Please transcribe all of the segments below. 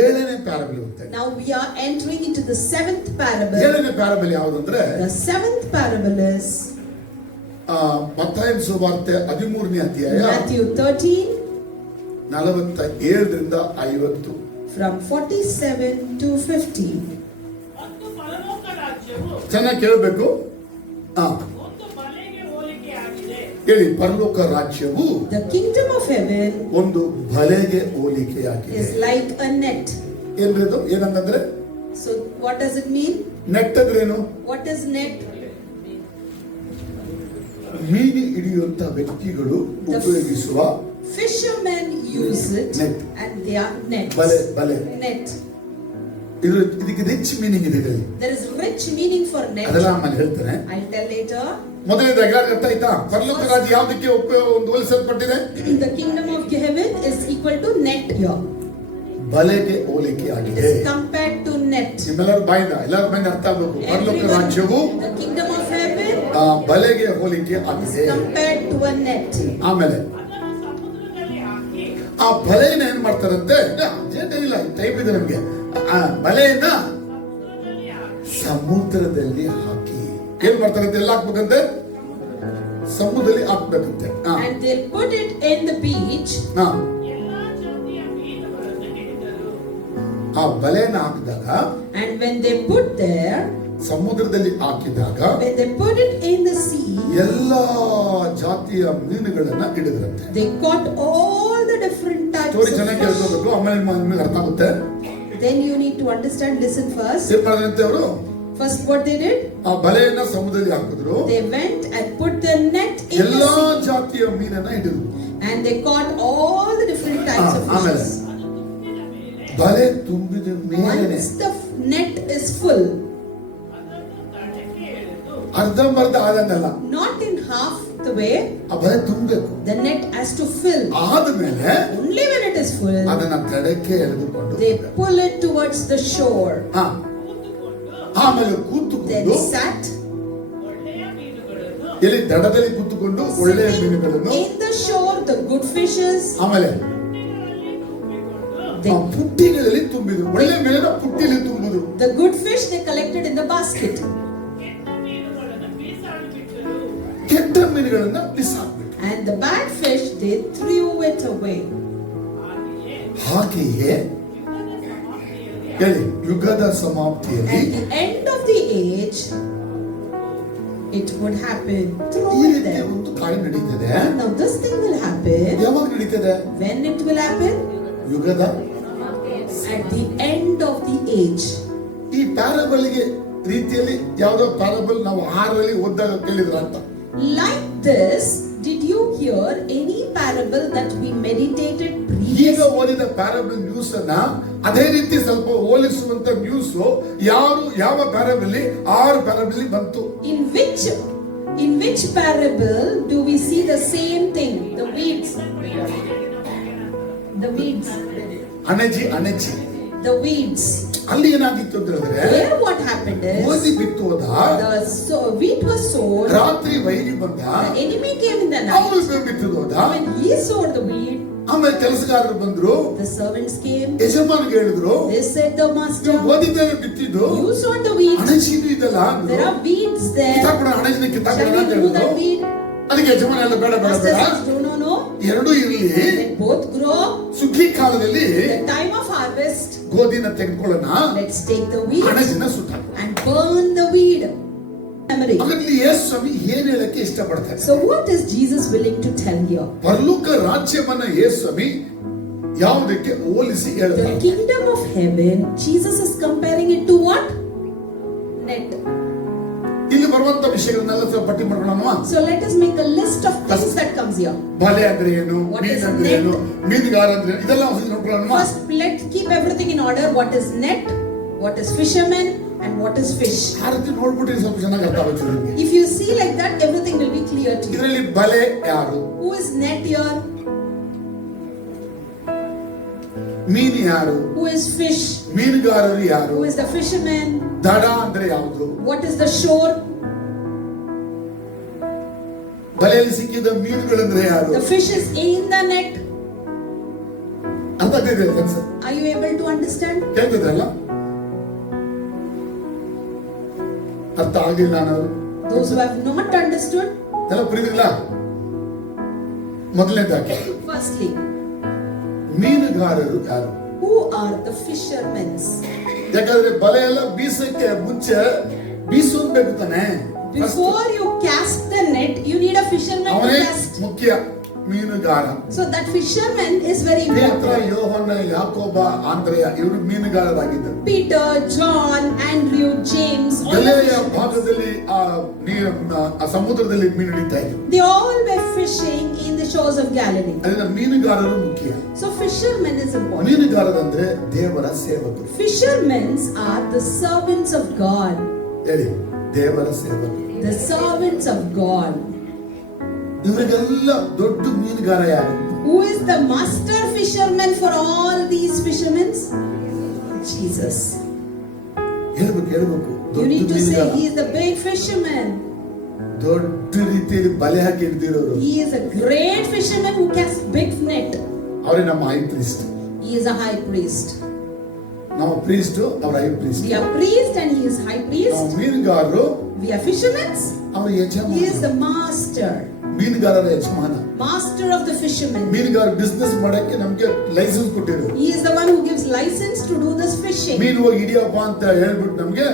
ಏಳನೇ ಪ್ಯಾರಬಲ್ ಹೋಗ್ತಾ Now we are entering into the seventh parable. ಏಳನೇ ಪ್ಯಾರಬಲ್ ಯಾವುದು ಅಂದ್ರೆ The seventh parable is ಮತ್ತಾಯನ ಸುವಾರ್ತೆ 13ನೇ ಅಧ್ಯಾಯ Matthew 13 47ರಿಂದ 50 from 47 to 50. ಚೆನ್ನಾಗಿ ಕೇಳಬೇಕು. ಹೇಳಿ, ಪರಲೋಕ ರಾಜ್ಯವು The kingdom of heaven ಒಂದು ಬಲೆಗೆ ಹೋಲಿಕೆಯಾಗಿದೆ. is like a net. ಏನ್ರಿದು? ಏನಂತಂದ್ರೆ So what does it mean? Net ಅಂದ್ರೇನು? What is net? ಮೀನು ಹಿಡಿಯುವಂತ ವ್ಯಕ್ತಿಗಳು ಉಪಯೋಗಿಸುವ Fishermen use it net. and they are nets. ಬಲೆ Net. ಇದಕ್ಕೆ ರಿಚ್ ಮೀನಿಂಗ್ ಇದೆ. There is rich meaning for net. ಅದೆಲ್ಲ ಆಮೇಲೆ ಹೇಳ್ತೇನೆ. I'll tell later. ಮೊದಲನೇದಾಗಿ ಅರ್ಥ ಆಯ್ತಾ? ಪರಲೋಕ ರಾಜ್ಯ ಯಾವುದಕ್ಕೆ ಒಂದು ಹೋಲಿಸಲ್ಪಟ್ಟಿದೆ? The kingdom of heaven is equal to net here. ಬಲೆಗೆ ಹೋಲಿಕೆ It ಆಗಿದೆ. is compared to net. ಎಲ್ಲರ ಬಾಯಿಂದ ಅರ್ಥ ಆಗಬೇಕು. ಪರಲೋಕ ರಾಜ್ಯವು The kingdom of heaven ಬಲೆಗೆ ಹೋಲಿಕೆ is ಆಗಿದೆ. compared to a net. ಆಮೇಲೆ ಆ ಬಲೆನ ಏನ್ ಮಾಡ್ತಾರಂತೆ? ಇಲ್ಲ, ಟೈಪ್ ಇದೆ ನಮ್ಗೆ. ಆ ಬಲೆಯನ್ನ ಸಮುದ್ರದಲ್ಲಿ ಹಾಕಿ ಏನ್ ಮಾಡ್ತಾರಂತೆ? ಎಲ್ಲ ಹಾಕ್ಬೇಕಂತೆ, ಸಮುದ್ರದಲ್ಲಿ ಹಾಕ್ಬೇಕಂತೆ. And they'll put it in the beach. ಆ ಬಲೆನ ಹಾಕಿದಾಗ, And when they put there, ಸಮುದ್ರದಲ್ಲಿ ಹಾಕಿದಾಗ, when they put it in the sea, ಎಲ್ಲಾ ಜಾತಿಯ ಮೀನುಗಳನ್ನ ಹಿಡಿದ್ರಂತೆ. they caught all the different types story of ಚೆನ್ನಾಗಿ fish. ಕೇಳ್ಕೋಬೇಕು, ಆಮೇಲೆ ನಿಮಗೆ ಅರ್ಥ ಆಗುತ್ತೆ. Then you need to understand, listen first. ಏನ್ ಮಾಡಿದ್ರಂತೆ ಅವರು? First what they did? ಆ ಬಲೆಯನ್ನ ಸಮುದ್ರದಲ್ಲಿ ಹಾಕಿದ್ರು. They went and put the net in the ಎಲ್ಲಾ sea. ಜಾತಿಯ ಮೀನನ್ನ ಹಿಡಿದ್ರು. And they caught all the different types of ಆಮೇಲೆ fishes. ಬಲೆ ತುಂಬಿದ ಮೇಲೆ Once the net is full, ಅರ್ಧಂಬರ್ಧ ಆದಂಗಲ್ಲ, not in half the way, ಆ ಬಲೆ ತುಂಬಬೇಕು. the net has to fill. ಆದ್ಮೇಲೆ Only when it is full, ಅದನ್ನ ತಡಕ್ಕೆ ಎಳೆದುಕೊಂಡು they pull it towards the shore. ಆಮೇಲೆ Then ಕೂತುಕೊಂಡು sat ಇಲ್ಲಿ ದಡದಲ್ಲಿ ಕೂತುಕೊಂಡು ಒಳ್ಳೆಯ ಮೀನುಗಳನ್ನು, in the shore, the good fishes. ಆಮೇಲೆ They, ಪುಟ್ಟಿಗಳಲ್ಲಿ ತುಂಬಿದ್ರು. ಒಳ್ಳೆ ಮೀನನ್ನ ಪುಟ್ಟಿಲಿ ತುಂಬಿದ್ರು. the good fish they collected in the basket. ಕೆಟ್ಟ ಮೀನುಗಳನ್ನ ಬಿಸಾಕ್ಬಿಟ್ರು. And the bad fish they threw it away. ಹಾಗೆಯೇ ಹೇಳಿ, ಯುಗದ ಸಮಾಪ್ತಿಯಲ್ಲಿ At the end of the age, it would happen ಈ through ರೀತಿಯ them. ಒಂದು ಕಾರ್ಯ ನಡೀತದೆ. Now this thing will happen. ಯಾವಾಗ ನಡೀತದೆ? When it will happen? ಯುಗದ At the end of the age. ಈ ಪ್ಯಾರಬಲ್ಗೆ ರೀತಿಯಲ್ಲಿ ಯಾವುದೋ ಪ್ಯಾರಬಲ್ ನಾವು 6ರಲ್ಲಿ ಓದಿದಾಗ ಕೇಳಿದ್ರ ಅಂತ. Like this, did you hear any parable that we meditated ಈಗ previously? ಓದಿದ ಪ್ಯಾರಬಲ್ ನ್ಯೂಸ್ ಅನ್ನ ಅದೇ ರೀತಿ ಸ್ವಲ್ಪ ಹೋಲಿಸುವಂತ ನ್ಯೂಸ್ ಯಾವ ಪ್ಯಾರಬಲ್ 6 ಪ್ಯಾರಬಲ್ ಬಂತು? In which parable do we see the same thing? The weeds. The weeds. Anaji The weeds. ಅಲ್ಲಿ ಏನಾಗಿತ್ತು ಅಂತ ಹೇಳಿದ್ರೆ, There what happened ಗೋಧಿ is ಬಿತ್ತೋದ, the wheat was sown. ರಾತ್ರಿ ವೈರಿ ಬಂದ, The enemy came in the ಅವರು night. ಬಿತ್ತೋದ. When he sowed the wheat, ಆಮೇಲೆ ಕೆಲಸಗಾರರು ಬಂದ್ರು, the servants came. ಯಜಮಾನ್ಗೆ ಹೇಳಿದ್ರು, They said, the master, ಗೋಧಿದಲ್ಲಿ ಬಿತ್ತಿದ್ದು you sowed the wheat. ಅಣಜಿನೂ ಇದಲ್ಲ, There are weeds there. ಕಿತ್ತಾಕ್ಬಿಡ, ಅಣಜಿನ Shall ಕಿತ್ತಾಕ್ಬಿಡ we ಅಂತ remove that ಹೇಳಿದ್ರು. weed? ಅದಕ್ಕೆ ಯಜಮಾನ ಎಲ್ಲ ಬೇಡ ಬೇಡ Master ಬೇಡ, says, no. ಎರಡೂ ಇರಲಿ. Let both grow. ಸುಗ್ಗಿ ಕಾಲದಲ್ಲಿ The time of harvest, ಗೋಧಿನ ತೆಗೆದುಕೊಳ್ಳೋಣ, let's take the wheat ಅಣಜಿನ ಸುಟ್ಟಾಕ. and burn the weed. Memory. ಹಾಗಾದ್ರೆ ಯೇಸು ಸ್ವಾಮಿ ಏನ್ ಹೇಳಕ್ಕೆ ಇಷ್ಟಪಡ್ತಾರೆ? So what is Jesus willing to tell here? ಪರಲೋಕ ರಾಜ್ಯವನ್ನ ಯೇಸು ಸ್ವಾಮಿ ಯಾವುದಕ್ಕೆ ಹೋಲಿಸಿ The ಹೇಳ್ತಾರೆ? kingdom of heaven, Jesus is comparing it to what? Net. ಇಲ್ಲಿ ಬರುವಂತ ವಿಷಯಗಳನ್ನೆಲ್ಲ ಸ್ವಲ್ಪ ಪಟ್ಟಿ ಮಾಡ್ಕೊಳ್ಳೋಣ. So let us make a list of things that comes here. ಬಲೆ ಅಂದ್ರೆ ಏನು, What ಮೀನ್ is ಅಂದ್ರೆ net? ಏನು, ಮೀನುಗಾರ ಅಂದ್ರೆ ಏನು, ಇದೆಲ್ಲ ಒಂದ್ಸತಿ ನೋಡ್ಕೊಳ್ಳೋಣ. First, let's keep everything in order. What is net? What is fisherman? And what is fish? ಆ ರೀತಿ ನೋಡ್ಬಿಟ್ರೆ ಸ್ವಲ್ಪ ಚೆನ್ನಾಗಿ ಅರ್ಥ ಆಗುತ್ತೆ ನಿಮಗೆ. If you see like that, everything will be clear to you. ಇದರಲ್ಲಿ ಬಲೆ ಯಾರು, Who is net here? ಮೀನು ಯಾರು, Who is fish? ಮೀನುಗಾರರು ಯಾರು, Who is the fisherman? ದಡ ಅಂದ್ರೆ ಯಾವುದು, What is the shore? ಬಲೆಯಲ್ಲಿ ಸಿಕ್ಕಿದ ಮೀನುಗಳಂದ್ರೆ ಯಾರು, The fish is in the net. ಅರ್ಥ ಆಗ್ತಿದೆ sir? Are you able to understand? ಕೇಳ್ತಿದ್ರಲ್ಲ? ಅರ್ಥ ಆಗಿಲ್ಲ ಅನ್ನೋರು Those who have not understood, ಎಲ್ಲ ಪ್ರೀತಿಲ್ಲ. ಮೊದಲನೇದಾಗಿ firstly, ಮೀನುಗಾರರು ಯಾರು? who are the fishermen? ಯಾಕಂದ್ರೆ ಬಲೆ ಎಲ್ಲ ಬೀಸಕ್ಕೆ ಮುಂಚೆ ಬೀಸೋದ್ ಬೇಕು ತಾನೆ. Before you cast the net, you need a fisherman to ಅವನೇ cast. ಮುಖ್ಯ ಮೀನುಗಾರ. So that fisherman is very ಪೇತ್ರ, important. ಯೋಹನ್ನ, ಯಾಕೋಬ, ಆಂದ್ರೆಯ ಇವರು ಮೀನುಗಾರರಾಗಿದ್ದರು. Peter, John, Andrew, James, all the ಗಲಿಲೆಯ fishermen. ಭಾಗದಲ್ಲಿ ಆ ಸಮುದ್ರದಲ್ಲಿ ಮೀನು ಹಿಡಿತಾ ಇದ್ರು. They all were fishing in the shores of Galilee. ಅದರಿಂದ ಮೀನುಗಾರರು ಮುಖ್ಯ. So fishermen is important. ಮೀನುಗಾರರಂದ್ರೆ ದೇವರ ಸೇವಕರು. Fishermen are the servants of God. ಹೇಳಿ, ದೇವರ ಸೇವಕರು. The servants of God. ಇವರಿಗೆಲ್ಲ ದೊಡ್ಡ ಮೀನುಗಾರ ಯಾರು? Who is the master fisherman for all these fishermen? Jesus. ಹೇಳ್ಬೇಕು. You need ದೊಡ್ಡ to say ಮೀನುಗಾರ. he is the big fisherman. ದೊಡ್ಡ ರೀತಿಯಲ್ಲಿ ಬಲೆ ಹಾಕಿ ಹಿಡಿದಿರೋರು. He is a great fisherman who casts big net. ಅವರೇ ನಮ್ಮ high priest. He is a high priest. ನಮ್ಮ ಪ್ರೀಸ್ಟ್, ಅವರ high priest. We are priest and he is high ನಾವು priest. ಮೀನುಗಾರರು, We are fishermen. ಅವರ He is ಯಜಮಾನ. the master. ಮೀನುಗಾರರ ಯಜಮಾನ. Master of the fishermen. ಮೀನುಗಾರ ಬಿಸ್ನೆಸ್ ಮಾಡಕ್ಕೆ ನಮ್ಗೆ ಲೈಸೆನ್ಸ್ ಕೊಟ್ಟಿದ್ರು. He is the one who gives license to do this fishing. ಮೀನು ಹೋಗಿ ಹಿಡಿಯಪ್ಪ ಅಂತ ಹೇಳ್ಬಿಟ್ಟು ನಮ್ಗೆ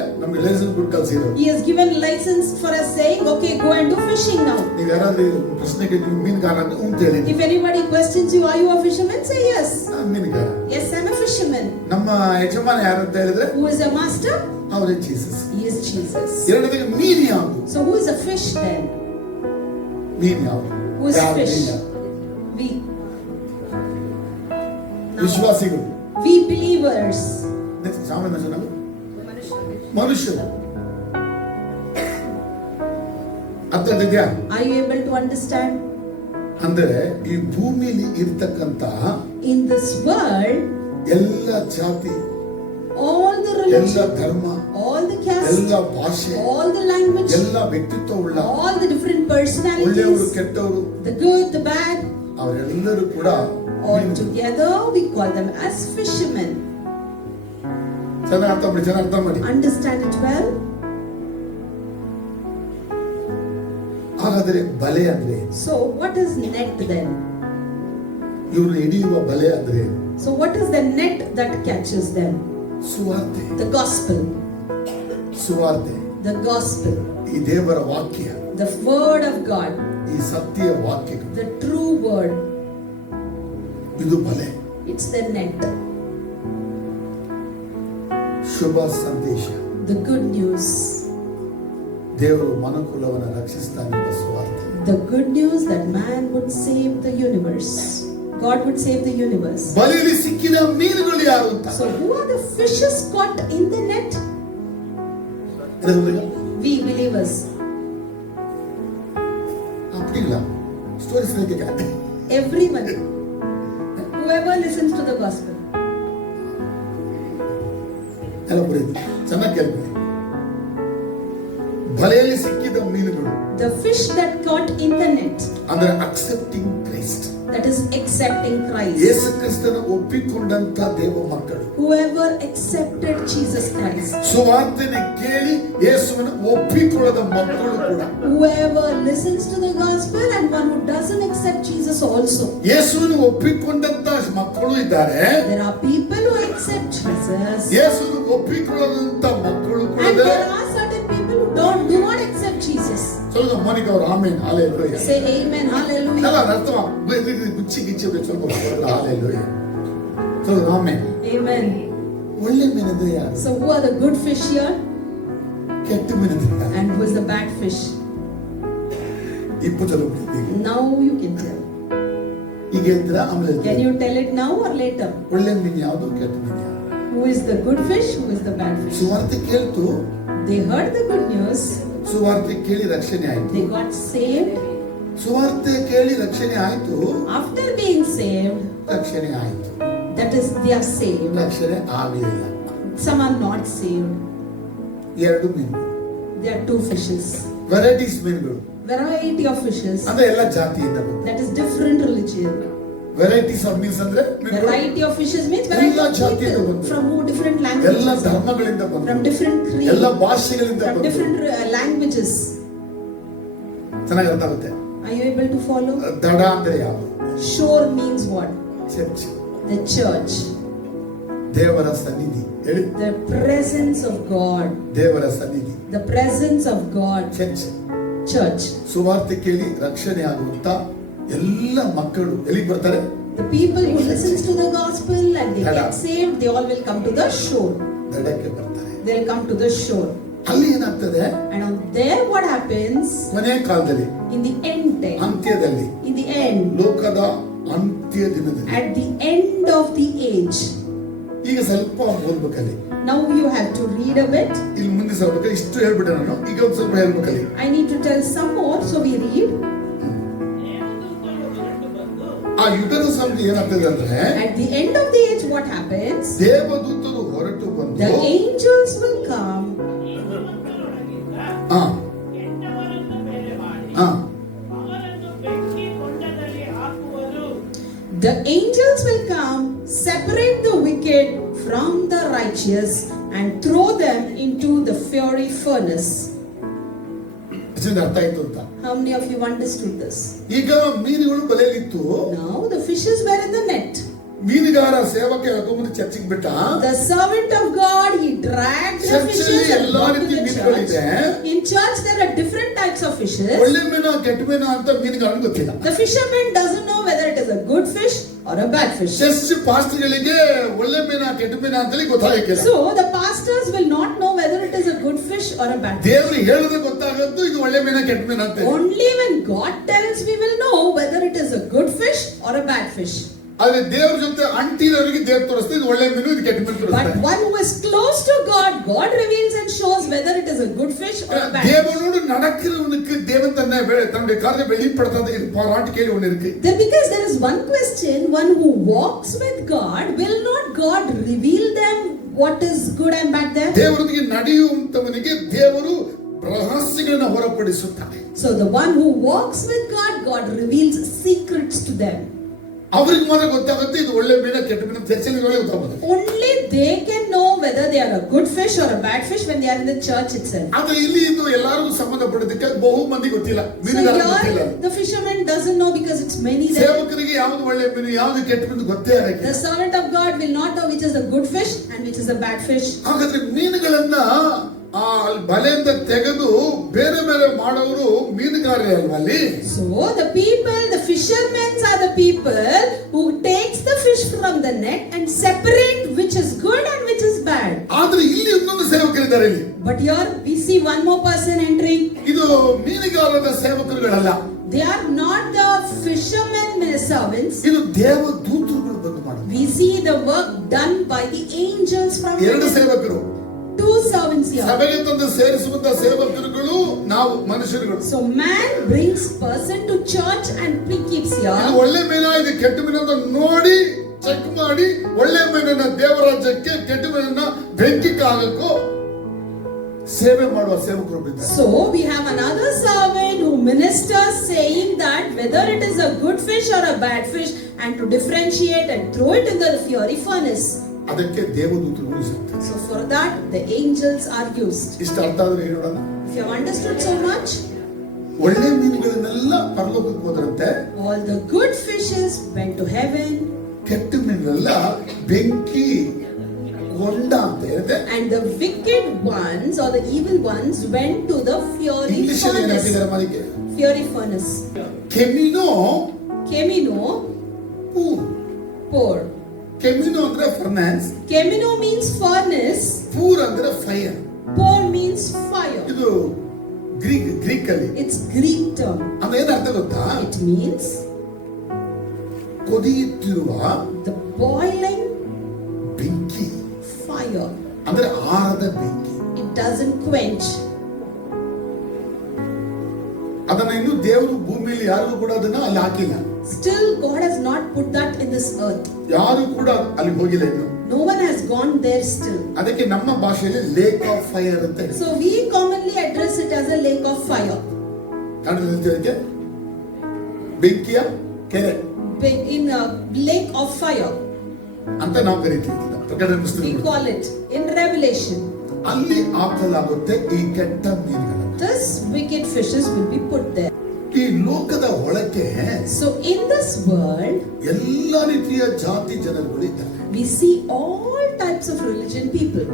ಲೈಸೆನ್ಸ್ ಕೊಟ್ಟು ಕಳ್ಸಿದ್ರು. He has given license for us saying, okay, go and do fishing now. ನೀವು ಯಾರಾದ್ರೂ ಪ್ರಶ್ನೆಗೆ ನೀವು ಮೀನುಗಾರ ಅಂತ ಹೇಳಿ, If anybody questions you, are you a fisherman? Say yes. ನಾನು ಮೀನುಗಾರ. Yes, I'm a fisherman. ನಮ್ಮ ಯಜಮಾನ ಯಾರು ಅಂತ ಹೇಳಿದ್ರೆ Who is a master? ಅವರೇ ಜೀಸಸ್. He is Jesus. ಎರಡನೇದಾಗಿ ಮೀನು ಯಾವುದು? So who is a fish then? ಮೀನು ಯಾವುದು? Who is ಯಾರು fish? ಮೀನು? We. ವಿಶ್ವಾಸಿಗಳು. We believers. ಸಾಮಾನ್ಯ ಜನರು, ಮನುಷ್ಯರು. ಅರ್ಥ ಇದೆಯಾ? Are you able to understand? ಅಂದ್ರೆ ಈ ಭೂಮಿಲಿ ಇರ್ತಕ್ಕಂತ In this world, ಎಲ್ಲ ಜಾತಿ, all the ಎಲ್ಲ religion, ಧರ್ಮ, all the caste, ಎಲ್ಲ ಭಾಷೆ, all the language, ಎಲ್ಲ ವ್ಯಕ್ತಿತ್ವ ಉಳ್ಳ, all the different ಒಳ್ಳೆಯವರು personalities, ಕೆಟ್ಟವರು, the good, the bad, ಅವರೆಲ್ಲರೂ ಕೂಡ all together we call them as fishermen. ಚೆನ್ನಾಗಿ ಅರ್ಥ ಮಾಡಿ. Understand it well? ಹಾಗಾದ್ರೆ ಬಲೆ ಅಂದ್ರೆ, So what is net then? ಇವ್ರನ್ನ ಹಿಡಿಯುವ ಬಲೆ ಅಂದ್ರೆ So what is the net that catches them? ಸುವಾರ್ತೆ. The gospel. ಸುವಾರ್ತೆ, The gospel. ಈ ದೇವರ ವಾಕ್ಯ, The word of God. ಈ ಸತ್ಯ ವಾಕ್ಯಗಳು, The true word. ಇದು ಬಲೆ. It's the net. ಶುಭ ಸಂದೇಶ. The good news. ದೇವರು ಮನುಕುಲವನ್ನು ರಕ್ಷಿಸ್ತಾನೆಂಬ ಸುವಾರ್ತೆ. The good news that man would save the universe. God would save the universe. ಬಲೆಯಲ್ಲಿ ಸಿಕ್ಕಿದ ಮೀನುಗಳು ಯಾರು ಅಂತ. So who are the fishes caught in the net? We believers. அப்படிங்களா? ஸ்டோரிஸ் கேட்க. Everyone. Whoever listens to the gospel. ಎಲ್ಲ ಬರೀತಿ ಚೆನ್ನಾಗಿ ಕೇಳ್ತೀನಿ. ಬಲೆಯಲ್ಲಿ ಸಿಕ್ಕಿದ ಮೀನುಗಳು, The fish that caught in the net, ಅಂದ್ರೆ accepting Christ, that is accepting Christ. ಯೇಸು ಕ್ರಿಸ್ತನ ಒಪ್ಪಿಕೊಂಡಂತ ದೇವ ಮಕ್ಕಳು, Whoever accepted Jesus Christ. ಸುವಾರ್ತೆನ ಕೇಳಿ ಯೇಸುವನ್ನು ಒಪ್ಪಿಕೊಳ್ಳದ ಮಕ್ಕಳು ಕೂಡ, Whoever listens to the gospel and one who doesn't accept Jesus also. ಯೇಸುವನ್ನು ಒಪ್ಪಿಕೊಂಡಂತ ಮಕ್ಕಳು ಇದ್ದಾರೆ. There are people who accept Jesus. ಯೇಸುವನ್ನು ಒಪ್ಪಿಕೊಳ್ಳದಂತ ಮಕ್ಕಳು ಕೂಡ And ಇದ್ದಾರೆ. there are certain people who do not accept Jesus. ಸ್ವಲ್ಪ ಮೋನಿಕಾ ಅವರು ಆಮೇನ್ ಹಾಲೆಲೂಯಾ. Say amen, hallelujah. ಅಲ್ಲ ಅರ್ಥ ಗುಚ್ಚಿ ಗಿಚ್ಚಿ ಸ್ವಲ್ಪ ಹಾಲೆಲೂಯಾ. ಸ್ವಲ್ಪ ಆಮೇನ್. Amen. ಒಳ್ಳೆ ಮೀನಿದ್ರೆ ಯಾರು? So who are the good fish here? ಕೆಟ್ಟ ಮೀನಿದ್ರೆ ಯಾರು? And who is the bad fish? ಇಪ್ಪತ್ತು ಜನ. Now you can tell. ಈಗ ಹೇಳ್ತೀರಾ ಆಮೇಲೆ Can you tell it now or later? ಒಳ್ಳೆ ಮೀನು ಯಾವುದು, ಕೆಟ್ಟ ಮೀನು ಯಾವುದು? Who is the good fish? Who is the bad fish? ಸುವಾರ್ತೆ ಕೇಳ್ತು, They heard the good news. ಸುವಾರ್ತೆ ಕೇಳಿ ರಕ್ಷಣೆ ಆಯ್ತು. They got saved. ಸುವಾರ್ತೆ ಕೇಳಿ ರಕ್ಷಣೆ ಆಯ್ತು, After being saved, ರಕ್ಷಣೆ ಆಯ್ತು, that is, they are saved. ರಕ್ಷಣೆ ಆಗಲಿಲ್ಲ. Some are not saved. ಎರಡು ಮೀನು, There are two fishes. Varieties ಮೀನುಗಳು, Variety of fishes. ಅಂದ್ರೆ ಎಲ್ಲ ಜಾತಿಯಿಂದ ಬಂದ. That is different religion. Varieties of means ಅಂದ್ರೆ Variety of fishes means variety ಎಲ್ಲ of ಜಾತಿಯಿಂದ people ಬಂದ್ರು. from different ಎಲ್ಲ languages, ಧರ್ಮಗಳಿಂದ from ಬಂದ್ರು, different ಎಲ್ಲ creeds, ಭಾಷೆಗಳಿಂದ from ಬಂದ್ರು. different languages. ಚೆನ್ನಾಗಿ ಅರ್ಥ ಆಗುತ್ತೆ. Are you able to follow? ದಡ ಅಂದ್ರೆ ಯಾವುದು? Shore means what? Church, The church. ದೇವರ ಸನ್ನಿಧಿ. ಹೇಳಿ, The presence of God. ದೇವರ ಸನ್ನಿಧಿ, The presence of God. Church. Church. ಸುವಾರ್ತೆ ಕೇಳಿ ರಕ್ಷಣೆ ಆಗುವಂತ ಎಲ್ಲ ಮಕ್ಕಳು ಎಲ್ಲಿಗೆ ಬರ್ತಾರೆ? The people who listens to the gospel and they Dada. get saved, they all will come to the shore. ದಡಕ್ಕೆ ಬರ್ತಾರೆ. They'll come to the shore. ಅಲ್ಲಿ ಏನಾಗ್ತದೆ? And on there what happens? ಕೊನೆಯ ಕಾಲದಲ್ಲಿ, In the end time. ಅಂತ್ಯದಲ್ಲಿ, In the end. ಲೋಕದ ಅಂತ್ಯ ದಿನದಲ್ಲಿ, At the end of the age. ಈಗ ಸ್ವಲ್ಪ ಓದ್ಬೇಕಲ್ಲಿ. Now you have to read a bit. ಇಲ್ಲಿ ಮುಂದೆ ಸ್ವಲ್ಪ ಇಷ್ಟು ಹೇಳ್ಬಿಟ್ಟೆ ನಾನು, ಈಗ ಒಂದು ಸ್ವಲ್ಪ ಹೇಳ್ಬೇಕಲ್ಲಿ. I need to tell some more, so we read. ಆ ಯುಗದ ಸಮಯ ಏನಾಗ್ತದೆ ಅಂದ್ರೆ, At the end of the age, what happens? ದೇವದೂತರು ಹೊರಟು ಬಂದು, The angels will come. ಆ, ಆ, The angels will come, separate the wicked from the righteous, and throw them into the fiery furnace. ಇದರಿಂದ ಅರ್ಥ ಆಯ್ತು ಅಂತ. How many of you understood this? ಈಗ ಮೀನುಗಳು ಬಲೆಯಲ್ಲಿತ್ತು, Now the fishes were in the net. ಮೀನುಗಾರ ಸೇವಕ ಎಳ್ಕೊಂಡ್ಬಂದು ಚರ್ಚಿಗೆ ಬಿಟ್ಟ. The servant of God, he dragged the ಚರ್ಚಲ್ಲಿ fishes and ಎಲ್ಲಾ brought to ರೀತಿ the ಮೀನುಗಳಿದೆ. church. In church there are different types of fishes. ಒಳ್ಳೆ ಮೀನ ಕೆಟ್ಟ ಮೀನ ಅಂತ ಮೀನುಗಾರನಿಗೆ ಗೊತ್ತಿಲ್ಲ. The fisherman doesn't know whether it is a good fish or a bad fish. Church ಪಾಸ್ಟರ್ಗಳಿಗೆ ಒಳ್ಳೆ ಮೀನ ಕೆಟ್ಟ ಮೀನ ಅಂತೇಳಿ ಗೊತ್ತಾಗಿಲ್ಲ. So the pastors will not know whether it is a good fish or a bad fish. ದೇವರು ಹೇಳಿದ್ರೆ ಗೊತ್ತಾಗದ್ದು ಇದು ಒಳ್ಳೆ ಮೀನ ಕೆಟ್ಟ ಮೀನ ಅಂತ. Only when God tells we will know whether it is a good fish or a bad fish. ಆದ್ರೆ ದೇವ್ರ ಜೊತೆ ಅಂಟಿದವರಿಗೆ ದೇವ್ರು ತೋರಿಸ್ತಾರೆ ಇದು ಒಳ್ಳೆ ಮೀನು ಇದು ಕೆಟ್ಟ ಮೀನು But ತೋರಿಸ್ತಾರೆ. one who is close to God, God reveals and shows whether it is a good fish or a bad fish. தேவனோடு நடக்கிறவனுக்கு தேவன் தன்னுடைய காரியத்தை வெளிப்படுத்தாத இது பாராட்டு கேள்வி ஒன்று இருக்கு. Then because there is one question, one who walks with God, will not God reveal them what is good and bad there? ದೇವರೊಂದಿಗೆ ನಡೆಯುವಂತವನಿಗೆ ದೇವರು ರಹಸ್ಯಗಳನ್ನು ಹೊರಪಡಿಸುತ್ತಾನೆ. So the one who walks with God, God reveals secrets to them. ಅವರಿಗೆ ಮಾತ್ರ ಗೊತ್ತಾಗುತ್ತೆ ಇದು ಒಳ್ಳೆ ಮೀನ ಕೆಟ್ಟ ಮೀನ ಚರ್ಚೆಗೆ ಗೊತ್ತಾಗುತ್ತೆ. Only they can know whether they are a good fish or a bad fish when they are in the church itself. ಆದ್ರೆ ಇಲ್ಲಿ ಇದು ಎಲ್ಲರಿಗೂ ಸಂಬಂಧಪಡೋದಕ್ಕೆ ಬಹು ಮಂದಿ ಗೊತ್ತಿಲ್ಲ, So ಮೀನುಗಾರರಿಗೆ ಗೊತ್ತಿಲ್ಲ. here the fisherman doesn't know because it's many there. ಸೇವಕರಿಗೆ ಯಾವುದು ಒಳ್ಳೆ ಮೀನು ಯಾವುದು ಕೆಟ್ಟ ಮೀನು ಗೊತ್ತೇ ಆಗಲ್ಲ. The servant of God will not know which is a good fish and which is a bad fish. ಹಾಗಾದ್ರೆ ಮೀನುಗಳನ್ನ ಆ ಬಲೆಯಿಂದ ತೆಗೆದು ಬೇರೆ ಬೇರೆ ಮಾಡೋರು ಮೀನುಗಾರರೇ ಅಲ್ವಾ ಅಲ್ಲಿ? So the people, the fishermen are the people who takes the fish from the net and separate which is good and which is bad. ಆದ್ರೆ ಇಲ್ಲಿ ಇನ್ನೊಂದು ಸೇವಕರಿದ್ದಾರೆ ಇಲ್ಲಿ. But here we see one more person entering. ಇದು ಮೀನುಗಾರರ ಸೇವಕರುಗಳಲ್ಲ. They are not the fishermen servants. ಇದು ದೇವ ದೂತರುಗಳು ಬಂದು ಮಾಡೋದು. We see the work done by the angels from ಎರಡು heaven. ಸೇವಕರು, Two servants here. ಸಭೆಗೆ ತಂದು ಸೇರಿಸುವಂತ ಸೇವಕರುಗಳು ನಾವು ಮನುಷ್ಯರುಗಳು. So man brings person to church and keeps ಇದು here. ಒಳ್ಳೆ ಮೀನ ಇದು ಕೆಟ್ಟ ಮೀನ ಅಂತ ನೋಡಿ ಚೆಕ್ ಮಾಡಿ ಒಳ್ಳೆ ಮೀನನ್ನ ದೇವರಾಜ್ಯಕ್ಕೆ ಕೆಟ್ಟ ಮೀನನ್ನ ಬೆಂಕಿ ಕಾಲಕ್ಕೂ ಸೇವೆ ಮಾಡುವ ಸೇವಕರು ಇದ್ದಾರೆ. So we have another servant who ministers saying that whether it is a good fish or a bad fish and to differentiate and throw it in the fiery furnace. ಅದಕ್ಕೆ ದೇವದೂತರು ಇರ್ತಾರೆ. So for that the angels are used. ಇಷ್ಟ ಅರ್ಥ ಆದ್ರೆ ಹೇಳೋಣ. If you have understood so much, ಒಳ್ಳೆ ಮೀನುಗಳನ್ನೆಲ್ಲ ಪರಲೋಕಕ್ಕೆ ಹೋದ್ರಂತೆ, all the good fishes went to heaven ಕೆಟ್ಟ ಮೀನುಗಳೆಲ್ಲ ಬೆಂಕಿ ಕೊಂಡ ಅಂತ ಹೇಳಿದೆ. and the wicked ones or the evil ones went to the fiery English ಅಲ್ಲಿ furnace. ಏನಾಗ್ತಿದ್ದಾರೆ ಅದಕ್ಕೆ? Fiery furnace. ಕೆಮಿನೋ Kemino, ಪೂರ್. pour. ಕೆಮಿನೋ ಅಂದ್ರೆ ಫರ್ನಾನ್ಸ್, Kemino means furnace. ಪೂರ್ ಅಂದ್ರೆ ಫೈರ್. Pour means fire. ಇದು ಗ್ರೀಕ್ ಅಲ್ಲಿ. It's Greek term. ಅಂದ್ರೆ ಏನ್ ಅರ್ಥ ಗೊತ್ತಾ? It means ಕೊದಿಯುತ್ತಿರುವ the boiling ಬೆಂಕಿ fire. ಅಂದ್ರೆ ಆರದ ಬೆಂಕಿ. It doesn't quench. ಅದನ್ನ ಇನ್ನು ದೇವರು ಭೂಮಿಯಲ್ಲಿ ಯಾರಿಗೂ ಕೂಡ ಅದನ್ನ ಅಲ್ಲಿ ಹಾಕಿಲ್ಲ. Still God has not put that in this earth. ಯಾರು ಕೂಡ ಅಲ್ಲಿ ಹೋಗಿಲ್ಲ ಇನ್ನು. No one has gone there still. ಅದಕ್ಕೆ ನಮ್ಮ ಭಾಷೆಯಲ್ಲಿ ಲೇಕ್ ಆಫ್ ಫೈರ್ ಅಂತ ಹೇಳಿ. So we commonly address it as a lake of fire. ಕನ್ನಡದಲ್ಲಿ ಬೆಂಕಿಯ ಕೆರೆ. in a lake of fire. ಅಂತ ನಾವು ಕರಿತೀವಿ. ಪ್ರಕಟಣೆ We ಪುಸ್ತಕದಲ್ಲಿ call it in Revelation. ಅಲ್ಲಿ ಹಾಕಲಾಗುತ್ತೆ ಈ ಕೆಟ್ಟ ಮೀನುಗಳನ್ನು. This wicked fishes will be put there. ಈ ಲೋಕದ ಒಳಕ್ಕೆ So in this world, ಎಲ್ಲ ರೀತಿಯ ಜಾತಿ ಜನರುಗಳು ಇದ್ದಾರೆ. we see all types of religion people.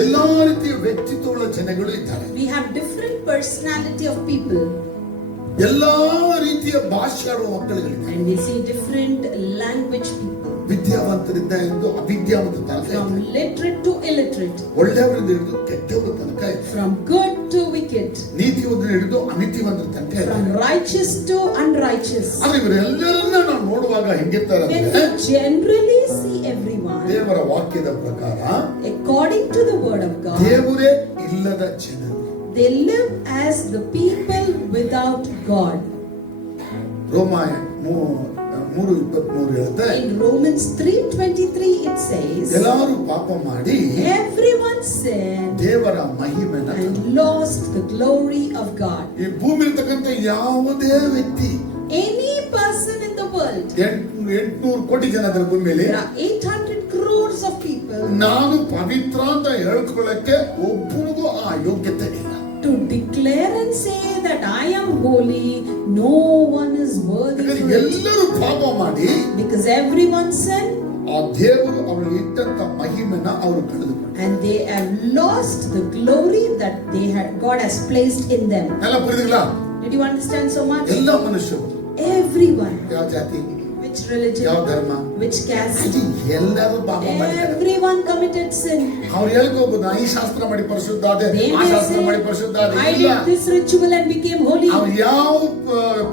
ಎಲ್ಲಾ ರೀತಿಯ ವ್ಯಕ್ತಿತ್ವಗಳ ಜನಗಳು ಇದ್ದಾರೆ. We have different personality of people. ಎಲ್ಲಾ ರೀತಿಯ ಭಾಷೆ ಆಡುವ ಮಕ್ಕಳುಗಳಿದ್ದಾರೆ. And we see different language people. ವಿದ್ಯಾವಂತರಿಂದ ಹಿಡಿದು ಅವಿದ್ಯಾವಂತ ತನಕ From ಇದ್ದಾರೆ. literate to illiterate. ಒಳ್ಳೆಯವರಿಂದ ಹಿಡಿದು ಕೆಟ್ಟವರ ತನಕ ಇದ್ದಾರೆ. From good to wicked. ನೀತಿವಂತರ ಹಿಡಿದು ಅನೀತಿವಂತರ ತನಕ From ಇದ್ದಾರೆ. righteous to unrighteous. ಆದ್ರೆ ಇವರೆಲ್ಲರನ್ನ ನಾವು ನೋಡುವಾಗ ಹೆಂಗಿರ್ತಾರೆ When ಅಂದ್ರೆ we generally see everyone ದೇವರ ವಾಕ್ಯದ ಪ್ರಕಾರ according to the word of God, ದೇವರೇ ಇಲ್ಲದ ಜನರು. they live as the people without God. ರೋಮಾಯ 3:23 ಹೇಳುತ್ತೆ, In Romans 3:23 it says, ಎಲ್ಲರೂ ಪಾಪ ಮಾಡಿ everyone sinned ದೇವರ ಮಹಿಮೆನ and lost the glory of God. ಈ ಭೂಮಿ ಇರ್ತಕ್ಕಂಥ ಯಾವುದೇ ವ್ಯಕ್ತಿ Any person in the world, 800 ಕೋಟಿ ಜನ ಅದರ ಭೂಮಿಯಲ್ಲಿ there are 800 crores of people. ನಾನು ಪವಿತ್ರ ಅಂತ ಹೇಳ್ಕೊಳ್ಳಕ್ಕೆ ಒಬ್ಬನಿಗೂ ಆ ಯೋಗ್ಯತೆ ಇಲ್ಲ. To declare and say that I am holy, no one is worthy for it. ಎಲ್ಲರೂ ಪಾಪ ಮಾಡಿ Because everyone sinned ಆ ದೇವರು ಅವರಿಗೆ ಇಟ್ಟಂತ ಮಹಿಮೆನ ಅವರು ಕಳೆದುಕೊಂಡರು. and they have lost the glory that God has placed in them. ಎಲ್ಲ ಪುರಿದಿಲ್ಲ. Did you understand so much? ಎಲ್ಲ ಮನುಷ್ಯರು Everyone, ಯಾವ ಜಾತಿ, which religion, ಯಾವ ಧರ್ಮ, which caste, ಅದು ಎಲ್ಲರೂ ಪಾಪ ಮಾಡಿದ್ದಾರೆ. everyone committed sin. ಅವ್ರು ಹೇಳ್ಕೋಬಹುದು ನಾ ಈ ಶಾಸ್ತ್ರ ಮಾಡಿ ಪರಿಶುದ್ಧ ಆದೆ, They ಆ may ಶಾಸ್ತ್ರ ಮಾಡಿ say, ಪರಿಶುದ್ಧ ಆದೆ. I ಇಲ್ಲ, did this ritual and became holy. ಅವ್ರು ಯಾವ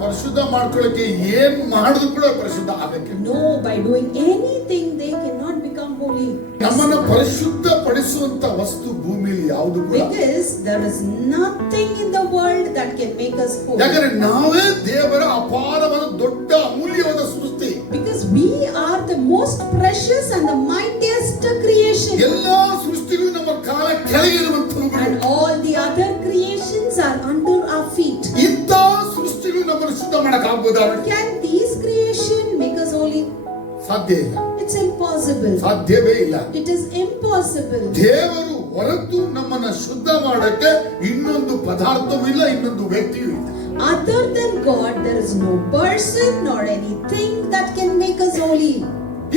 ಪರಿಶುದ್ಧ ಮಾಡ್ಕೊಳ್ಳಕ್ಕೆ ಏನ್ ಮಾಡಿದ್ರು ಕೂಡ ಪರಿಶುದ್ಧ ಆಗಕ್ಕೆ. No, by doing anything they cannot become holy. ನಮ್ಮನ್ನ ಪರಿಶುದ್ಧ ಪಡಿಸುವಂತ ವಸ್ತು ಭೂಮಿಯಲ್ಲಿ ಯಾವುದು ಕೂಡ. Because there is nothing in the world that can make us holy. ಯಾಕಂದ್ರೆ ನಾವೇ ದೇವರ ಅಪಾರವಾದ ದೊಡ್ಡ ಅಮೂಲ್ಯವಾದ ಸೃಷ್ಟಿ. Because we are the most precious and the mightiest creation. ಎಲ್ಲಾ ಸೃಷ್ಟಿಗಳು ನಮ್ಮ ಕಾಲ ಕೆಳಗೆ ಇರುವಂತವುಗಳು. And all the other creations are under our feet. ಇಂಥ ಸೃಷ್ಟಿಗಳು ನಮ್ಮನ್ನು ಶುದ್ಧ ಮಾಡಕ್ ಆಗ್ಬೋದಾ? Can these creation make us holy? ಸಾಧ್ಯ ಇಲ್ಲ. It's impossible. ಸಾಧ್ಯವೇ ಇಲ್ಲ. It is impossible. ದೇವರು ಹೊರತು ನಮ್ಮನ್ನ ಶುದ್ಧ ಮಾಡಕ್ಕೆ ಇನ್ನೊಂದು ಪದಾರ್ಥವೂ ಇಲ್ಲ, ಇನ್ನೊಂದು ವ್ಯಕ್ತಿಯೂ ಇಲ್ಲ. Other than God, there is no person nor anything that can make us holy.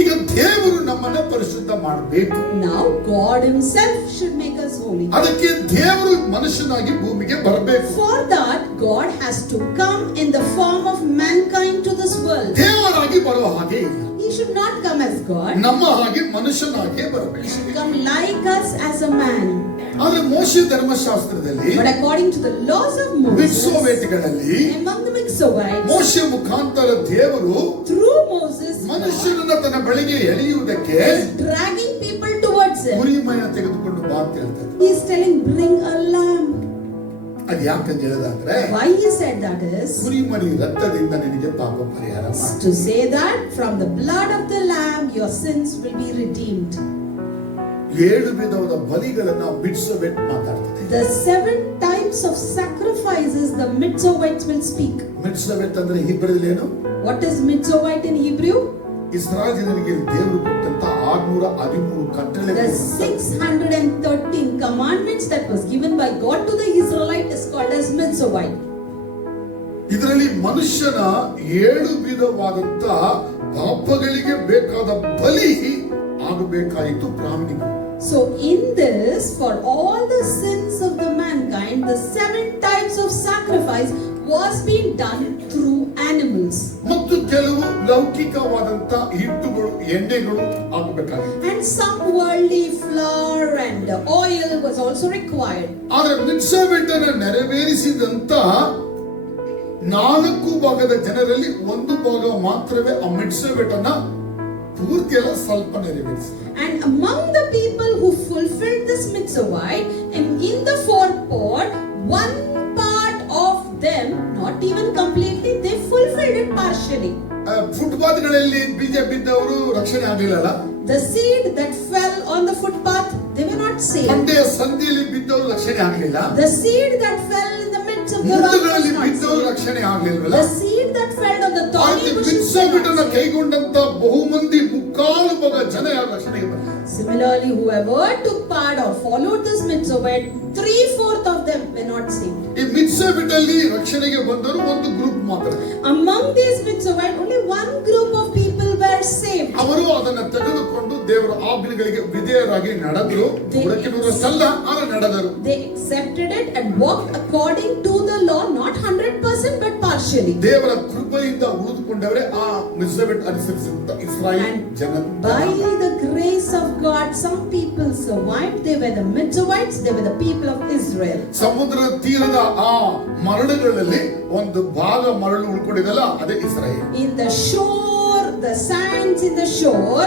ಈಗ ದೇವರು ನಮ್ಮನ್ನ ಪರಿಶುದ್ಧ ಮಾಡಬೇಕು. Now God himself should make us holy. ಅದಕ್ಕೆ ದೇವರು ಮನುಷ್ಯನಾಗಿ ಭೂಮಿಗೆ ಬರಬೇಕು. For that, God has to come in the form of mankind to this world. ದೇವರಾಗಿ ಬರುವ ಹಾಗೆ ಇಲ್ಲ. He should not come as God. ನಮ್ಮ ಹಾಗೆ ಮನುಷ್ಯನಾಗಿ He ಬರಬೇಕು. should come like us as a man. ಆದ್ರೆ ಮೋಶೆ ಧರ್ಮಶಾಸ್ತ್ರದಲ್ಲಿ But according to the laws of Moses, ಮಿಕ್ಸೋವೇಟ್ಗಳಲ್ಲಿ among the Mixovites, ಮೋಶೆ ಮುಖಾಂತರ ದೇವರು through Moses, God ಮನುಷ್ಯನನ್ನ ತನ್ನ ಬಳಿಗೆ ಎಳೆಯುವುದಕ್ಕೆ is dragging people towards him. ಕುರಿಮೈನ ತೆಗೆದುಕೊಂಡು ಬಾ ಅಂತ ಹೇಳ್ತಾರೆ. He is telling, bring a lamb. ಅದು ಯಾಕಂತ ಹೇಳಿದ್ರೆ Why he said that is ಕುರಿಮರಿ ರಕ್ತದಿಂದ ನಿನಗೆ ಪಾಪ ಪರಿಹಾರ ಮಾಡು. to say that from the blood of the lamb your sins will be redeemed. 7 ವಿಧವಾದ ಬಲಿಗಳನ್ನ ಮಿಟ್ಸೋವೆಟ್ ಮಾತಾಡ್ತದೆ. The 7 types of sacrifices the Mixovites will speak. ಮಿಟ್ಸೋವೆಟ್ ಅಂದ್ರೆ ಹೀಬ್ರದಲ್ಲಿ ಏನು? What is Mitzovite in Hebrew? Israel ಜನರಿಗೆ ದೇವರು ಕೊಟ್ಟಂತ 613 The ಕಟ್ಟಳೆಗಳು. 613 commandments that was given by God to the Israelite is called as Mitzovite. ಇದರಲ್ಲಿ ಮನುಷ್ಯನ 7 ವಿಧವಾದಂತ ಪಾಪಗಳಿಗೆ ಬೇಕಾದ ಬಲಿ ಆಗಬೇಕಾಯಿತು ಪ್ರಾಣಿಗಳು. So in this, for all the sins of the mankind, the 7 types of sacrifice was being done through animals. ಮತ್ತು ಕೆಲವು ಲೌಕಿಕವಾದಂತ ಹಿಟ್ಟುಗಳು ಎಣ್ಣೆಗಳು ಆಗಬೇಕಾಗಿತ್ತು. And some worldly flour and oil was also required. ಆದ್ರೆ ಮಿಟ್ಸೋವೆಟ್ಟನ್ನು ನೆರವೇರಿಸಿದಂತ 4 ಭಾಗದ ಜನರಲ್ಲಿ 1 ಭಾಗ ಮಾತ್ರವೇ ಆ ಮಿಟ್ಸೋವೆಟ್ಟನ್ನ ಪೂರ್ತಿ ಎಲ್ಲ ಸ್ವಲ್ಪ ನೆರವೇರಿಸಿದ್ರು. And among the people who fulfilled this Mitzvahite, in the 4 part, 1 part of them, not even completely, they fulfilled it partially. ಫುಟ್ಪಾತ್ಗಳಲ್ಲಿ ಬೀಜ ಬಿದ್ದವರು ರಕ್ಷಣೆ ಆಗಲಿಲ್ಲ. The seed that fell on the footpath, they were not saved. ಮಂಡೆಯ ಸಂಧಿಯಲ್ಲಿ ಬಿದ್ದವರು ರಕ್ಷಣೆ ಆಗಲಿಲ್ಲ. The seed that fell in the midst Israelites of the rock was ಮುಳ್ಳುಗಳಲ್ಲಿ not ಬಿದ್ದು saved. ರಕ್ಷಣೆ ಆಗ್ಲಿಲ್ವಲ್ಲ? The seed that fell on the thorny bushes were ಮಿತ್ಸೋಬಿಟ್ಟನ್ನ not saved. ಕೈಗೊಂಡಂತ ಬಹುಮಂದಿ ಮುಕ್ಕಾಲು ಭಾಗ ಜನ ಯಾರು ರಕ್ಷಣೆಗೆ ಬಂದರು? Similarly, whoever took part or followed this mitzvah, 3/4 of them were not saved. ಈ ಮಿತ್ಸೋಬಿಟ್ಟಲ್ಲಿ ರಕ್ಷಣೆಗೆ ಬಂದವರು ಒಂದು ಗ್ರೂಪ್ ಮಾತ್ರ. Among these mitzvah, only one group of people were saved. ಅವರು ಅದನ್ನ ತೆಗೆದುಕೊಂಡು ದೇವರ ಆಜ್ಞೆಗಳಿಗೆ ವಿಧೇಯರಾಗಿ ನಡೆದರು. ನೂರಕ್ಕೆ ನೂರಷ್ಟಲ್ಲ, ಆದರೆ ನಡೆದರು. They accepted it and walked according to the law, not 100% but partially. ದೇವರ ಕೃಪೆಯಿಂದ ಉಳಿದುಕೊಂಡವರೇ ಆ ಮಿತ್ಸೋಬಿಟ್ ಅನುಸರಿಸಿದ ಇಸ್ರಾಯೇಲ್ ಜನ. By the grace of God, some people survived. They were the Mitzoites, they were the people of Israel. ಸಮುದ್ರ ತೀರದ ಆ ಮರಳುಗಳಲ್ಲಿ ಒಂದು ಭಾಗ ಮರಳು ಉಳ್ಕೊಂಡಿದಲ್ಲ, ಅದೇ Israel. In the shore, the sands in the shore,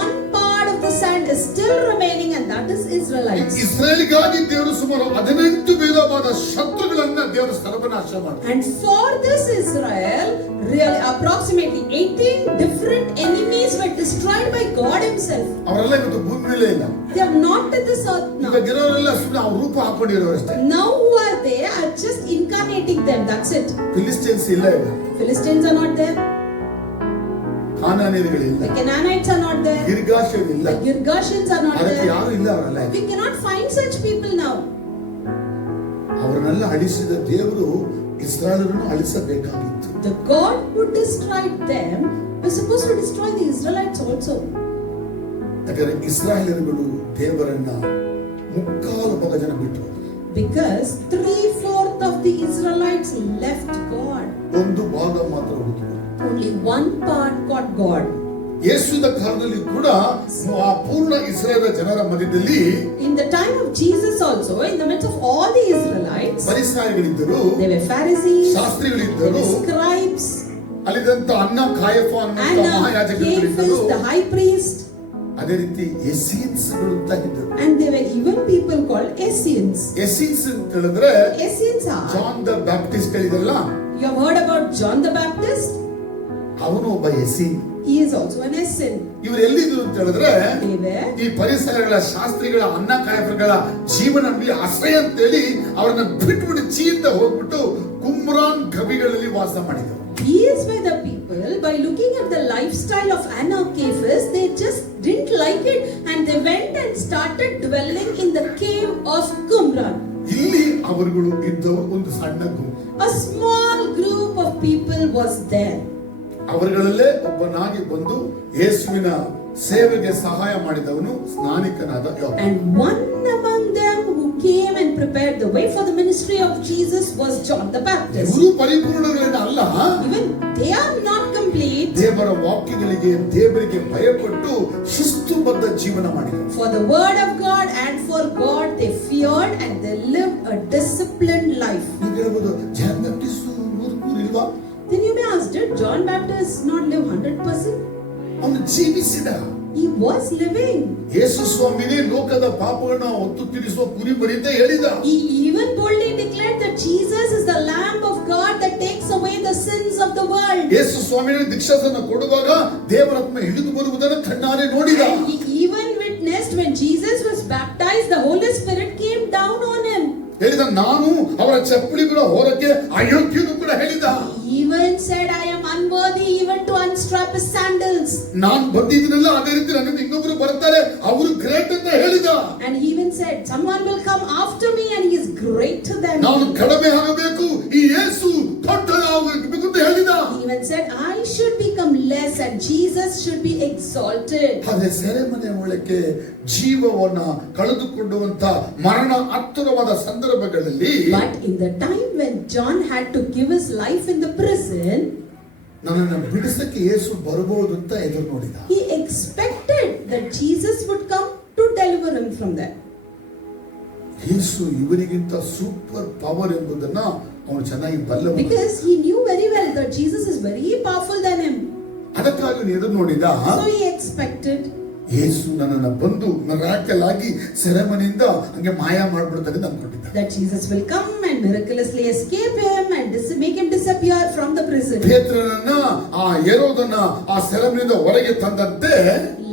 one part of the sand is still remaining, and that is Israelites. ಇಸ್ರಾಯೇಲಿಗಾಗಿ ದೇವರು ಸುಮಾರು 18 ವಿಧವಾದ ಶತ್ರುಗಳನ್ನ ದೇವರು ಸರ್ವನಾಶ ಮಾಡಿದ. And for this Israel, really approximately 18 different enemies were destroyed by God Himself. ಅವರೆಲ್ಲ ಇವತ್ತು ಭೂಮಿ ಮೇಲೆ ಇಲ್ಲ. They are not in this earth now. ಇವಾಗ ಇರೋರೆಲ್ಲ ಸುಮ್ಮನೆ ಅವ್ರ ರೂಪ ಹಾಕೊಂಡಿರೋರು ಅಷ್ಟೇ. Now who are they? Are just incarnating them. That's it. ಫಿಲಿಸ್ಟೀನ್ಸ್ ಇಲ್ಲ ಈಗ. Philistines are not there. ಕಾನಾನ್ಯರುಗಳಿಲ್ಲ. The Canaanites are not there. ಗಿರ್ಗಾಷರು ಇಲ್ಲ. The Girgashians are not ಅದಕ್ಕೆ there. ಯಾರು ಇಲ್ಲ ಅವರೆಲ್ಲ. We cannot find such people now. ಅವರನ್ನೆಲ್ಲ ಅಳಿಸಿದ ದೇವರು ಇಸ್ರಾಯೇಲರನ್ನು ಅಳಿಸಬೇಕಾಗಿತ್ತು. The God who destroyed them was supposed to destroy the Israelites also. ಯಾಕಂದ್ರೆ ಇಸ್ರಾಯೇಲರುಗಳು ದೇವರನ್ನ ಮುಕ್ಕಾಲು ಭಾಗ ಜನ ಬಿಟ್ಟರು. Because 3/4 of the Israelites left God. ಒಂದು ಭಾಗ ಮಾತ್ರ ಉಳಿತು. Only one part got God. ಯೇಸುವಿನ ಕಾಲದಲ್ಲಿ ಕೂಡ ಆ ಪೂರ್ಣ ಇಸ್ರಾಯೇಲ್ ಜನರ ಮಧ್ಯದಲ್ಲಿ In the time of Jesus also, in the midst of all the Israelites, ಫರಿಸಾಯಗಳಿದ್ದರು, there were Pharisees, there ಶಾಸ್ತ್ರಿಗಳಿದ್ದರು, were scribes, ಅಲ್ಲಿದ್ದಂತ ಅನ್ನ ಕಾಯಫ ಅನ್ನುವಂತ and ಮಹಾಯಾಜಕರಿದ್ದರು. Caiaphas, the high priest, ಅದೇ ರೀತಿ ಎಸೀನ್ಸ್ಗಳು ಅಂತ ಇದ್ದರು. and there were even people called Essenes. ಎಸೀನ್ಸ್ ಅಂತ ಹೇಳಿದ್ರೆ Essenes are, John the Baptist ಹೇಳಿದಲ್ಲ, you have heard about John the Baptist? ಅವನು ಒಬ್ಬ ಎಸೀನ್. He is also an Essene. ಇವರು ಎಲ್ಲಿದ್ರು ಅಂತ ಹೇಳಿದ್ರೆ They were ಈ ಪರಿಸರಗಳ ಶಾಸ್ತ್ರಿಗಳ ಅನ್ನ ಕಾಯಫಗಳ ಜೀವನ ಅಸಹ್ಯ ಅಂತೇಳಿ ಅವ್ರನ್ನ ಬಿಟ್ಬಿಟ್ಟು ಚೀಯಿಂದ ಹೋಗ್ಬಿಟ್ಟು ಕುಮ್ರಾನ್ ಗವಿಗಳಲ್ಲಿ ವಾಸ ಮಾಡಿದ್ರು. These were the people, by looking at the lifestyle of Anna Caiaphas, they just didn't like it and they went and started dwelling in the cave of Qumran. ಇಲ್ಲಿ ಅವರುಗಳು ಇದ್ದವರು ಒಂದು ಸಣ್ಣ ಗುಂಪು. A small group of people was there. ಅವರುಗಳಲ್ಲೇ ಒಬ್ಬನಾಗಿ ಬಂದು ಯೇಸುವಿನ ಸೇವೆಗೆ ಸಹಾಯ ಮಾಡಿದವನು ಸ್ನಾನಿಕನಾದ ಯೋಹಾನ. And one among them who came and prepared the way for the ministry of Jesus was John the Baptist. ಇವರು ಪರಿಪೂರ್ಣಗಳೇನ ಅಲ್ಲ, Even they are not complete. ದೇವರ ವಾಕ್ಯಗಳಿಗೆ ದೇವರಿಗೆ ಭಯಪಟ್ಟು ಶಿಸ್ತುಬದ್ಧ ಜೀವನ ಮಾಡಿದರು. For the word of God and for God they feared and they lived a disciplined life. ನೀವು ಹೇಳ್ಬೋದು, ಜಾನ್ ಬ್ಯಾಪ್ಟಿಸ್ಟ್ ಇಲ್ವಾ? Then you may ask, did John Baptist not live 100%? ಅವನು ಜೀವಿಸಿದ. He was living. ಯೇಸು ಸ್ವಾಮಿನೇ ಲೋಕದ ಪಾಪಗಳನ್ನ ಹೊತ್ತು ತೀರಿಸುವ ಕುರಿಮರಿ ಅಂತ ಹೇಳಿದ. He even boldly declared that Jesus is the Lamb of God that takes away the sins of the world. ಯೇಸು ಸ್ವಾಮಿನೇ ದೀಕ್ಷಾಸನ ಕೊಡುವಾಗ ದೇವರಾತ್ಮ ಇಳಿದು ಬರುವುದನ್ನು ಕಣ್ಣಾರೆ ನೋಡಿದ. And he even witnessed when Jesus was baptized, the Holy Spirit came down on him. ಹೇಳಿದ, ನಾನು ಅವರ ಚಪ್ಪಲಿಗಳ ಹೊರಕ್ಕೆ ಅಯೋಗ್ಯನು ಕೂಡ ಹೇಳಿದ. He even said, I am unworthy even to unstrap his sandals. ನಾನು ಬಂದಿದ್ದೀನಲ್ಲ, ಅದೇ ರೀತಿ ನನ್ನಿಂದ ಇನ್ನೊಬ್ರು ಬರ್ತಾರೆ, ಅವರು ಗ್ರೇಟ್ ಅಂತ ಹೇಳಿದ. And he even said, someone will come after me and he is greater than ನಾನು me. ಕಡಿಮೆ ಆಗಬೇಕು, ಈ ಯೇಸು ದೊಡ್ಡದಾಗಬೇಕು ಅಂತ ಹೇಳಿದ. He even said, I should become less and Jesus should be exalted. ಅದೇ ಸೆರೆಮನೆ ಒಳಕ್ಕೆ ಜೀವವನ್ನ ಕಳೆದುಕೊಂಡುವಂತ ಮರಣ ಹತ್ತಿರವಾದ ಸಂದರ್ಭಗಳಲ್ಲಿ, But in the time when John had to give his life in the prison, ನನ್ನನ್ನು ಬಿಡಿಸಕ್ಕೆ ಯೇಸು ಬರಬಹುದು ಅಂತ ಎದುರು ನೋಡಿದ. he expected that Jesus would come to deliver him from that. ಯೇಸು ಇವರಿಗಿಂತ ಸೂಪರ್ ಪವರ್ ಎಂಬುದನ್ನ ಅವನು ಚೆನ್ನಾಗಿ ಬಲ್ಲವನು. Because he knew very well that Jesus is very powerful than him. ಅದಕ್ಕಾಗಿ ಅವನು ಎದುರು ನೋಡಿದ. So he expected ಯೇಸು ನನ್ನನ್ನು ಬಂದು ಮಿರಾಕಲ್ ಆಗಿ ಸೆರೆಮನೆಯಿಂದ ಹಂಗೆ ಮಾಯ ಮಾಡ್ಬಿಡ್ತಾರೆ ಅಂತ ಅನ್ಕೊಂಡಿದ್ದ. that Jesus will come and miraculously escape him and make him disappear from the prison. ಪೇತ್ರನನ್ನ ಆ ಹೆರೋದನ ಆ ಸೆರೆಮನೆಯಿಂದ ಹೊರಗೆ ತಂದಂತೆ,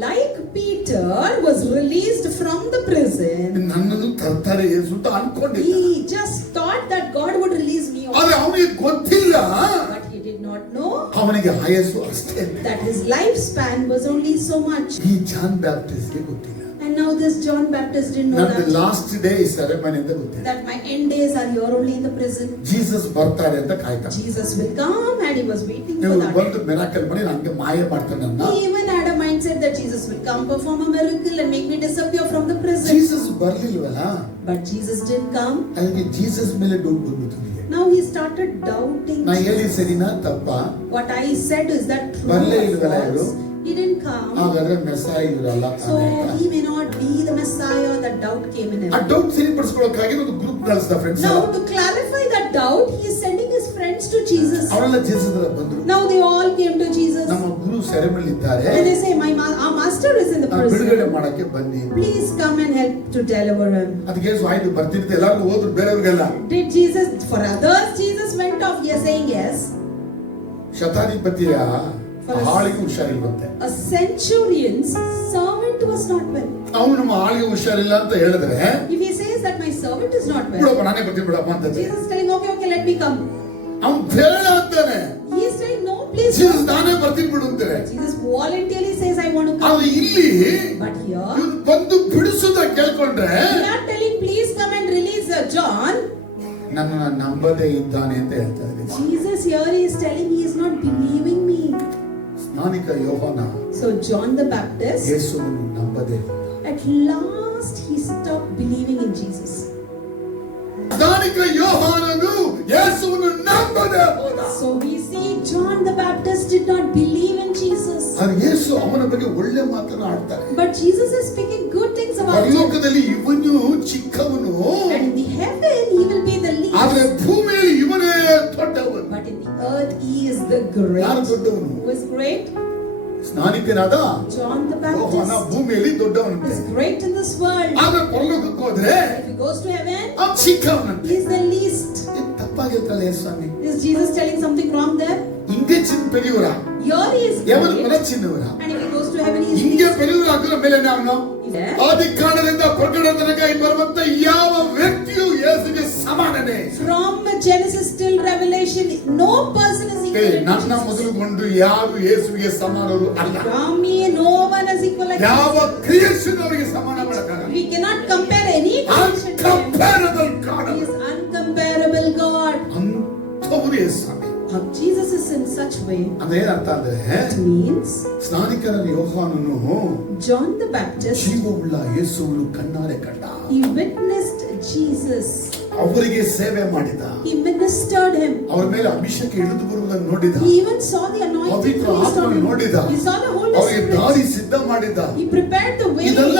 Like Peter was released from the prison, ನನ್ನನ್ನು ತರ್ತಾರೆ ಯೇಸು ಅಂತ ಅನ್ಕೊಂಡಿದ್ದ. he just thought that God would release me ಗೊತ್ತಿಲ್ಲ, but he did not know ಅವನಿಗೆ ಆಯಸ್ಸು ಅಷ್ಟೇ. that his lifespan was only so much. ಈ ಜಾನ್ ಬ್ಯಾಪ್ಟಿಸ್ಟ್ಗೆ ಗೊತ್ತಿಲ್ಲ, And now this John Baptist didn't know ನನ್ನ that, ಲಾಸ್ಟ್ ಡೇ ಈ ಸೆರೆಮನಿ ಅಂತ ಗೊತ್ತಿಲ್ಲ. that my end days are here only in the prison. Jesus ಬರ್ತಾರೆ ಅಂತ ಕಾಯ್ತಾನೆ. Jesus will come, and he was waiting for ನೀವು that. ಬಂದು ಮಿರಾಕಲ್ ಮಾಡಿ ನನಗೆ ಮಾಯ ಮಾಡ್ತಾನೆ ಅಂತ. He even had a mindset that Jesus will come, perform a miracle, and make me disappear from the prison. Jesus ಬರ್ಲಿಲ್ವಲ್ಲ, But Jesus didn't come. ಅದಕ್ಕೆ Jesus ಮೇಲೆ doubt ಬಂದ್ಬಿಟ್ಟು ನನಗೆ. Now he started doubting. ನಾ ಹೇಳಿ ಸರಿನಾ ತಪ್ಪಾ? What I said is that true ಬರ್ಲೇ or ಇಲ್ವಲ್ಲ ಇವ್ರು? false? He didn't come. ಹಾಗಾದ್ರೆ ಮೆಸ್ಸಾಯ ಇರಲ್ಲ. So he may not be the Messiah. That doubt came in him. ಆ ಡೌಟ್ ಸರಿಪಡಿಸ್ಕೊಳ್ಳೋಕ್ಕಾಗಿ ಒಂದು ಗ್ರೂಪ್ ಕಳಿಸ್ದ friends. Now to clarify that doubt, he is sending his friends to Jesus. ಅವರೆಲ್ಲ ಜೀಸಸ್ ಹತ್ರ ಬಂದ್ರು. Now they all came to Jesus. ನಮ್ಮ ಗುರು ಸೆರೆಮನಿ ಇದ್ದಾರೆ, And they say, our master is in the ಬಿಡುಗಡೆ prison. ಮಾಡಕ್ಕೆ ಬನ್ನಿ. Please come and help to deliver him. ಅದಕ್ಕೆ ಆಯ್ತು ಬರ್ತಿರ್ತೆ, ಎಲ್ಲಾರು ಹೋದ್ರು, ಬೇರೆಯವ್ರಿಗೆಲ್ಲ. Did Jesus, for others, Jesus went off, yes, saying yes. ಶತಾಧಿಪತಿಯ ಆಳಿಗೆ ಹುಷಾರಿಲ್ವಂತೆ. A centurion's servant was not well. ಅವನು ನಮ್ಮ ಆಳಿಗೆ ಹುಷಾರಿಲ್ಲ ಅಂತ ಹೇಳಿದ್ರೆ, If he says that my servant is not well, ಬಿಡಪ್ಪ ನಾನೇ ಬರ್ತೀನಿ ಬಿಡಪ್ಪ ಅಂತ Jesus is telling, okay, let me come. ಅವನು ಬೇಡ ಅಂತಾನೆ. He is saying, no, please Jesus don't. ನಾನೇ ಬರ್ತೀನಿ ಬಿಡು ಅಂತಾರೆ. Jesus voluntarily says, I want to come. ಆದ್ರೆ ಇಲ್ಲಿ But here, ಇವ್ನು ಬಂದು ಬಿಡಿಸುದ ಕೇಳ್ಕೊಂಡ್ರೆ, we are telling, please come and release John. ನನ್ನ ನಂಬದೇ ಇದ್ದಾನೆ ಅಂತ ಹೇಳ್ತಾ ಇದ್ದೀನಿ. Jesus here is telling he is not believing me. ಸ್ನಾನಿಕ ಯೋಹಾನ So John the Baptist, ಯೇಸುವನ್ನು ನಂಬದೇ ಇಲ್ಲ. at last he stopped believing in Jesus. ಸ್ನಾನಿಕ ಯೋಹಾನನು ಯೇಸುವನ್ನು ನಂಬದೇ ಹೋದ. So we see John the Baptist did not believe in Jesus. ಅದು ಯೇಸು ಅವನ ಬಗ್ಗೆ ಒಳ್ಳೆ ಮಾತನ್ನ ಆಡ್ತಾರೆ. But Jesus is speaking good things about him. ಪರಲೋಕದಲ್ಲಿ ಇವನು ಚಿಕ್ಕವನು, And in the heaven he will be the ಆದ್ರೆ least. ಭೂಮಿಯಲ್ಲಿ ಇವನೇ ದೊಡ್ಡವನು. But in the earth he is the ಯಾರು great. ದೊಡ್ಡವನು? Who is great? ಸ್ನಾನಿಕನಾದ John the ಯೋಹಾನ Baptist ಭೂಮಿಯಲ್ಲಿ ದೊಡ್ಡವನಂತೆ. is great in this world. ಆದ್ರೆ ಪರಲೋಕಕ್ಕೆ ಹೋದ್ರೆ If he goes to heaven, ಅವ್ನು ಚಿಕ್ಕವನಂತೆ. he is the least. ಇದು ತಪ್ಪಾಗಿರ್ತಲ್ಲ ಯೇಸು ಸ್ವಾಮಿ. Is Jesus telling something wrong there? ಹಿಂಗೆ ಚಿನ್ನ ಪೆರಿಯವರ, Here he is ಯಾವನು great. ಮನ ಚಿನ್ನವರ, And if he goes to heaven, he is ಹಿಂಗೆ least. ಪೆರಿಯವರ ಅದರ ಮೇಲೆ ಅವನು Yeah. ಆದಿಕಾಂಡದಿಂದ ಪ್ರಕಟಣೆ ತನಕ ಬರುವಂತ ಯಾವ ವ್ಯಕ್ತಿಯು ಯೇಸುವಿಗೆ ಸಮಾನನೇ. From Genesis till Revelation, no person is equal to ನನ್ನ Jesus. ಮೊದಲುಗೊಂಡು ಯಾರು ಯೇಸುವಿಗೆ ಸಮಾನರು ಅಲ್ಲ. From me, no one is equal like ಯಾವ Jesus. ಕ್ರಿಯೇಷನ್ ಅವರಿಗೆ ಸಮಾನ ಮಾಡಕ್ಕಾಗಲ್ಲ. We cannot compare any creation to him. Uncomparable God. He is uncomparable God. ಅಂಥವರು ಯೇಸು ಸ್ವಾಮಿ. Jesus is in such way. ಅದೇನರ್ಥ ಅಂದ್ರೆ, It means ಸ್ನಾನಿಕನ ಯೋಹಾನನು John the Baptist, ಜೀವವುಳ್ಳ ಯೇಸುವನ್ನು ಕಣ್ಣಾರೆ ಕಂಡ. he witnessed Jesus. ಅವರಿಗೆ ಸೇವೆ ಮಾಡಿದ. He ministered him. ಅವರ ಮೇಲೆ ಅಭಿಷೇಕ ಇಳಿದು ಬರುವುದನ್ನು ನೋಡಿದ. He even saw the anointing Pavithra placed on ಆತ್ಮವನ್ನು him. ನೋಡಿದ. He saw the Holy ಅವರಿಗೆ ದಾರಿ Spirit. ಸಿದ್ಧ ಮಾಡಿದ. He prepared the way. ಇದೆಲ್ಲ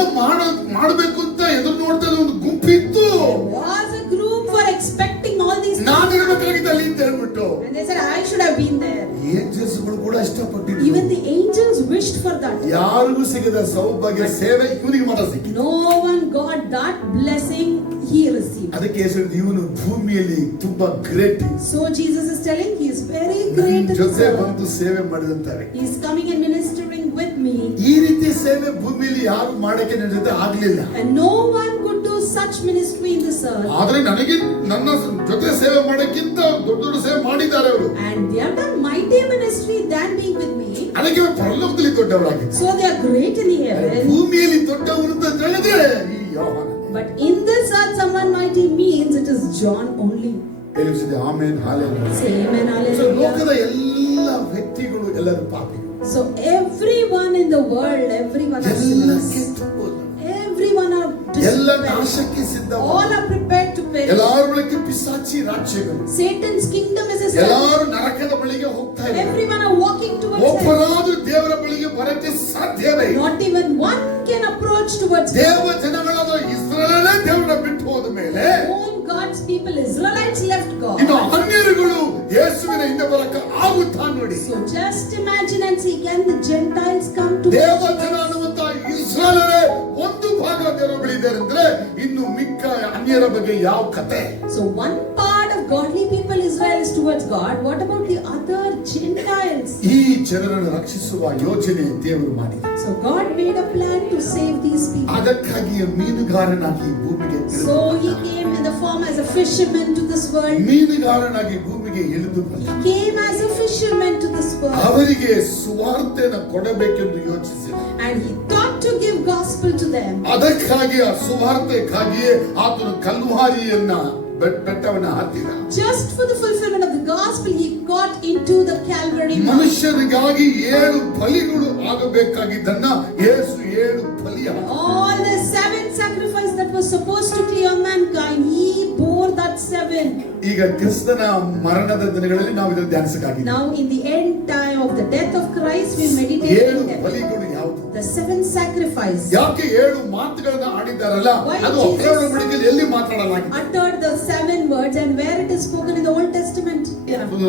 ಮಾಡಬೇಕು ಅಂತ ಎದುರು ನೋಡ್ತಾ ಇದ್ದ ಒಂದು ಗುಂಪಿತ್ತು. There was a group for expecting all these things. ನಾನಿರ್ಬೇಕಾಗಿದ್ದ ಅಲ್ಲಿ ಅಂತ ಹೇಳ್ಬಿಟ್ಟು And they said, I should have been there. ಏಂಜಲ್ಸ್ಗಳು ಕೂಡ ಇಷ್ಟಪಟ್ಟಿದ್ರು. Even the angels wished for that. ಯಾರಿಗೂ ಸಿಗದ ಸೌಭಾಗ್ಯ ಸೇವೆ ಇವನಿಗೆ ಮಾತ್ರ ಸಿಕ್ಕಿತು. No one got that blessing he received. ಅದಕ್ಕೆ ಹೆಸರು ಇವನು ಭೂಮಿಯಲ್ಲಿ ತುಂಬಾ great. So Jesus is telling he is very great in this ಜೊತೆ earth. ಬಂದು ಸೇವೆ ಮಾಡಿದಂತಾರೆ. He is coming and ministering with me. ಈ ರೀತಿ ಸೇವೆ ಭೂಮಿಯಲ್ಲಿ ಯಾರು ಮಾಡಕ್ಕೆ ನನ್ನ ಜೊತೆ ಆಗ್ಲಿಲ್ಲ. And no one could do such ministry in this earth. ಆದ್ರೆ ನನಗೆ ನನ್ನ ಜೊತೆ ಸೇವೆ ಮಾಡಕ್ಕಿಂತ ದೊಡ್ಡ ದೊಡ್ಡ ಸೇವೆ ಮಾಡಿದ್ದಾರೆ ಅವರು. And they have done mighty ministry than being with me. ಅದಕ್ಕೆ ಪರಲೋಕದಲ್ಲಿ ದೊಡ್ಡವರಾಗಿದ್ದಾರೆ. So they are great in the heaven. ಭೂಮಿಯಲ್ಲಿ ದೊಡ್ಡವರು ಅಂತ ಹೇಳಿದ್ರೆ ಈ ಯೋಹಾನ. But in this earth, someone mighty means it is John only. ಹೇಳಿಸಿದೆ amen hallelujah. Say amen, so hallelujah. ಲೋಕದ ಎಲ್ಲ ವ್ಯಕ್ತಿಗಳು ಎಲ್ಲರೂ ಪಾಪಿಗಳು. So everyone in the world, everyone are ಎಲ್ಲ sinners. ಕೆಟ್ಟು ಹೋದ್ರು. Everyone are ಎಲ್ಲ desperate. ನಾಶಕ್ಕೆ ಸಿದ್ಧ. All are prepared to perish. ಎಲ್ಲಾರ ಬಳಿಗೆ ಪಿಶಾಚಿ ರಾಜ್ಯಗಳು. Satan's kingdom is established. ಎಲ್ಲಾರು ನರಕದ ಬಳಿಗೆ ಹೋಗ್ತಾ ಇದ್ದಾರೆ. Everyone are walking towards hell. ಒಬ್ಬರಾದ್ರೂ ದೇವರ ಬಳಿಗೆ ಬರಕ್ಕೆ ಸಾಧ್ಯವೇ ಇಲ್ಲ. Not even one can approach towards him. ದೇವ ಜನಗಳಾದ ಇಸ್ರಾಯೇಲೇ ದೇವರ ಬಿಟ್ಟು ಹೋದ ಮೇಲೆ All God's people, Israelites left God. ಇನ್ನು ಅನ್ಯರುಗಳು ಯೇಸುವಿನ ಹಿಂದೆ ಬರಕ್ಕೆ ಆಗುತ್ತಾ ನೋಡಿ. So just imagine and see, can the Gentiles come to ದೇವ worship ಜನ us? ಅನ್ನುವಂತ ಇಸ್ರಾಯೇಲೇ ಒಂದು ಭಾಗ ದೇವರ ಬಳಿ ಇದ್ದಾರೆ ಅಂದ್ರೆ ಇನ್ನು ಮಿಕ್ಕ ಅನ್ಯರ ಬಗ್ಗೆ ಯಾವ ಕತೆ? So one part of godly people Israel is towards God. What about the other Gentiles. ಈ ಜನರನ್ನು ರಕ್ಷಿಸುವ ಯೋಜನೆ ದೇವರು ಮಾಡಿದ. So God made a plan to save these people. ಅದಕ್ಕಾಗಿಯೇ ಮೀನುಗಾರನಾಗಿ ಈ ಭೂಮಿಗೆ So he came in the form as a fisherman to this world. ಮೀನುಗಾರನಾಗಿ ಭೂಮಿಗೆ ಇಳಿದು ಬಂದ. He came as a fisherman to this world. ಅವರಿಗೆ ಸುವಾರ್ತೆಯನ್ನು ಕೊಡಬೇಕೆಂದು ಯೋಚಿಸಿದ. And he thought to give gospel to them. ಅದಕ್ಕಾಗಿ ಆ ಸುವಾರ್ತೆಗಾಗಿಯೇ ಆತನು ಕಲ್ವಾರಿಯನ್ನ ಬೆಟ್ಟವನ್ನ ಹತ್ತಿದ. Just for the fulfillment of the gospel, he got into the Calvary Mount. ಮನುಷ್ಯರಿಗಾಗಿ 7 ಬಲಿಗಳು ಆಗಬೇಕಾಗಿದ್ದನ್ನ ಯೇಸು 7 ಬಲಿಯಾದ. All the 7 sacrifices that were supposed to clear mankind, he bore that 7. ಈಗ ಕ್ರಿಸ್ತನ ಮರಣದ ದಿನಗಳಲ್ಲಿ ನಾವು ಇದನ್ನು ಧ್ಯಾನಿಸಬೇಕಾಗಿದೆ. Now in the end time of the death of Christ, we meditate 7 on them. ಬಲಿಗಳು ಯಾವುದು? The 7 sacrifices. ಯಾಕೆ 7 ಮಾತುಗಳನ್ನ ಆಡಿದ್ದಾರಲ್ಲ, ಅದು ಒಡಂಬಡಿಕೆಯಲ್ಲಿ ಎಲ್ಲಿ ಮಾತಾಡಲಾಗಿದೆ? Uttered the 7 words, and where it is spoken in the Old Testament.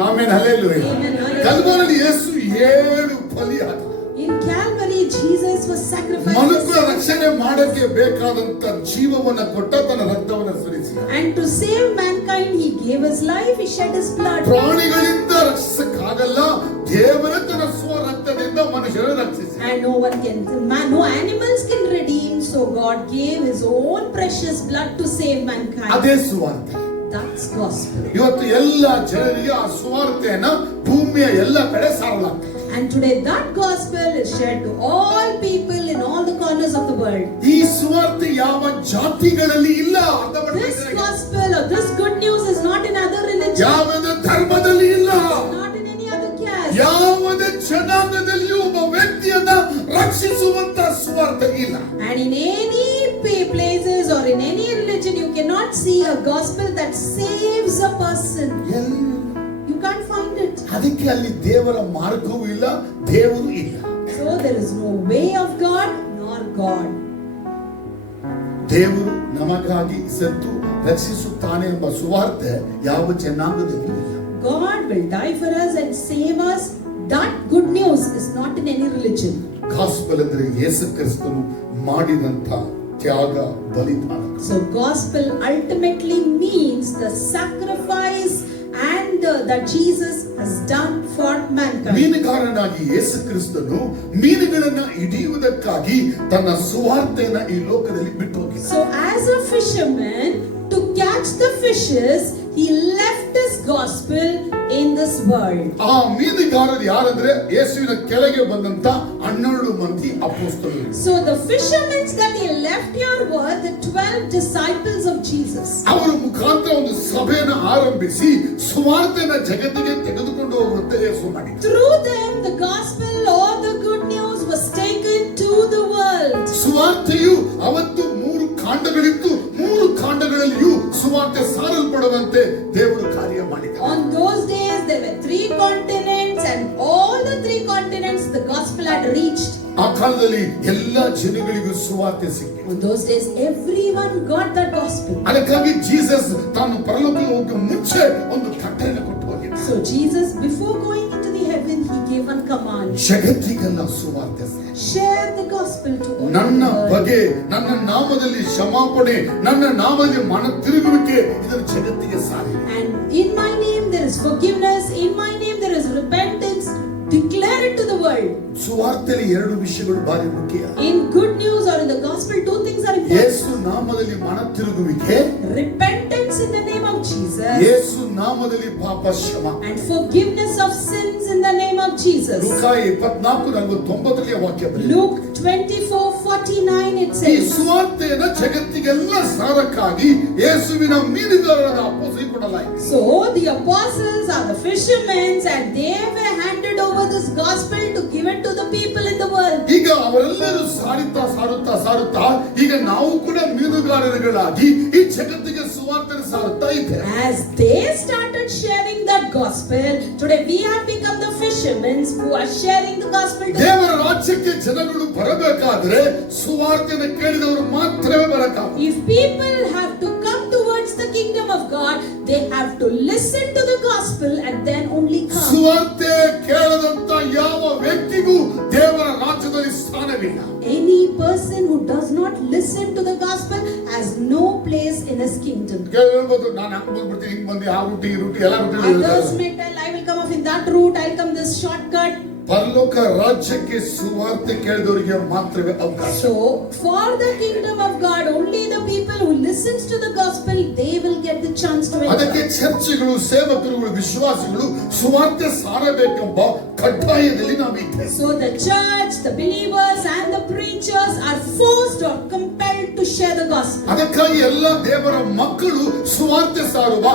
Amen, hallelujah. ಕಲ್ವಾರಿಯಲ್ಲಿ ಯೇಸು 7 ಬಲಿಯಾದ. In Calvary, Jesus was sacrificed. ಮನುಷ್ಯರ ರಕ್ಷಣೆ ಮಾಡಕ್ಕೆ ಬೇಕಾದಂತ ಜೀವವನ್ನ ಕೊಟ್ಟ, ತನ್ನ ರಕ್ತವನ್ನ ಸುರಿಸಿ. And to save mankind, he gave his life, he shed his blood. ಪ್ರಾಣಿಗಳಿಂದ ರಕ್ಷಿಸಕ್ಕಾಗಲ್ಲ, ದೇವರ ತನ್ನ ಸ್ವ ರಕ್ತದಿಂದ ಮನುಷ್ಯರನ್ನು ರಕ್ಷಿಸಿ. And no animals can redeem, so God gave his own precious blood to save mankind. ಅದೇ ಸುವಾರ್ತೆ. That's gospel. ಇವತ್ತು ಎಲ್ಲ ಜನರಿಗೆ ಆ ಸುವಾರ್ತೆಯನ್ನ ಭೂಮಿಯ ಎಲ್ಲ ಕಡೆ ಸಾರಲಾಗ್ತದೆ. And today that gospel is shared to all people in all the corners of the world. ಈ ಸುವಾರ್ತೆ ಯಾವ ಜಾತಿಗಳಲ್ಲಿ ಇಲ್ಲ. This gospel or this good news is not in other religions. ಯಾವುದೇ ಧರ್ಮದಲ್ಲಿ ಇಲ್ಲ. Not in any other caste. ಯಾವುದೇ ಜನಾಂಗದಲ್ಲಿಯೂ ಒಬ್ಬ ವ್ಯಕ್ತಿಯನ್ನ ರಕ್ಷಿಸುವಂತ ಸುವಾರ್ತೆ ಇಲ್ಲ. And in any places or in any religion, you cannot see a gospel that saves a person. You can't find it. ಅದಕ್ಕೆ ಅಲ್ಲಿ ದೇವರ ಮಾರ್ಗವೂ ಇಲ್ಲ, ದೇವರು ಇಲ್ಲ. So there is no way of God nor God. ದೇವರು ನಮಗಾಗಿ ಸತ್ತು ರಕ್ಷಿಸುತ್ತಾನೆ ಎಂಬ ಸುವಾರ್ತೆ ಯಾವ ಜನಾಂಗದಲ್ಲೂ ಇಲ್ಲ. God will die for us and save us. That good news is not in any religion. Gospel ಅಂದ್ರೆ ಯೇಸು ಕ್ರಿಸ್ತನು ಮಾಡಿದಂತ ತ್ಯಾಗ ಬಲಿದಾನ. So gospel ultimately means the sacrifice and that Jesus has done for mankind. ಮೀನುಗಾರನಾಗಿ ಯೇಸು ಕ್ರಿಸ್ತನು ಮೀನುಗಳನ್ನ ಹಿಡಿಯುವುದಕ್ಕಾಗಿ ತನ್ನ ಸುವಾರ್ತೆಯನ್ನ ಈ ಲೋಕದಲ್ಲಿ ಬಿಟ್ಟು ಹೋಗಿದ್ದ. So as a fisherman, to catch the fishes, he left his gospel in this world. ಆ ಮೀನುಗಾರರು ಯಾರಂದ್ರೆ ಯೇಸುವಿನ ಕೆಳಗೆ ಬಂದಂತ 12 ಮಂದಿ ಅಪೊಸ್ತಲರು. So the fishermen that he left here were the 12 disciples of Jesus. ಅವರ ಮುಖಾಂತರ ಒಂದು ಸಭೆಯನ್ನು ಆರಂಭಿಸಿ ಸುವಾರ್ತೆನ ಜಗತ್ತಿಗೆ ತೆಗೆದುಕೊಂಡು ಹೋಗುವಂತೆ ಯೇಸು ಮಾಡಿದ. Through them the gospel or the good news was taken to the world. ಸುವಾರ್ತೆಯು ಅವತ್ತು 3 ಕಾಂಡಗಳಿತ್ತು. 3 ಕಾಂಡಗಳಲ್ಲಿಯೂ ಸುವಾರ್ತೆ ಸಾರಲ್ಪಡುವಂತೆ ದೇವರು ಕಾರ್ಯ ಮಾಡಿದ. On those days there were 3 continents, and all the 3 continents the gospel had reached. ಆ ಕಾಲದಲ್ಲಿ ಎಲ್ಲಾ ಜನಗಳಿಗೂ ಸುವಾರ್ತೆ ಸಿಕ್ಕಿತು. On those days everyone got that gospel. ಅದಕ್ಕಾಗಿ ಜೀಸಸ್ ತಾನು ಪರಲೋಕಕ್ಕೆ ಹೋಗೋ ಮುಂಚೆ ಒಂದು ಕಟ್ಟಳೆಯನ್ನು ಕೊಟ್ಟು ಹೋಗಿದ್ದ. So Jesus, before going into the heaven, he gave one command: ಜಗತ್ತಿಗೆಲ್ಲ ಸುವಾರ್ತೆ share the gospel to all. ನನ್ನ ಬಗ್ಗೆ, ನನ್ನ ನಾಮದಲ್ಲಿ ಕ್ಷಮಾಪಣೆ, ನನ್ನ ನಾಮದಲ್ಲಿ ಮನ ತಿರುಗುವಿಕೆ, ಇದನ್ನು ಜಗತ್ತಿಗೆ ಸಾರಿ. And in my name there is forgiveness, in my name there is repentance. Declare it to the world. ಸುವಾರ್ತೆಯಲ್ಲಿ 2 ವಿಷಯಗಳು ಬಾರಿ ಮುಖ್ಯ. In good news or in the gospel, 2 things are important. ಯೇಸು ನಾಮದಲ್ಲಿ ಮನ ತಿರುಗುವಿಕೆ, Repentance in the name of Jesus, ಯೇಸು ನಾಮದಲ್ಲಿ ಪಾಪ ಕ್ಷಮ, and forgiveness of sins in the name of Jesus. ಲೂಕ 24:49 ವಾಕ್ಯ ಬರೆದಿದೆ. Luke 24:49 it ಈ says. ಸುವಾರ್ತೆಯನ್ನು ಜಗತ್ತಿಗೆಲ್ಲ ಸಾರಕ್ಕಾಗಿ ಯೇಸುವಿನ ಮೀನುಗಾರರ ಅಪ್ಪೋಸಿಗೆ ಕೊಡಲಾಯಿತು. So the apostles are the fishermen, and they were handed over this gospel to give it to the people in the world. ಈಗ ಅವರೆಲ್ಲರೂ ಸಾರುತ್ತಾ ಈಗ ನಾವು ಕೂಡ ಮೀನುಗಾರರುಗಳಾಗಿ ಈ ಜಗತ್ತಿಗೆ ಸುವಾರ್ತೆ ಸಾರುತ್ತಾ ಇದ್ದೇವೆ. As they started sharing that gospel, today we have become the fishermen who are sharing the gospel to ದೇವರ ರಾಜ್ಯಕ್ಕೆ ಜನಗಳು ಬರಬೇಕಾದ್ರೆ ಸುವಾರ್ತೆಯನ್ನು ಕೇಳಿದವರು ಮಾತ್ರವೇ ಬರಕಾಗು. If people have to come towards the kingdom of God, they have to listen to the gospel and then only come. ಸುವಾರ್ತೆ ಕೇಳದಂತ ಯಾವ ವ್ಯಕ್ತಿಗೂ ದೇವರ ರಾಜ್ಯದಲ್ಲಿ ಸ್ಥಾನವಿಲ್ಲ. Any person who does not listen to the gospel has no place in his kingdom. ಹೇಳ್ಬೋದು, ನಾನು ಹಂಗ್ ಬಂದ್ಬಿಡ್ತೀನಿ, ಹಿಂಗ್ ಬಂದು ಆ ರೂಟಿ ಈ ರೂಟಿ ಎಲ್ಲ Others ರೂಟಿ. may tell, I will come off in that route, I'll come this shortcut. ಪರಲೋಕ ರಾಜ್ಯಕ್ಕೆ ಸುವಾರ್ತೆ ಕೇಳಿದವರಿಗೆ ಮಾತ್ರವೇ ಅವಕಾಶ. So for the kingdom of God, only the people who listens to the gospel, they will get the chance to ಅದಕ್ಕೆ enter. ಚರ್ಚ್ಗಳು, ಸೇವಕರುಗಳು, ವಿಶ್ವಾಸಿಗಳು ಸುವಾರ್ತೆ ಸಾರಬೇಕೆಂಬ ಕಡ್ಡಾಯದಲ್ಲಿ ನಾವಿದ್ದೇವೆ. So the church, the believers and the preachers are forced or compelled to share the gospel. ಅದಕ್ಕಾಗಿ ಎಲ್ಲ ದೇವರ ಮಕ್ಕಳು ಸುವಾರ್ತೆ ಸಾರುವ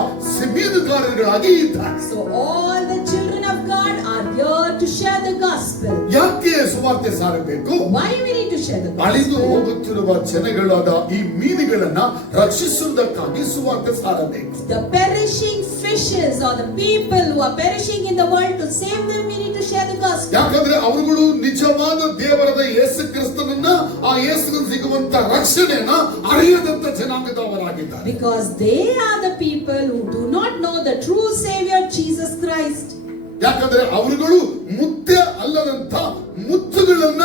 ಮೀನುಗಾರರಾಗಿ ಇದ್ದಾರೆ. So all the children of God are here to share the gospel. ಯಾಕೆ ಸುವಾರ್ತೆ ಸಾರಬೇಕು? Why we need to share the ಅಳಿದು gospel? ಹೋಗುತ್ತಿರುವ ಜನಗಳಾದ ಈ ಮೀನುಗಳನ್ನ ರಕ್ಷಿಸುವುದಕ್ಕಾಗಿ ಸುವಾರ್ತೆ ಸಾರಬೇಕು. The perishing fishes or the people who are perishing in the world, to save them we need to share the gospel. ಯಾಕಂದ್ರೆ ಅವರುಗಳು ನಿಜವಾದ ದೇವರದ ಯೇಸು ಕ್ರಿಸ್ತನನ್ನ, ಆ ಯೇಸುವಿನ ಸಿಗುವಂತ ರಕ್ಷಣೆಯನ್ನ ಅರಿಯದಂತ ಜನಾಂಗದವರಾಗಿದ್ದಾರೆ. Because they are the people who do not know the true Savior Jesus Christ. ಯಾಕಂದ್ರೆ ಅವರುಗಳು ಮುತ್ತೆ ಅಲ್ಲದಂತ ಮುತ್ತುಗಳನ್ನ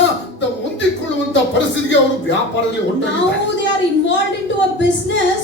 ಹೊಂದಿಕೊಳ್ಳುವಂತ ಪರಿಸ್ಥಿತಿಗೆ ಅವರು ವ್ಯಾಪಾರದಲ್ಲಿ ಹೊಂದಿದ್ದಾರೆ. Now they are involved into a business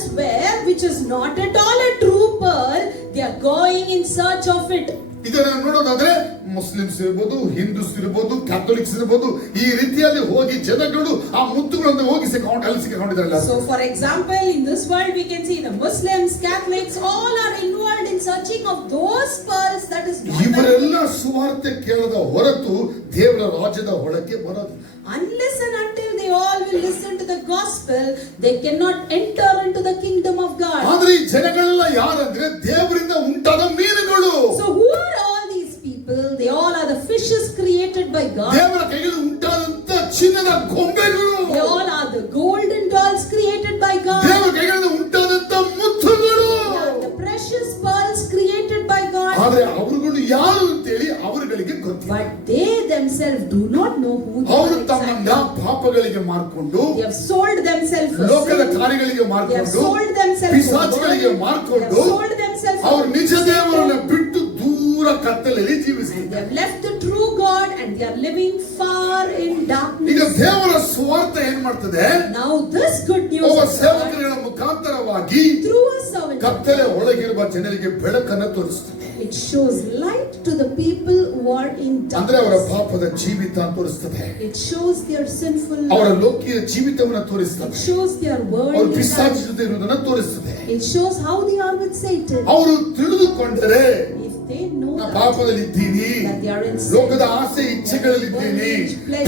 which is not at all a true pearl. They are going in search of it. ಇದನ್ನ ನೋಡೋದಾದ್ರೆ ಮುಸ್ಲಿಮ್ಸ್ ಇರ್ಬೋದು, ಹಿಂದೂಸ್ ಇರ್ಬೋದು, ಕ್ಯಾಥೋಲಿಕ್ಸ್ ಇರ್ಬೋದು, ಈ ರೀತಿಯಲ್ಲಿ ಹೋಗಿ ಜನಗಳು ಆ ಮುತ್ತುಗಳನ್ನು ಹೋಗಿ ಸಿಕ್ಕೊಂಡಿದ್ದಾರೆ. So for example, in this world we can see the Muslims, Catholics, all are involved in searching of those pearls that is not. ಇವರೆಲ್ಲ ಸುವಾರ್ತೆ ಕೇಳದ ಹೊರತು ದೇವರ ರಾಜ್ಯದ ಒಳಕ್ಕೆ ಬರೋದು. Unless and until they all will listen to the gospel, they cannot enter into the kingdom of God. ಆದ್ರೆ ಈ ಜನಗಳೆಲ್ಲ ಯಾರಂದ್ರೆ ದೇವರಿಂದ ಉಂಟಾದ ಮೀನುಗಳು. So who are all these people? They all are the fishes created by God. ದೇವರ ಕೈಯಲ್ಲಿ ಉಂಟಾದಂತ ಚಿನ್ನದ ಗೊಂಬೆಗಳು. They all are the golden dolls created by God. ದೇವರ ಕೈಯಲ್ಲಿ ಉಂಟಾದಂತ ಮುತ್ತುಗಳು. They are the precious pearls created by God. ಆದ್ರೆ ಅವರುಗಳು ಯಾರು ಅಂತೇಳಿ ಅವರುಗಳಿಗೆ ಗೊತ್ತಿಲ್ಲ. But they themselves do not know who they ಅವರು are ತಮ್ಮನ್ನ exactly. ಪಾಪಗಳಿಗೆ ಮಾರ್ಕೊಂಡು, They have sold themselves for ಲೋಕದ sin. ಕಾರ್ಯಗಳಿಗೆ They have ಮಾರ್ಕೊಂಡು, sold themselves for ಪಿಶಾಚಿಗಳಿಗೆ worldly. They ಮಾರ್ಕೊಂಡು, have sold themselves for ಅವರು ನಿಜ Satan. ದೇವರನ್ನ ಬಿಟ್ಟು ದೂರ ಕತ್ತಲಲ್ಲಿ They ಜೀವಿಸಿದ್ದಾರೆ. have left the true God and they are living far in ಈಗ darkness. ದೇವರ ಸುವಾರ್ತೆ ಏನ್ ಮಾಡ್ತದೆ? Now this good news ಒಬ್ಬ of God, ಸೇವಕರ ಮುಖಾಂತರವಾಗಿ through a servant, ಕತ್ತಲೆ ಒಳಗಿರುವ ಜನರಿಗೆ ಬೆಳಕನ್ನು ತೋರಿಸ್ತದೆ. it shows light to the people who are in ಅಂದ್ರೆ ಅವರ darkness. ಪಾಪದ ಜೀವಿತ ತೋರಿಸ್ತದೆ. It shows their sinful ಅವರ life. ಲೋಕಿಯ ಜೀವಿತವನ್ನ It ತೋರಿಸ್ತದೆ. shows their ಅವರು worldly ಪಿಶಾಚಿ life. ಜೊತೆ ಇರುವುದನ್ನ ತೋರಿಸ್ತದೆ. It shows how they are with Satan. ಅವರು ತಿಳಿದುಕೊಂಡರೆ If they know ನಾ that ಪಾಪದಲ್ಲಿ ಇದ್ದೀನಿ, that they are in sin, ಲೋಕದ ಆಸೆ ಇಚ್ಛೆಗಳಲ್ಲಿದ್ದೀನಿ,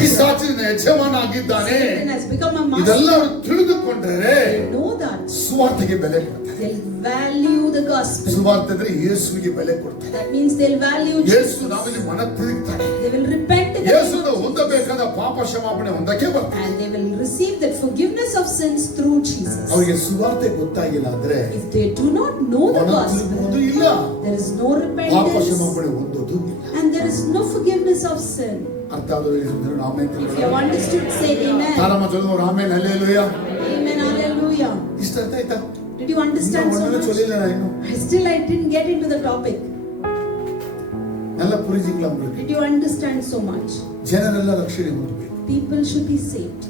ಪಿಶಾಚಿನ ಯಜಮಾನ ಆಗಿದ್ದಾನೆ, Satan has become a ಇದೆಲ್ಲ master. ಅವರು ತಿಳಿದುಕೊಂಡರೆ They know that. ಸುವಾರ್ತೆಗೆ ಬೆಲೆ ಕೊಡ್ತಾರೆ. They'll value the gospel. ಸುವಾರ್ತೆ ಅಂದ್ರೆ ಯೇಸುವಿಗೆ ಬೆಲೆ ಕೊಡ್ತಾರೆ. That means they'll value ಯೇಸು Jesus. ನಾವಿಲ್ಲಿ ಮನ ತಿರುಗ್ತಾರೆ. They will repent in the name ಯೇಸುನ of Jesus. ಹೊಂದಬೇಕಾದ ಪಾಪ ಕ್ಷಮಾಪಣೆ ಹೊಂದಕ್ಕೆ ಬರ್ತಾರೆ. And they will receive that forgiveness of sins through Jesus. ಅವರಿಗೆ ಸುವಾರ್ತೆ ಗೊತ್ತಾಗಿಲ್ಲ ಅಂದ್ರೆ If they do not know the ಮನ ತಿರುಗುವುದು gospel, ಇಲ್ಲ, there is no ಪಾಪ repentance ಕ್ಷಮಾಪಣೆ ಹೊಂದೋದು ಇಲ್ಲ. and there is no forgiveness of sin. ಅರ್ಥ ಆದವರು ಆಮೇಲೆ If you have understood, say amen. ತಾರಮ್ಮ ಚೊಲ್ಲೋರು ಆಮೇಲೆ ಹಲ್ಲೆಲೂಯಾ. Amen, hallelujah. ಇಷ್ಟ ಅರ್ಥ ಆಯ್ತಾ? Did you understand so ಒಳ್ಳೆ much? ಚೊಲ್ಲಿಲ್ಲ ಇನ್ನು I didn't get into the topic. ಎಲ್ಲ ಪುರಿಜಿಂಗ್ಲ Did you understand so much? ಜನರೆಲ್ಲ ರಕ್ಷಣೆ ಹೊಂದಬೇಕು. People should be saved.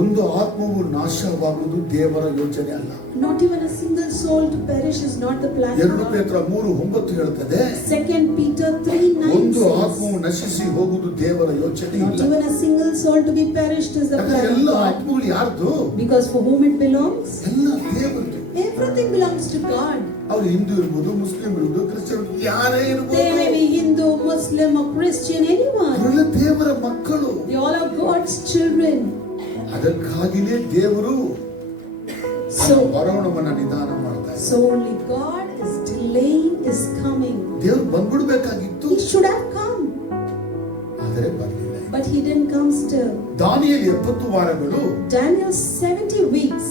ಒಂದು ಆತ್ಮವು ನಾಶವಾಗುವುದು ದೇವರ ಯೋಚನೆ ಅಲ್ಲ. Not even a single soul to perish is not the plan of 2 God. ಪೇತ್ರ 3:9 ಹೇಳ್ತದೆ, 2 Peter 3:9 ಒಂದು says, ಆತ್ಮವು ನಶಿಸಿ ಹೋಗುವುದು ದೇವರ ಯೋಚನೆ not ಇಲ್ಲ. even a single soul to be perished is the ಯಾಕಂದ್ರೆ plan of ಎಲ್ಲ God. ಆತ್ಮಗಳು ಯಾರ್ದು? Because for whom it belongs, ಎಲ್ಲ ದೇವರದು. everything belongs to God. ಅವ್ರು ಹಿಂದೂ ಇರ್ಬೋದು, ಮುಸ್ಲಿಂ ಇರ್ಬೋದು, ಕ್ರಿಶ್ಚಿಯನ್ ಯಾರೇ They may ಇರ್ಬೋದು, be Hindu, Muslim or Christian, anyone. ಅವರೆಲ್ಲ ದೇವರ ಮಕ್ಕಳು. They all are God's children. ಅದಕ್ಕಾಗಿಯೇ ದೇವರು So, ಬರೋಣವನ್ನ ನಿಧಾನ ಮಾಡ್ತಾ ಇದ್ದಾರೆ. so only God is delaying his coming. ದೇವ್ರು ಬಂದ್ಬಿಡ್ಬೇಕಾಗಿತ್ತು, He should have come, ಆದರೆ ಬರಲಿಲ್ಲ. but he didn't come still. Daniel 70 ವಾರಗಳು, Daniel 70 weeks,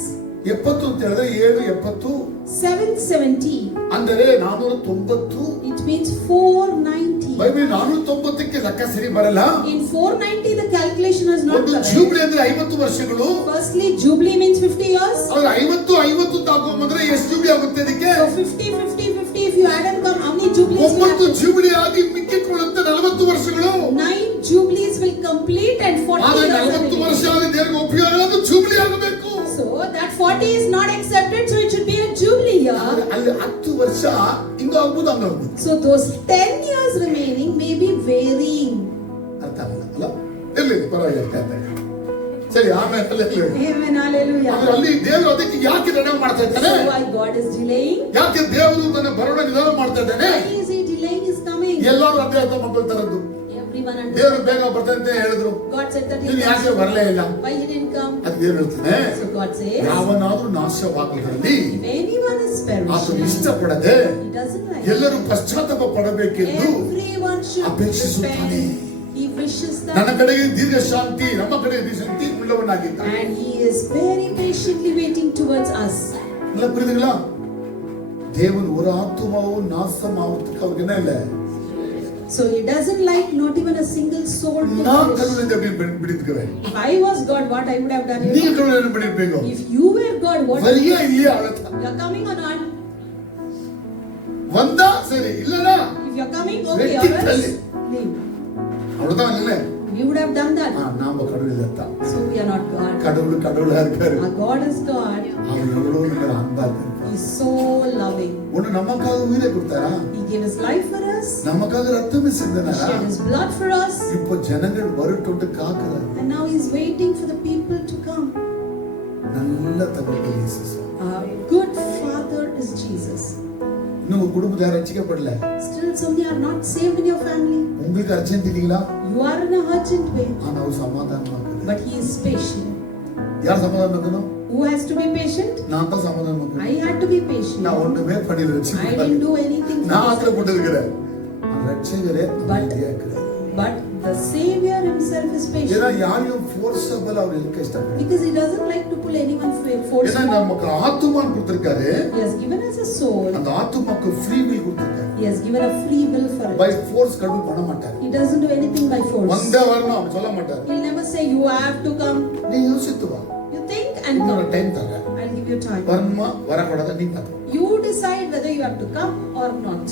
70 ಅಂತ ಹೇಳಿದ್ರೆ 7 70 770, ಅಂದರೆ 490. it means 490. ಬೈಬಲ್ 490ಕ್ಕೆ ಲೆಕ್ಕ ಸರಿ ಬರಲ್ಲ. In 490 the calculation is not ಒಂದು correct. ಜೂಬ್ಲಿ ಅಂದ್ರೆ 50 ವರ್ಷಗಳು. Firstly, Jubilee means 50 years. ಆದ್ರೆ 50 ತಗೊಂಡ್ಬಂದ್ರೆ ಎಷ್ಟು ಜೂಬ್ಲಿ ಆಗುತ್ತೆ ಅದಕ್ಕೆ? So 50, if you add and come, how many Jubilees will 9 happen? Jubilee ಆಗಿ ಮಿಕ್ಕಿಕೊಳ್ಳುತ್ತೆ 40 ವರ್ಷಗಳು. 9 Jubilees will complete and 40 ಆದ್ರೆ years 40 ವರ್ಷ remaining. ಆಗಿ ದೇವರಿಗೆ ಉಪಯೋಗ ಅದು ಜೂಬ್ಲಿ ಆಗಬೇಕು. So that 40 is not accepted, so it should be a jubilee year. ಆದ್ರೆ ಅಲ್ಲಿ 10 ವರ್ಷ ಹಿಂಗ ಆಗ್ಬೋದು ಹಂಗ ಆಗ್ಬೋದು. So those 10 years remaining may be varying. ಅರ್ಥ ಆಗಲ್ಲ ಅಲ್ಲ? ಇರ್ಲಿ ಪರವಾಗಿಲ್ಲ ಅರ್ಥ ಆಯ್ತು. ಸರಿ ಆಮೇಲೆ Amen, hallelujah. ಆದ್ರೆ ಅಲ್ಲಿ ದೇವರು ಅದಕ್ಕೆ ಯಾಕೆ ತಡ ಮಾಡ್ತಾ ಇದ್ದಾನೆ? So why God is delaying? ಯಾಕೆ ದೇವರು ತನ್ನ ಬರೋಣ ನಿಧಾನ ಮಾಡ್ತಾ ಇದ್ದಾನೆ? Why is he delaying his coming? ಎಲ್ಲರೂ ಅದೇ ಅರ್ಥ ಮಾಡ್ಕೊಳ್ತಾರದ್ದು. Everyone ದೇವರು understands. ಬೇಗ ಬರ್ತಾ ಅಂತ ಹೇಳಿದ್ರು. God said that he ನೀನು ಯಾಕೆ ಬರಲೇ ಇಲ್ಲ? Why he didn't come? ಅದು ದೇವರು ಹೇಳ್ತಾನೆ, So God says, ಯಾವನಾದ್ರೂ ನಾಶವಾಗುವುದರಲ್ಲಿ if anyone is ಆತನು perishing, ಇಷ್ಟಪಡದೆ he doesn't like. ಎಲ್ಲರೂ ಪಶ್ಚಾತ್ತಾಪ ಪಡಬೇಕೆಂದು Everyone should ಅಪೇಕ್ಷಿಸುತ್ತಾನೆ. repent. He wishes ನನ್ನ that, ಕಡೆಗೆ ದೀರ್ಘ ಶಾಂತಿ, ನಮ್ಮ ಕಡೆಗೆ ದೀರ್ಘ ಶಾಂತಿ ಉಳ್ಳವನಾಗಿದ್ದ. and he is very patiently waiting towards us. ಇಲ್ಲ ಪ್ರೀತಿಗಳ ದೇವನು ஒரு ஆத்துமாவும் நாசமாவதுக்கு அவருக்கு என்ன இல்லை. So he doesn't like not even a single soul to நான் perish. கடவுளை எப்படி பிடித்துக்குவேன்? If I was God, what I would have done? நீ கடவுளை என்ன பிடிப்பீங்க? If you were God, what? வரியா இல்லையா அவ்வளவுதான். You're coming or not? வந்தா சரி, இல்லனா If you're coming, okay, வெட்டி or else தள்ளு. leave. அவ்வளவுதான் இல்ல. We would have done that. நாம கடவுள் இல்லத்தான். So we are not God. கடவுள் கடவுளா இருக்காரு. Our God is God. அவர் எவ்வளவு நம்ம அன்பா இருக்காரு. He is so loving. ஒன்னு நமக்காக உயிரை கொடுத்தாரா? He gave his life for us. நமக்காக ரத்தமே He சிந்தினாரா? shed his blood for us. இப்போ ஜனங்கள் வருட்டொண்டு காக்குறாரு. And now he's waiting for the people to come. நல்ல தகப்பன் இயேசு. Our good Father is Jesus. இன்னும் குடும்பத்தார் ரட்சிக்கப்படல. Still some are not saved in your family. உங்களுக்கு அர்ஜென்ட் இல்லீங்களா? You are in a urgent way. ஆனா அவர் சமாதானமா இருக்காரு. But he is patient. யார் சமாதானம் இருக்கணும்? Who has to be patient? நான் தான் சமாதானம் இருக்கணும். I had to be patient. நான் ஒண்ணுமே பண்ணல I ரட்சிக்கப்படல. didn't do anything for நான் this. ஆத்திர போட்டு இருக்கிறேன். ரட்சகரே அமைதியா இருக்கிறார். But the Savior himself is ஏன்னா patient. யாரையும் ஃபோர்ஸபிள் அவர் இழுக்க இஷ்டப்படல. Because he doesn't like to pull anyone ஏன்னா forcefully. நமக்கு ஆத்துமான் கொடுத்திருக்காரு. He has given us a soul. அந்த ஆத்துமாக்கு ஃப்ரீ வில் கொடுத்திருக்காரு. He has given a free will for by it. Force கடவுள் பண்ண மாட்டார். He doesn't do anything by force. வந்தே வரணும் அப்படி சொல்ல மாட்டார். He'll never say you have to come. நீ யோசித்து வா. You think and இன்னொரு come. டைம் தரேன். I'll give you time. வரணுமா வரக்கூடாதா நீ பாரு. You decide whether you have to come or not.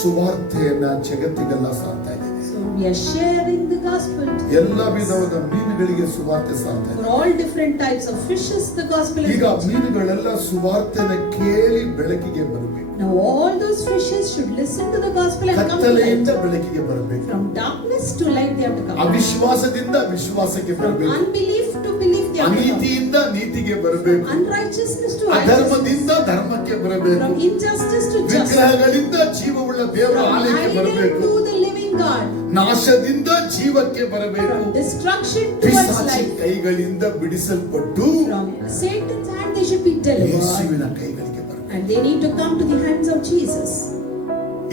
ಸುವಾರ್ತೆಯನ್ನ ಜಗತ್ತಿಗೆಲ್ಲ ಸಾರ್ತಾ ಇದೆ. So we are sharing the gospel. ಎಲ್ಲ ವಿಧವಾದ ಮೀನುಗಳಿಗೆ ಸುವಾರ್ತೆ ಸಾರ್ತಾ ಇದೆ. For all different types of fishes, the gospel is ಈಗ preached. ಮೀನುಗಳೆಲ್ಲ ಸುವಾರ್ತೆನ ಕೇಳಿ ಬೆಳಕಿಗೆ ಬರಬೇಕು. Now all those fishes should listen to the gospel and come to ಕತ್ತಲೆಯಿಂದ light. ಬೆಳಕಿಗೆ ಬರಬೇಕು. From darkness to light they have to come. ಅವಿಶ್ವಾಸದಿಂದ ವಿಶ್ವಾಸಕ್ಕೆ From ಬರಬೇಕು. unbelief to belief they have to come. ಅನೀತಿಯಿಂದ ನೀತಿಗೆ ಬರಬೇಕು. Unrighteousness to righteousness. ಅಧರ್ಮದಿಂದ ಧರ್ಮಕ್ಕೆ ಬರಬೇಕು. From injustice to justice. ವಿಗ್ರಹಗಳಿಂದ ಜೀವವುಳ್ಳ ದೇವರ From ಆಲಯಕ್ಕೆ idol ಬರಬೇಕು. to the living God. ನಾಶದಿಂದ ಜೀವಕ್ಕೆ ಬರಬೇಕು. From destruction towards ಪಿಶಾಚಿ life. ಕೈಗಳಿಂದ ಬಿಡಿಸಲ್ಪಟ್ಟು From Satan's hand they should be delivered. ಯೇಸುವಿನ ಕೈಗಳಿಗೆ ಬರಬೇಕು. And they need to come to the hands of Jesus.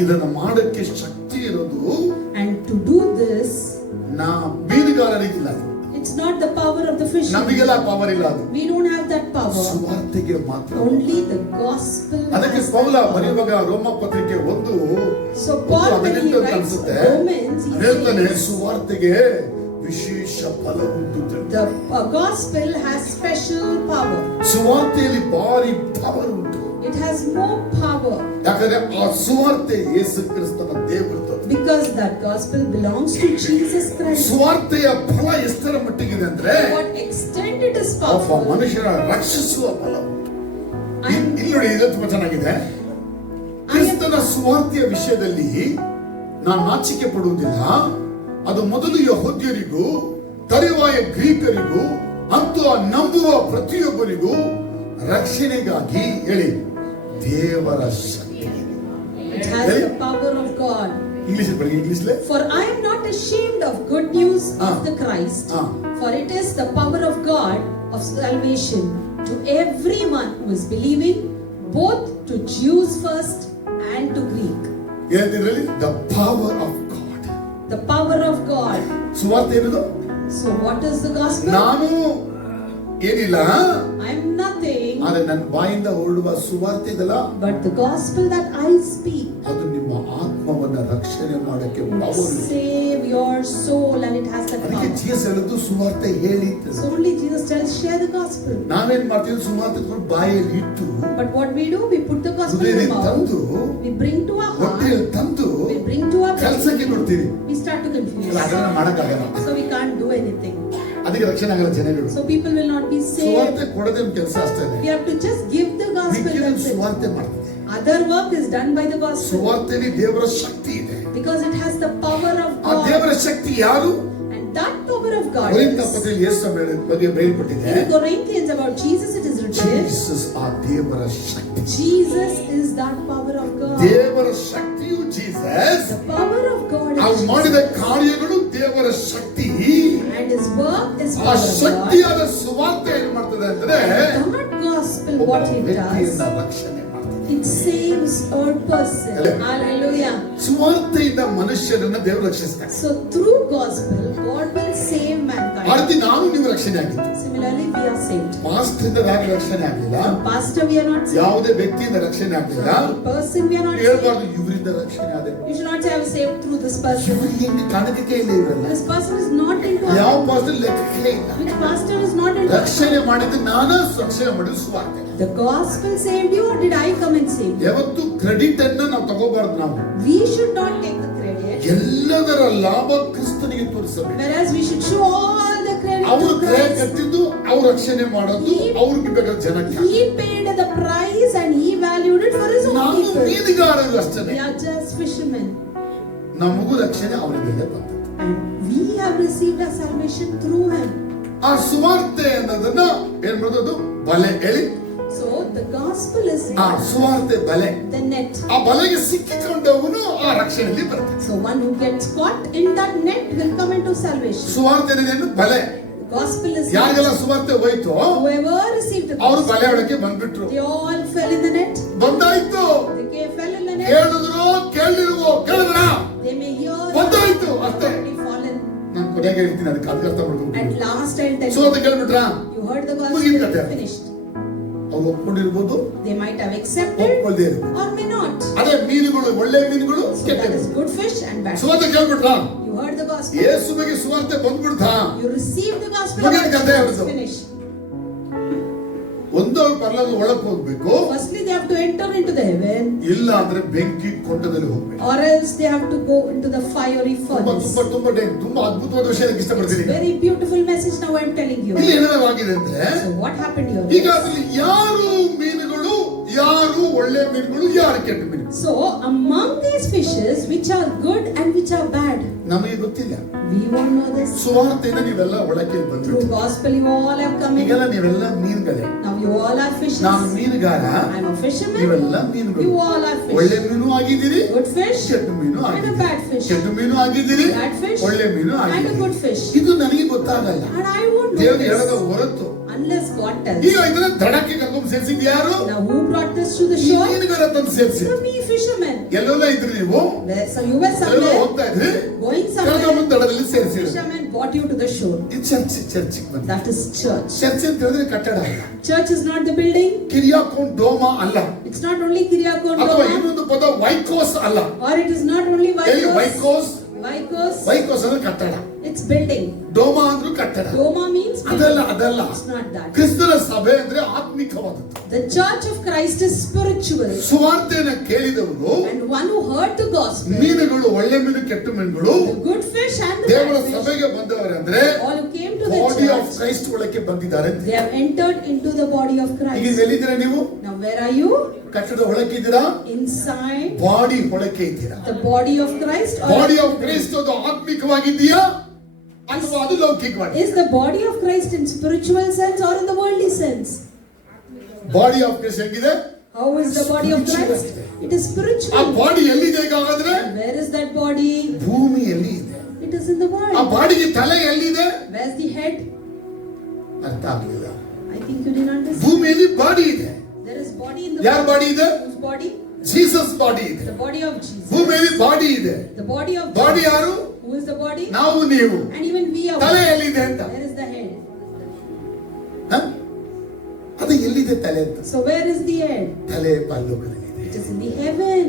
ಇದನ್ನ ಮಾಡಕ್ಕೆ ಶಕ್ತಿ ಇರೋದು And to do this, ನಾ ಮೀನುಗಾರರಿಗಿಲ್ಲ. it's not the power of the fish. ನಮಗೆಲ್ಲ ಪವರ್ ಇಲ್ಲ ಅದು. We don't have that power. ಸುವಾರ್ತೆಗೆ ಮಾತ್ರ. Only the gospel ಅದಕ್ಕೆ has ಪೌಲ that power. ಬರೆಯುವಾಗ ರೋಮ ಪತ್ರಿಕೆ 1 So Paul when he 18 writes ಅನ್ಸುತ್ತೆ Romans, he ಹೇಳ್ತಾನೆ says ಸುವಾರ್ತೆಗೆ ವಿಶೇಷ ಫಲ ಉಂಟು. the gospel has special power. ಸುವಾರ್ತೆಯಲ್ಲಿ ಭಾರಿ ಪವರ್ ಉಂಟು. It has more power ಯಾಕಂದ್ರೆ ಆ ಸುವಾರ್ತೆ ಯೇಸು ಕ್ರಿಸ್ತನ ದೇವರದು. because that gospel belongs to Jesus Christ. ಸುವಾರ್ತೆಯ ಫಲ ಎಷ್ಟರ ಮಟ್ಟಿಗಿದೆ ಅಂದ್ರೆ To what extent it is ಒಬ್ಬ powerful. ಮನುಷ್ಯನ ರಕ್ಷಿಸುವ ಫಲ. I am- ಇಲ್ಲಿ ನೋಡಿ ಇದು ತುಂಬಾ ಚೆನ್ನಾಗಿದೆ. ಕ್ರಿಸ್ತನ ಸುವಾರ್ತೆಯ ವಿಷಯದಲ್ಲಿ ನಾನು ನಾಚಿಕೆ ಪಡುವುದಿಲ್ಲ. ಅದು ಮೊದಲು ಯಹೂದ್ಯರಿಗೂ ತರುವಾಯ ಗ್ರೀಕರಿಗೂ ಮತ್ತು ಆ ನಂಬುವ ಪ್ರತಿಯೊಬ್ಬರಿಗೂ ರಕ್ಷಣೆಗಾಗಿ ಹೇಳಿ ದೇವರ ಶಕ್ತಿ. It has the power of God. English ಬೆಳಗ್ಗೆ ಇಂಗ್ಲಿಷ್ಲೆ For I am not ashamed of good news Ah. of the Christ, Ah. for it is the power of God of salvation to everyone who is believing, both to Jews first and to Greek. ಏನಂತಿದ್ರಲ್ಲಿ the power of God. The power of God. ಸುವಾರ್ತೆ ಏನದು? So what is the gospel? ನಾನು ಏನಿಲ್ಲ, I am nothing, ಆದ್ರೆ ನನ್ನ ಬಾಯಿಂದ ಹೊರಡುವ ಸುವಾರ್ತೆ ಇದಲ್ಲ, but the gospel that I speak ಅದು ನಿಮ್ಮ ಆತ್ಮವನ್ನ ರಕ್ಷಣೆ ಮಾಡಕ್ಕೆ will power. save your soul, and it has that ಅದಕ್ಕೆ power. ಜೀಸಸ್ ಹೇಳಿದ್ದು ಸುವಾರ್ತೆ ಹೇಳಿ ಅಂತ. So only Jesus tells, share the gospel. ನಾವೇನ್ ಮಾಡ್ತೀವಿ? ಸುವಾರ್ತೆ ತಗೊಂಡು ಬಾಯಲ್ಲಿ ಇಟ್ಟು But what we do, we put the gospel in ಹೃದಯದಲ್ಲಿ the mouth, ತಂದು we bring to our heart, ಹೊಟ್ಟೆಯಲ್ಲಿ ತಂದು we bring to our ಕೆಲಸಕ್ಕೆ belly, ಕೊಡ್ತೀವಿ. we start start to confuse. ಅದನ್ನ ಮಾಡಕ್ಕಾಗಲ್ಲ. So we can't do anything. ಅದಕ್ಕೆ ರಕ್ಷಣೆ ಆಗಲ್ಲ ಜನಗಳು. So people will not be saved. ಸುವಾರ್ತೆ ಕೊಡೋದೇ ಒಂದು ಕೆಲಸ ಅಷ್ಟೇ. We have to just give the gospel. That's it. ಸುವಾರ್ತೆ ಮಾಡ್ತದೆ. Other work is done by the gospel. ಸುವಾರ್ತೆಯಲ್ಲಿ ದೇವರ ಶಕ್ತಿ ಇದೆ. Because it has the power of ಆ God. ದೇವರ ಶಕ್ತಿ ಯಾರು? And that power of God ಕೊರಿಂಥ is. ಪತ್ರಿಕೆಯಲ್ಲಿ ಯೇಸು ಬಗ್ಗೆ ಬರೆಯಲ್ಪಟ್ಟಿದೆ. In Corinthians about Jesus it is written. Jesus ಆ ದೇವರ ಶಕ್ತಿ. Jesus is that power of God. ದೇವರ ಶಕ್ತಿಯು Jesus. The power of God is ಅವನು ಮಾಡಿದ Jesus. ಕಾರ್ಯಗಳು ದೇವರ ಶಕ್ತಿ. And his work is ಆ power of God. ಶಕ್ತಿಯಾದ ಸುವಾರ್ತೆ ಏನು ಮಾಡ್ತದೆ ಅಂದ್ರೆ That gospel what it ವ್ಯಕ್ತಿಯನ್ನ does, ರಕ್ಷಣೆ ಮಾಡ್ತದೆ. it saves a person. Hallelujah. ಸುವಾರ್ತೆಯಿಂದ ಮನುಷ್ಯರನ್ನ ದೇವರು ರಕ್ಷಿಸ್ತಾರೆ. So through gospel God will save mankind. ಆರ್ತಿ ನಾನು ನೀವು ರಕ್ಷಣೆ ಆಗಿತ್ತು. Similarly we are saved. ಮಾಸ್ಟರಿಂದ ಯಾರು ರಕ್ಷಣೆ ಆಗಿಲ್ಲ. From pastor we are not saved. ಯಾವುದೇ ವ್ಯಕ್ತಿಯಿಂದ ರಕ್ಷಣೆ ಆಗಿಲ್ಲ. From the person we are not saved. ಹೇಳ್ಬಾರ್ದು ಇವರಿಂದ ರಕ್ಷಣೆ ಆದೆ. You should not say I was saved through this person. ಇವರಿಗೆ ಹೆಂಗೆ ಕಾಣಕ್ಕೆ ಇಲ್ಲ ಇವರಲ್ಲ. This person is not into our ಯಾವ ಪಾಸ್ಟರ್ ಲೆಕ್ಕಕ್ಕೆ ಇಲ್ಲ. which pastor is not into ರಕ್ಷಣೆ ಮಾಡಿದ್ದು ನಾನು ರಕ್ಷಣೆ ಮಾಡಿದ್ದು ಸುವಾರ್ತೆ. the gospel saved you or did I come and save you? ಯಾವತ್ತು ಕ್ರೆಡಿಟ್ ಅನ್ನ ನಾವು ತಗೋಬಾರ್ದು. ನಾವು We should not take the credit, ಎಲ್ಲದರ ಲಾಭ ಕ್ರಿಸ್ತನಿಗೆ ತೋರಿಸಬೇಕು. whereas we should show all the credit ಅವರು to ಕ್ರಯ Christ. ಕಟ್ಟಿದ್ದು ಅವ್ರು ರಕ್ಷಣೆ ಮಾಡೋದು ಅವ್ರಿಗೆ ಬೇಕಾದ ಜನಕ್ಕೆ. He paid the price and he valued it for his own ನಾವು people. ಮೀನುಗಾರರು ಅಷ್ಟೇ. We are just fishermen. ನಮಗೂ ರಕ್ಷಣೆ ಅವನಿಂದಲೇ ಬಂತು. And we have received our salvation through him. ಆ ಸುವಾರ್ತೆ ಅನ್ನೋದನ್ನ ಏನ್ ಮಾಡೋದು ಬಲೆ ಎಳಿ. So the gospel is ಆ ಸುವಾರ್ತೆ ಬಲೆ. the net. ಆ ಬಲೆಗೆ ಸಿಕ್ಕಿಕೊಂಡವನು ಆ ರಕ್ಷಣೆಯಲ್ಲಿ ಬರ್ತಾನೆ. So one who gets caught in that net will come into salvation. ಸುವಾರ್ತೆ ಏನು ಬಲೆ. The gospel is ಯಾರಿಗೆಲ್ಲ net. ಸುವಾರ್ತೆ ಹೋಯ್ತು Whoever received the ಅವರು gospel, ಬಲೆ ಒಳಗೆ ಬಂದ್ಬಿಟ್ರು. they all fell in the net. ಬಂದಾಯ್ತು. They fell in the net. ಕೇಳಿದ್ರು ಕೇಳಿಲ್ವೋ ಕೇಳಿದ್ರ They may hear, ಬಂದಾಯ್ತು ಅಷ್ಟೇ. already fallen. ನಾನು ಕೊನೆಗೆ ಹೇಳ್ತೀನಿ ಅದಕ್ಕೆ ಅರ್ಥ ಮಾಡ್ಕೊಂಡು. At last I'll tell ಸುವಾರ್ತೆ you, ಕೇಳ್ಬಿಟ್ರ you heard the ಮುಗಿದ gospel, ಕಥೆ. finished. ಅವ್ರು ಒಪ್ಕೊಂಡಿರ್ಬೋದು, They might have accepted ಒಪ್ಕೊಳ್ದೇ ಇರ್ಬೋದು. or may not. ಅದೇ ಮೀನುಗಳು ಒಳ್ಳೆ ಮೀನುಗಳು So ಕೆಟ್ಟ that is ಮೀನುಗಳು. good fish and bad fish. ಸುವಾರ್ತೆ ಕೇಳ್ಬಿಟ್ರ You heard the gospel. ಯೇಸುವಿಗೆ ಸುವಾರ್ತೆ ಬಂದ್ಬಿಡ್ತಾ You received the gospel. ಮುಗಿದ about ಕಥೆ Jesus, ಅವ್ರದ್ದು. finished. ಒಂದು ಅವ್ರು ಪರಲೋಕ ಒಳಗೆ ಹೋಗ್ಬೇಕು, Firstly, they have to enter into the heaven, ಇಲ್ಲ ಅಂದ್ರೆ ಬೆಂಕಿ ಕೊಂಡದಲ್ಲಿ ಹೋಗ್ಬೇಕು. or else they have to go into the fiery ತುಂಬಾ furnace. ತುಂಬಾ ತುಂಬಾ ತುಂಬಾ ಅದ್ಭುತವಾದ ವಿಷಯ ನನಗೆ ಇಷ್ಟಪಡ್ತೀನಿ. Very beautiful message now I am telling you. ಇಲ್ಲಿ ಏನಾಗಿದೆ ಅಂದ್ರೆ So what happened here? ಈಗ ಅದ್ರಲ್ಲಿ ಯಾರು ಮೀನುಗಳು, ಯಾರು ಒಳ್ಳೆ ಮೀನುಗಳು, ಯಾರು ಕೆಟ್ಟ ಮೀನುಗಳು So among these fishes, which are good and which are bad, ನಮಗೆ ಗೊತ್ತಿಲ್ಲ. we won't know this. ಸುವಾರ್ತೆಯಿಂದ ನೀವೆಲ್ಲ ಒಳಗೆ Through ಬಂದ್ಬಿಟ್ಟು gospel, you all have come in. ಈಗೆಲ್ಲ ನೀವೆಲ್ಲ ಮೀನುಗಳೇ. Now you all are fishes. ನಾನು ಮೀನುಗಾರ, I'm a fisherman. ನೀವೆಲ್ಲ ಮೀನುಗಳು. You all are fish. ಒಳ್ಳೆ ಮೀನು ಆಗಿದ್ದೀರಿ, Good fish ಕೆಟ್ಟ ಮೀನು and a ಆಗಿದ್ದೀರಿ. bad fish. ಕೆಟ್ಟ ಮೀನು ಆಗಿದ್ದೀರಿ, Bad fish ಒಳ್ಳೆ ಮೀನು and a ಆಗಿದ್ದೀರಿ. good fish. ಇದು ನನಗೆ ಗೊತ್ತಾಗಲ್ಲ. And I won't know ದೇವರು ಹೇಳದ this ಹೊರತು. unless God tells. ಈಗ ಇದನ್ನ ದಡಕ್ಕೆ ಕರ್ಕೊಂಡು ಸೇರಿಸಿದ್ ಯಾರು? Now who brought this to the ಈ shore? ಮೀನುಗಾರ ತಂದು ಸೇರಿಸಿ. For me, fishermen. ಎಲ್ಲೆಲ್ಲ ಇದ್ರಿ ನೀವು, So you were ಎಲ್ಲೆಲ್ಲ somewhere, ಹೋಗ್ತಾ ಇದ್ರಿ, going ಕರ್ಕೊಂಡು somewhere. ದಡದಲ್ಲಿ ಸೇರಿಸಿದ್ರು. Fishermen brought you to the shore. ಇದು ಚರ್ಚಿಗೆ ಬಂದ. That is church. ಚರ್ಚ್ ಅಂತ ಹೇಳಿದ್ರೆ ಕಟ್ಟಡ ಅಲ್ಲ, Church is not the building. ಕಿರಿಯಾಕೋನ್ ಡೋಮ ಅಲ್ಲ, It's not only Kyriakon ಅಥವಾ Doma, ಇನ್ನೊಂದು ಪದ ವೈಕೋಸ್ ಅಲ್ಲ. or it is not only ಹೇಳಿ Vikos. ವೈಕೋಸ್. Vikos, ವೈಕೋಸ್ ಅಂದ್ರೆ ಕಟ್ಟಡ, it's building. ಡೋಮ ಅಂದ್ರೂ ಕಟ್ಟಡ. Doma means ಅದಲ್ಲ building. ಅದಲ್ಲ. It's not that. ಕ್ರಿಸ್ತನ ಸಭೆ ಅಂದ್ರೆ ಆತ್ಮಿಕವಾದದ್ದು. The church of Christ is spiritual. ಸುವಾರ್ತೆಯನ್ನು ಕೇಳಿದವರು, And one who heard the gospel, ಮೀನುಗಳು ಒಳ್ಳೆ ಮೀನು ಕೆಟ್ಟ ಮೀನುಗಳು, the good fish and the ದೇವರ bad fish, ಸಭೆಗೆ ಬಂದವರಂದ್ರೆ all who came to the body of church, Christ ಒಳಕ್ಕೆ ಬಂದಿದ್ದಾರೆ. they have entered into the body of ಈಗ Christ. ಎಲ್ಲಿದ್ದೀರಾ ನೀವು? Now where are you? ಕಟ್ಟಡ ಒಳಕ್ಕೆ ಇದ್ದೀರಾ, Inside ಬಾಡಿ ಒಳಕ್ಕೆ ಇದ್ದೀರಾ. the body of Christ, or body of Christ ಅದು ಆತ್ಮಿಕವಾಗಿದೆಯಾ ಅಥವಾ ಅದು ಲೌಕಿಕವಾಗಿ? is the body of Christ in spiritual sense or in the worldly sense? Body of Christ ಹೆಂಗಿದೆ? How is the body of Christ? It is ಆ spiritual. Body ಎಲ್ಲಿದೆ ಈಗ ಹಾಗಾದ್ರೆ? And where is that body? ಭೂಮಿಯಲ್ಲಿ ಇದೆ. It is in the ಆ world. ಬಾಡಿಗೆ ತಲೆ ಎಲ್ಲಿದೆ? Where's the head? ಅರ್ಥ ಆಗಲಿಲ್ಲ. I think you didn't understand. ಭೂಮಿಯಲ್ಲಿ ಬಾಡಿ ಇದೆ. There is body in the ಯಾರ ಬಾಡಿ ಇದೆ? Whose body? ಜೀಸಸ್ ಬಾಡಿ ಇದೆ. The body of Jesus. ಭೂಮಿಯಲ್ಲಿ ಬಾಡಿ ಇದೆ. The body of body Jesus. ಯಾರು? Who is the body? ನಾವು ನೀವು. And even we are. ತಲೆ ಎಲ್ಲಿದೆ ಅಂತ? Where is the head? ಹ? ಅದು ಎಲ್ಲಿದೆ ತಲೆ ಅಂತ? So where is the head? ತಲೆ ಪರಲೋಕದಲ್ಲಿದೆ. It is in the heaven.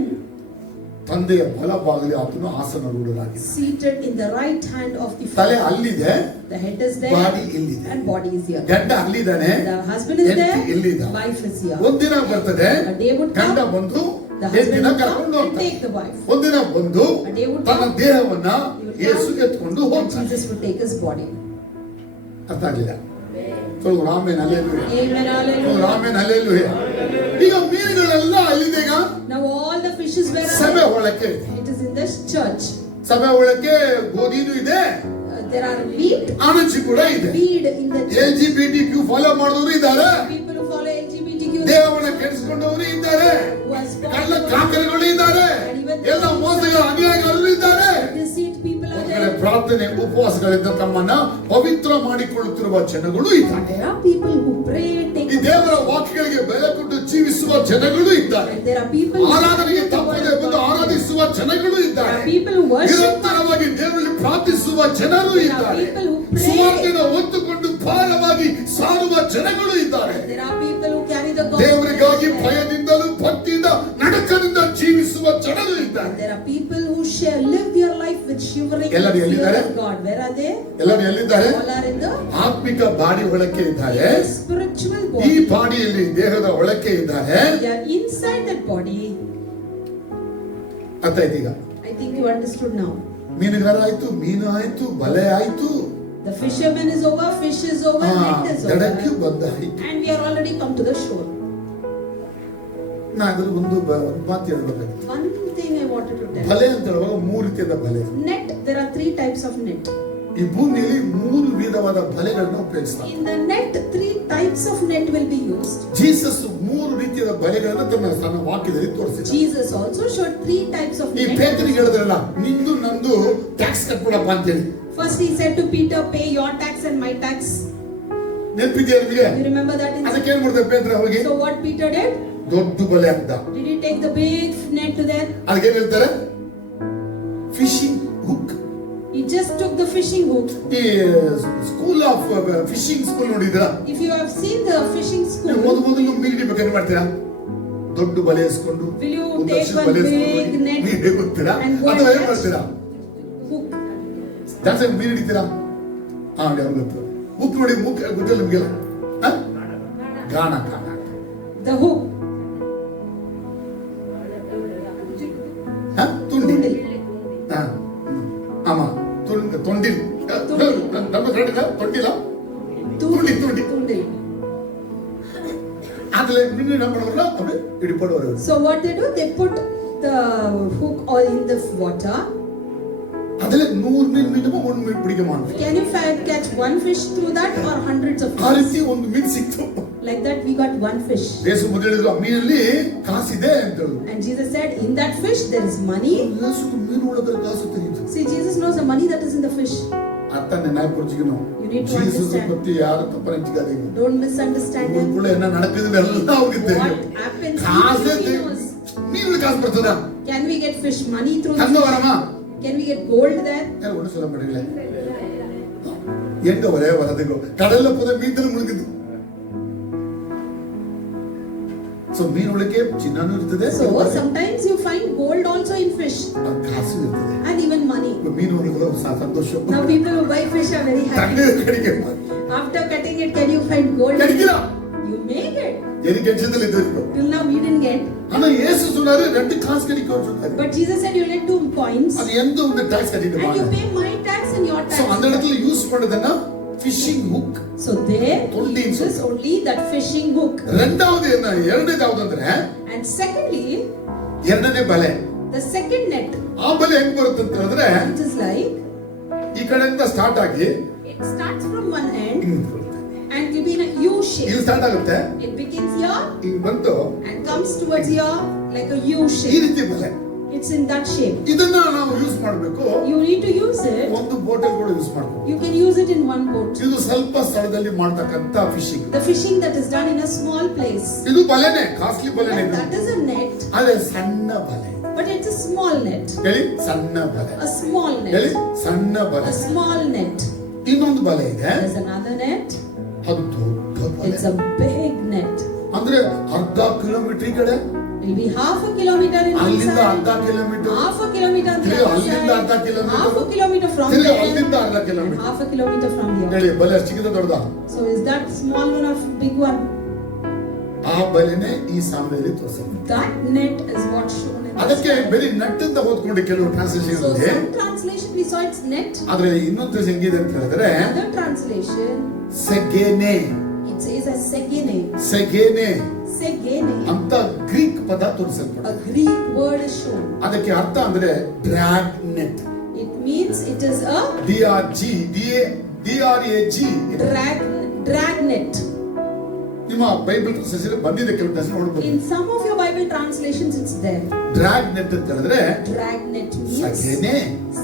ತಂದೆಯ ಬಲಭಾಗದಲ್ಲಿ ಆತನು ಆಸನ ರೂಢನಾಗಿದೆ. Seated in the right hand of the ತಲೆ Father. ಅಲ್ಲಿದೆ, The head is there. Body ಇಲ್ಲಿದೆ. And body is here. ಗಂಡ ಅಲ್ಲಿದ್ದಾನೆ, The husband is ಹೆಂಡತಿ there. ಇಲ್ಲಿದ್ದಾನೆ. Wife is here. ಒಂದಿನ ಬರ್ತದೆ, A day would ಗಂಡ come. ಬಂದು The ಹೆಂಡತಿನ husband ಕರ್ಕೊಂಡು would come and ಹೋಗ್ತಾನೆ. take the wife. ಒಂದಿನ ಬಂದು A day would ತನ್ನ come. ದೇಹವನ್ನ He would ಯೇಸು come, ಎತ್ಕೊಂಡು and ಹೋಗ್ತಾನೆ. Jesus would take his body. ಅರ್ಥ ಆಗಲಿಲ್ಲ. Amen hallelujah. Amen. Hallelujah. Amen hallelujah. ಈಗ ಮೀನುಗಳೆಲ್ಲ ಅಲ್ಲಿದೆ. ಈಗ Now all the fishes were ಸಭೆ ಒಳಕ್ಕೆ ಇದೆ. It is in this church. ಸಭೆ ಒಳಕ್ಕೆ ಗೋಧಿನೂ ಇದೆ, There are wheat, ಆನಂಚಿ ಕೂಡ ಇದೆ. weed in the church. LGBTQ follow ಮಾಡಿದವರು ಇದ್ದಾರೆ, People who follow LGBTQ. ದೇಹವನ್ನ ಕೆಡಿಸಿಕೊಂಡವರು ಇದ್ದಾರೆ, Who are ಕಳ್ಳ spoiled. ಕಾಕರುಗಳು ಇದ್ದಾರೆ, ಎಲ್ಲ ಮೋಸಗಳ ಅನ್ಯಾಯಗಳು ಇದ್ದಾರೆ. Deceit people are ಒಂದ್ ಕಡೆ there. ಪ್ರಾರ್ಥನೆ ಉಪವಾಸಗಳಿಂದ ತಮ್ಮನ್ನ ಪವಿತ್ರ ಮಾಡಿಕೊಳ್ಳುತ್ತಿರುವ ಜನಗಳು ಇದ್ದಾರೆ. There are people who pray, take ಈ ದೇವರ ವಾಕ್ಯಗಳಿಗೆ ಬೆಲೆ ಕೊಟ್ಟು ಜೀವಿಸುವ ಜನಗಳು ಇದ್ದಾರೆ. and there are people who ಆರಾಧನೆಗೆ ತಪ್ಪದೆ ಬಂದು ಆರಾಧಿಸುವ ಜನಗಳು There ಇದ್ದಾರೆ. are people who worship. ನಿರಂತರವಾಗಿ ದೇವರಲ್ಲಿ ಪ್ರಾರ್ಥಿಸುವ ಜನರು ಇದ್ದಾರೆ. people who pray. ಸುವಾರ್ತೆಯನ್ನು ಹೊತ್ತುಕೊಂಡು ಭಾರವಾಗಿ ಸಾರುವ ಜನಗಳು ಇದ್ದಾರೆ. There are people who carry the gospel. ದೇವರಿಗಾಗಿ ಭಯದಿಂದಲೂ ಭಕ್ತಿಯಿಂದ ನಡಕದಿಂದ ಜೀವಿಸುವ ಜನರು ಇದ್ದಾರೆ. There are people who live their life with shivering and ಎಲ್ಲರೂ fear ಎಲ್ಲಿದ್ದಾರೆ? of God. Where are they? ಎಲ್ಲರೂ ಎಲ್ಲಿದ್ದಾರೆ? All are in the ಆತ್ಮಿಕ ಬಾಡಿ ಒಳಕ್ಕೆ ಇದ್ದಾರೆ. spiritual ಈ body. ಬಾಡಿಯಲ್ಲಿ ದೇಹದ ಒಳಕ್ಕೆ ಇದ್ದಾರೆ. They are inside that body. ಅರ್ಥ ಆಯ್ತು ಈಗ? I think you understood now. ಮೀನುಗಾರ ಆಯ್ತು, ಮೀನು ಆಯ್ತು, ಬಲೆ ಆಯ್ತು, The fisherman is over, fish is over, net is ದಡಕ್ಕೆ over. ಬಂದಾಯ್ತು. And we are already come to the shore. ನಾ ಅದ್ರ ಒಂದು ಮಾತು ಹೇಳ್ಬೇಕಾಗಿತ್ತು. One thing I wanted to tell. ಬಲೆ ಅಂತ ಹೇಳುವಾಗ ಮೂರು ರೀತಿಯಾದ ಬಲೆ. Net, there are 3 types of net. ಈ ಭೂಮಿಯಲ್ಲಿ ಮೂರು ವಿಧವಾದ ಬಲೆಗಳನ್ನ ಉಪಯೋಗಿಸ್ತಾರೆ. In the net, 3 types of net will be used. Jesus ಮೂರು ರೀತಿಯಾದ ಬಲೆಗಳನ್ನ ತನ್ನ ವಾಕ್ಯದಲ್ಲಿ ತೋರಿಸಿದ. Jesus also showed 3 types of ಈ net. ಪೇತ್ರನಿಗೆ ಹೇಳಿದ್ರಲ್ಲ, ನಿಂದು ನಂದು ಟ್ಯಾಕ್ಸ್ ಕಟ್ಬಿಡಪ್ಪ ಅಂತ ಹೇಳಿ. First he said to Peter, pay your tax and my tax. ನೆನಪಿದೆಯಾ ನಿಮಗೆ? You remember that in ಅದಕ್ಕೆ ಏನ್ ಮಾಡಿದ ಪೇತ್ರ ಹೋಗಿ So what Peter did? ದೊಡ್ಡ ಬಲೆ ಹಾಕ್ದ. Did he take the big net there? ಅದಕ್ಕೆ ಏನ್ ಹೇಳ್ತಾರೆ? Fishing hook. He just took the fishing hook. ಈ ಸ್ಕೂಲ್ ಆಫ್ ಫಿಶಿಂಗ್ ಸ್ಕೂಲ್ ನೋಡಿದ್ರಾ? If you have seen the fishing ನೀವು school, ಮೊದಲು ಮೀನು ಹಿಡಿಬೇಕಾದ್ರೆ ಮಾಡ್ತೀರಾ? ದೊಡ್ಡ ಬಲೆ ಎಸ್ಕೊಂಡು will you ಒಂದು take ವರ್ಷದ one ಬಲೆ big ಎಸ್ಕೊಂಡು net ಮೀನು ಹಿಡಿತೀರಾ? and go ಅಥವಾ and ಏನ್ catch? ಮಾಡ್ತೀರಾ? Hook. ಜಾಸ್ತಿ ಮೀನು ಹಿಡಿತೀರಾ? ಹಾ ಅವ್ರು ಗೊತ್ತು. ಹುಕ್ ನೋಡಿ, ಹುಕ್ ಗೊತ್ತಿಲ್ಲ ನಿಮ್ಗೆಲ್ಲ? ಹಾ? ಗಾಣ ಗಾಣ. The hook. ಹಾ? ತುಂಡಿ. Tundil. ಹಾ. ಆಮ. ತೊಂಡಿಲ್. ತುಂಡಿಲ್. ನಮ್ಮ ಕನ್ನಡ ತೊಂಡಿಲ್ಲ? ತುಂಡಿ, ತುಂಡಿ. Tundil. அதுல மீன் என்ன பண்ணுவாங்க? அப்படியே இப்படி போடுவாங்க. So what they do? They put the hook all in the water. அதுல 100 மீன் மீனும் 1 மீன் பிடிக்க மாட்டாங்க. Can you catch one fish through that or hundreds of ಆ fish? ರೀತಿ ಒಂದು ಮೀನ್ ಸಿಕ್ತು. Like that we got one fish. ಯೇಸು ಮೊದಲು ಹೇಳಿದ್ರು, ಆ ಮೀನಲ್ಲಿ ಕಾಸಿದೆ ಅಂತ ಹೇಳಿದ್ರು. And Jesus said, in that fish there is money. ಯೇಸು ಮೀನು ಒಳಗೆ ಕಾಸು ತೆಗೆದು. See, Jesus knows the money that is in the fish. ಅತ್ತನೆ ನಾಯಿ ಪುರ್ಜಿಗನು. You need to Jesus understand. ಪತ್ತಿ ಯಾರು ತಪ್ಪು ನೆಚ್ಚಿಗಾದೆ. Don't misunderstand him. ಉಳ್ಳ ಏನ ನಡೆಕಿದ್ರೆ ಎಲ್ಲ ಹೋಗುತ್ತೆ. What happens? ಕಾಸೆ He knows. ಮೀನು ಕಾಸು ಬರ್ತದ? Can we get fish money through ತಂಗ the ವರಮ? fish? Can we get gold there? ಯಾರು ಒಣ சொல்ல மாட்டீங்களே? எங்க ஒரே வரதுக்கு கடல்ல போத மீன்கள் முழுகுது. So மீன் ಒಳಗೆ ಚಿನ್ನನೂ ಇರ್ತದೆ. So sometimes you find gold also in fish ಕಾಸು ಇರ್ತದೆ. and even money. ಮೀನು ಒಳಗೆ ಸಂತೋಷ. Now people who buy fish are very happy. ತಂಗ ಕಡಿಗೆ. After cutting it, can you find gold? கடிக்கிறா? You make it. எனக்கு எச்சதல இது இருக்கு. Till now we didn't get. ஆனா இயேசு சொன்னாரு ரெண்டு காசு கடிக்கும் சொன்னாரு. But Jesus said you need 2 coins. அது எந்த ஒரு டாக்ஸ் கட்டிட்டு And you வாங்க. pay my tax and your tax. So அந்த இடத்துல யூஸ் பண்ணதுன்னா fishing hook. So there Tundil he uses சொல்றாரு. only that fishing hook. ரெண்டாவது என்ன? ಎರಡನೇದಾவது ಅಂದ್ರೆ And secondly, ಎರಡನೇ ಬಲೆ. the second net, ಆ ಬಲೆ ಹೆಂಗ್ ಬರುತ್ತೆ ಅಂತ ಹೇಳಿದ್ರೆ, it is like ಈ ಕಡೆಯಿಂದ ಸ್ಟಾರ್ಟ್ ಆಗಿ it starts from one end ಹಿಂಗ್ ಬರುತ್ತೆ. and it will be in a U ಇಲ್ಲಿ shape. ಸ್ಟಾರ್ಟ್ ಆಗುತ್ತೆ, It begins here ಹಿಂಗ್ ಬಂತು, and comes towards here like a U ಈ shape. ರೀತಿ ಬಲೆ. It's in that shape. ಇದನ್ನ ನಾವು ಯೂಸ್ ಮಾಡಬೇಕು. You need to use it. ಒಂದು ಬೋಟಲ್ ಕೂಡ ಯೂಸ್ ಮಾಡಬೇಕು. You can use it in one boat. ಇದು ಸ್ವಲ್ಪ ಸ್ಥಳದಲ್ಲಿ ಮಾಡತಕ್ಕಂತ fishing. The fishing that is done in a small place. ಇದು ಬಲೆನೇ, ಕಾಸ್ಟ್ಲಿ ಬಲೆನೇ And ಇದು. that is a net, ಅದೇ ಸಣ್ಣ ಬಲೆ. but it's a small net. ಹೇಳಿ ಸಣ್ಣ ಬಲೆ. A small ಹೇಳಿ net. ಸಣ್ಣ ಬಲೆ. A small net. ಇನ್ನೊಂದು ಬಲೆ ಇದೆ, There's another net. ಅದು ದೊಡ್ಡ ಬಲೆ. It's a big net. ಅಂದ್ರೆ ಅರ್ಧ ಕಿಲೋಮೀಟರ್ ಈ ಕಡೆ, It'll be half a kilometer in one ಅಲ್ಲಿಂದ side, ಅರ್ಧ kilometre, half a kilometer on the ತಿರ್ಗಿ other ಅಲ್ಲಿಂದ ಅರ್ಧ side, kilometre, half a kilometer from ತಿರ್ಗಿ there, ಅಲ್ಲಿಂದ ಅರ್ಧ and kilometre. half a kilometer from here. ಹೇಳಿ ಬಲೆ ಚಿಕ್ಕದ ದೊಡ್ಡದ? So is that small one or big one? ಆ ಆ ಬಲೆನೇ ಈ ಸಾಮ್ಯದಲ್ಲಿ ತೋರಿಸಲ್ಪಟ್ಟಿದೆ. That net is what's shown in ಅದಕ್ಕೆ this. ಬರೀ ನಟ್ ಅಂತ ಓದ್ಕೊಂಡು ಕೆಲವು ಟ್ರಾನ್ಸ್ಲೇಷನ್ So ಇದೆ. some translation we saw it's net. ಆದ್ರೆ ಇನ್ನೊಂದು ಹೆಂಗಿದೆ ಅಂತ ಹೇಳಿದ್ರೆ Other translation ಸೆಗೇನೆ it says as segene. ಸೆಗೇನೆ Segene. ಅಂತ ಗ್ರೀಕ್ ಪದ ತೋರಿಸಲ್ಪಟ್ಟಿದೆ. A Greek word is shown. ಅದಕ್ಕೆ ಅರ್ಥ ಅಂದ್ರೆ drag net. It means it is a DRAG dragnet. ನಿಮ್ಮ ಬೈಬಲ್ ಟ್ರಾನ್ಸ್ಲೇಷನ್ ಬಂದಿದೆ ಕೆಲವು ಟ್ರಾನ್ಸ್ಲೇಷನ್ ನೋಡಬಹುದು. In some of your Bible translations it's there. Drag net ಅಂತ ಹೇಳಿದ್ರೆ Dragnet means ಸೆಗೇನೆ.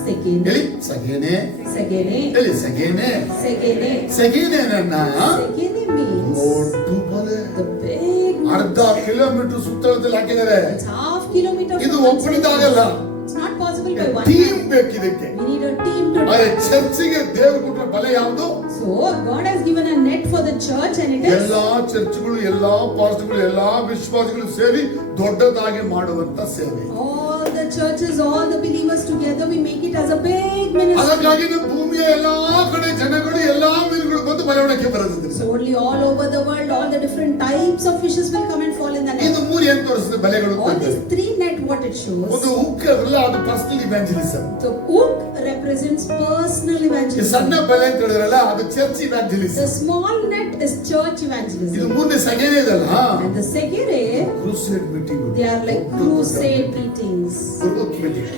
segene. ಹೇಳಿ ಸೆಗೇನೆ. Segene. ಹೇಳಿ ಸೆಗೇನೆ. Segene. ಸೆಗೇನೆನನ್ನ Segene means ದೊಡ್ಡ ಬಲೆ the big net. ಅರ್ಧ ಕಿಲೋಮೀಟರ್ ಸುತ್ತಳದಲ್ಲಿ ಹಾಕಿದ್ದಾರೆ. It's half kilometer. ಇದು from one ಒಬ್ಬನಿದಾಗಲ್ಲ. side. It's not possible by one team man. ಬೇಕಿದಕ್ಕೆ. We need a team to do ಆದ್ರೆ it. ಚರ್ಚಿಗೆ ದೇವರು ಕೊಟ್ಟ ಬಲೆ ಯಾವುದು? So God has given a net for the church and it is ಎಲ್ಲಾ ಚರ್ಚ್ಗಳು ಎಲ್ಲಾ ಪಾಸ್ಟರ್ಗಳು ಎಲ್ಲಾ ವಿಶ್ವಾಸಿಗಳು ಸೇರಿ ದೊಡ್ಡದಾಗಿ ಮಾಡುವಂತ ಸೇವೆ. all the churches, all the believers together, we make it as a big ministry. ಅದಕ್ಕಾಗಿ ಭೂಮಿಯ ಎಲ್ಲಾ ಕಡೆ ಜನಗಳು ಎಲ್ಲಾ ಮೀನುಗಳು ಬಂದು ಬಲೆ ಹೊಡಕ್ಕೆ ಬರೋದಿಲ್ಲ. So only all over the world, all the different types of fishes will come and fall in the net. ಇದು ಮೂರು ಏನ್ ತೋರಿಸಿದೆ ಬಲೆಗಳು? All these three net, what it shows. ಒಂದು ಹುಕ್ ಅಲ್ಲ, ಅದು ಪರ್ಸನಲ್ ಇವ್ಯಾಂಜಲಿಸಮ್. The hook represents personal ಈ evangelism. ಸಣ್ಣ ಬಲೆ ಅಂತ ಹೇಳಿದ್ರಲ್ಲ, ಅದು ಚರ್ಚ್ ಇವ್ಯಾಂಜಲಿಸಮ್. The small net is church ಇದು evangelism. ಮೂರನೇ ಸಗೇನೆ ಇದಲ್ಲ, And the segere, crusade meeting. they are like crusade meetings. Meeting.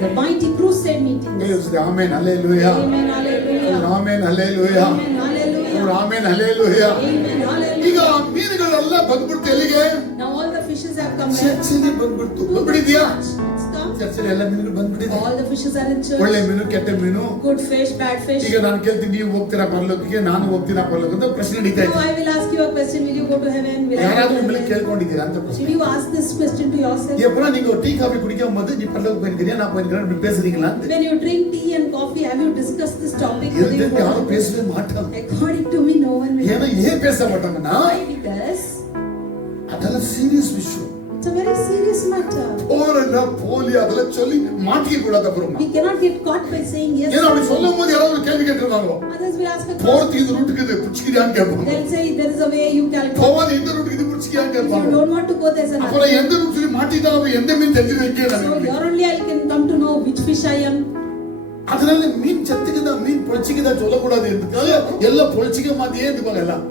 The mighty crusade meetings. Amen hallelujah. Amen, hallelujah. Amen hallelujah. Amen, hallelujah. Amen hallelujah. Amen, ಈಗ hallelujah. ಮೀನುಗಳೆಲ್ಲ ಬಂದ್ಬಿಡ್ತು ಎಲ್ಲಿಗೆ? Now all the fishes have come back. ಚರ್ಚಿಗೆ ಬಂದ್ಬಿಡ್ತು. ಬಂದ್ಬಿಡಿದ್ಯಾ? It's come. ಚರ್ಚಲ್ಲಿ ಎಲ್ಲ ಮೀನುಗಳು ಬಂದ್ಬಿಟ್ಟಿದೆ. All the fishes are in ಒಳ್ಳೆ church. ಮೀನು ಕೆಟ್ಟ ಮೀನು. Good fish, bad fish. ಈಗ ನಾನು ಕೇಳ್ತೀನಿ, ನೀವು ಹೋಗ್ತೀರಾ ಪರಲೋಕಕ್ಕೆ, ನಾನು ಹೋಗ್ತೀರಾ ಪರಲೋಕ ಅಂತ ಪ್ರಶ್ನೆ ನಡೀತಾ Now ಇದೆ. I will ask you a question. Will you go to heaven? Will I go ಯಾರಾದ್ರೂ to ನಿಮ್ಮಲ್ಲಿ heaven? ಕೇಳ್ಕೊಂಡಿದ್ದೀರಾ ಅಂತ ಪ್ರಶ್ನೆ. Should you ask this question to yourself? எப்பனா நீங்க டீ காபி குடிக்கும் போது நீ பரலோக போயிருக்கிறியா நான் போயிருக்கிறேன் அப்படி பேசுறீங்களா? When you drink tea and coffee, have you discussed this topic? Whether you எதுக்கு go யாரும் to- பேசவே மாட்டாங்க. According to me, no one will. ஏன்னா ஏன் பேச மாட்டாங்கன்னா Why? Because அதெல்லாம் சீரியஸ் விஷயம். it's a very serious matter. போறல போலி அதெல்லாம் சொல்லி மாட்டிக்க கூடாது அப்புறமா. We cannot get caught by saying yes. ஏன்னா அப்படி சொல்லும்போது யாராவது ஒரு கேள்வி கேட்டுருவாங்க. Others will ask a question. போறது இந்த ரூட்டுக்கு இது புடிச்சிக்கிறியான்னு கேட்பாங்க. They'll say there is a way you calculate. போவாது இந்த ரூட்டுக்கு இது புடிச்சிக்கிறியான்னு If you கேட்பாங்க. don't want to go, there's another. அப்புறம் எந்த ரூட் சொல்லி மாட்டிட்டா அவ எந்த மீன் தெரிஞ்சு வைக்க So எனக்கு. here only I can come to know which fish I am. அதனால மீன் செத்துக்குதா மீன் பொழிச்சிக்குதா சொல்லக்கூடாது என்றதுக்காக எல்லாம் பொழிச்சிக்க மாதிரியே இருந்துப்பாங்க எல்லாம்.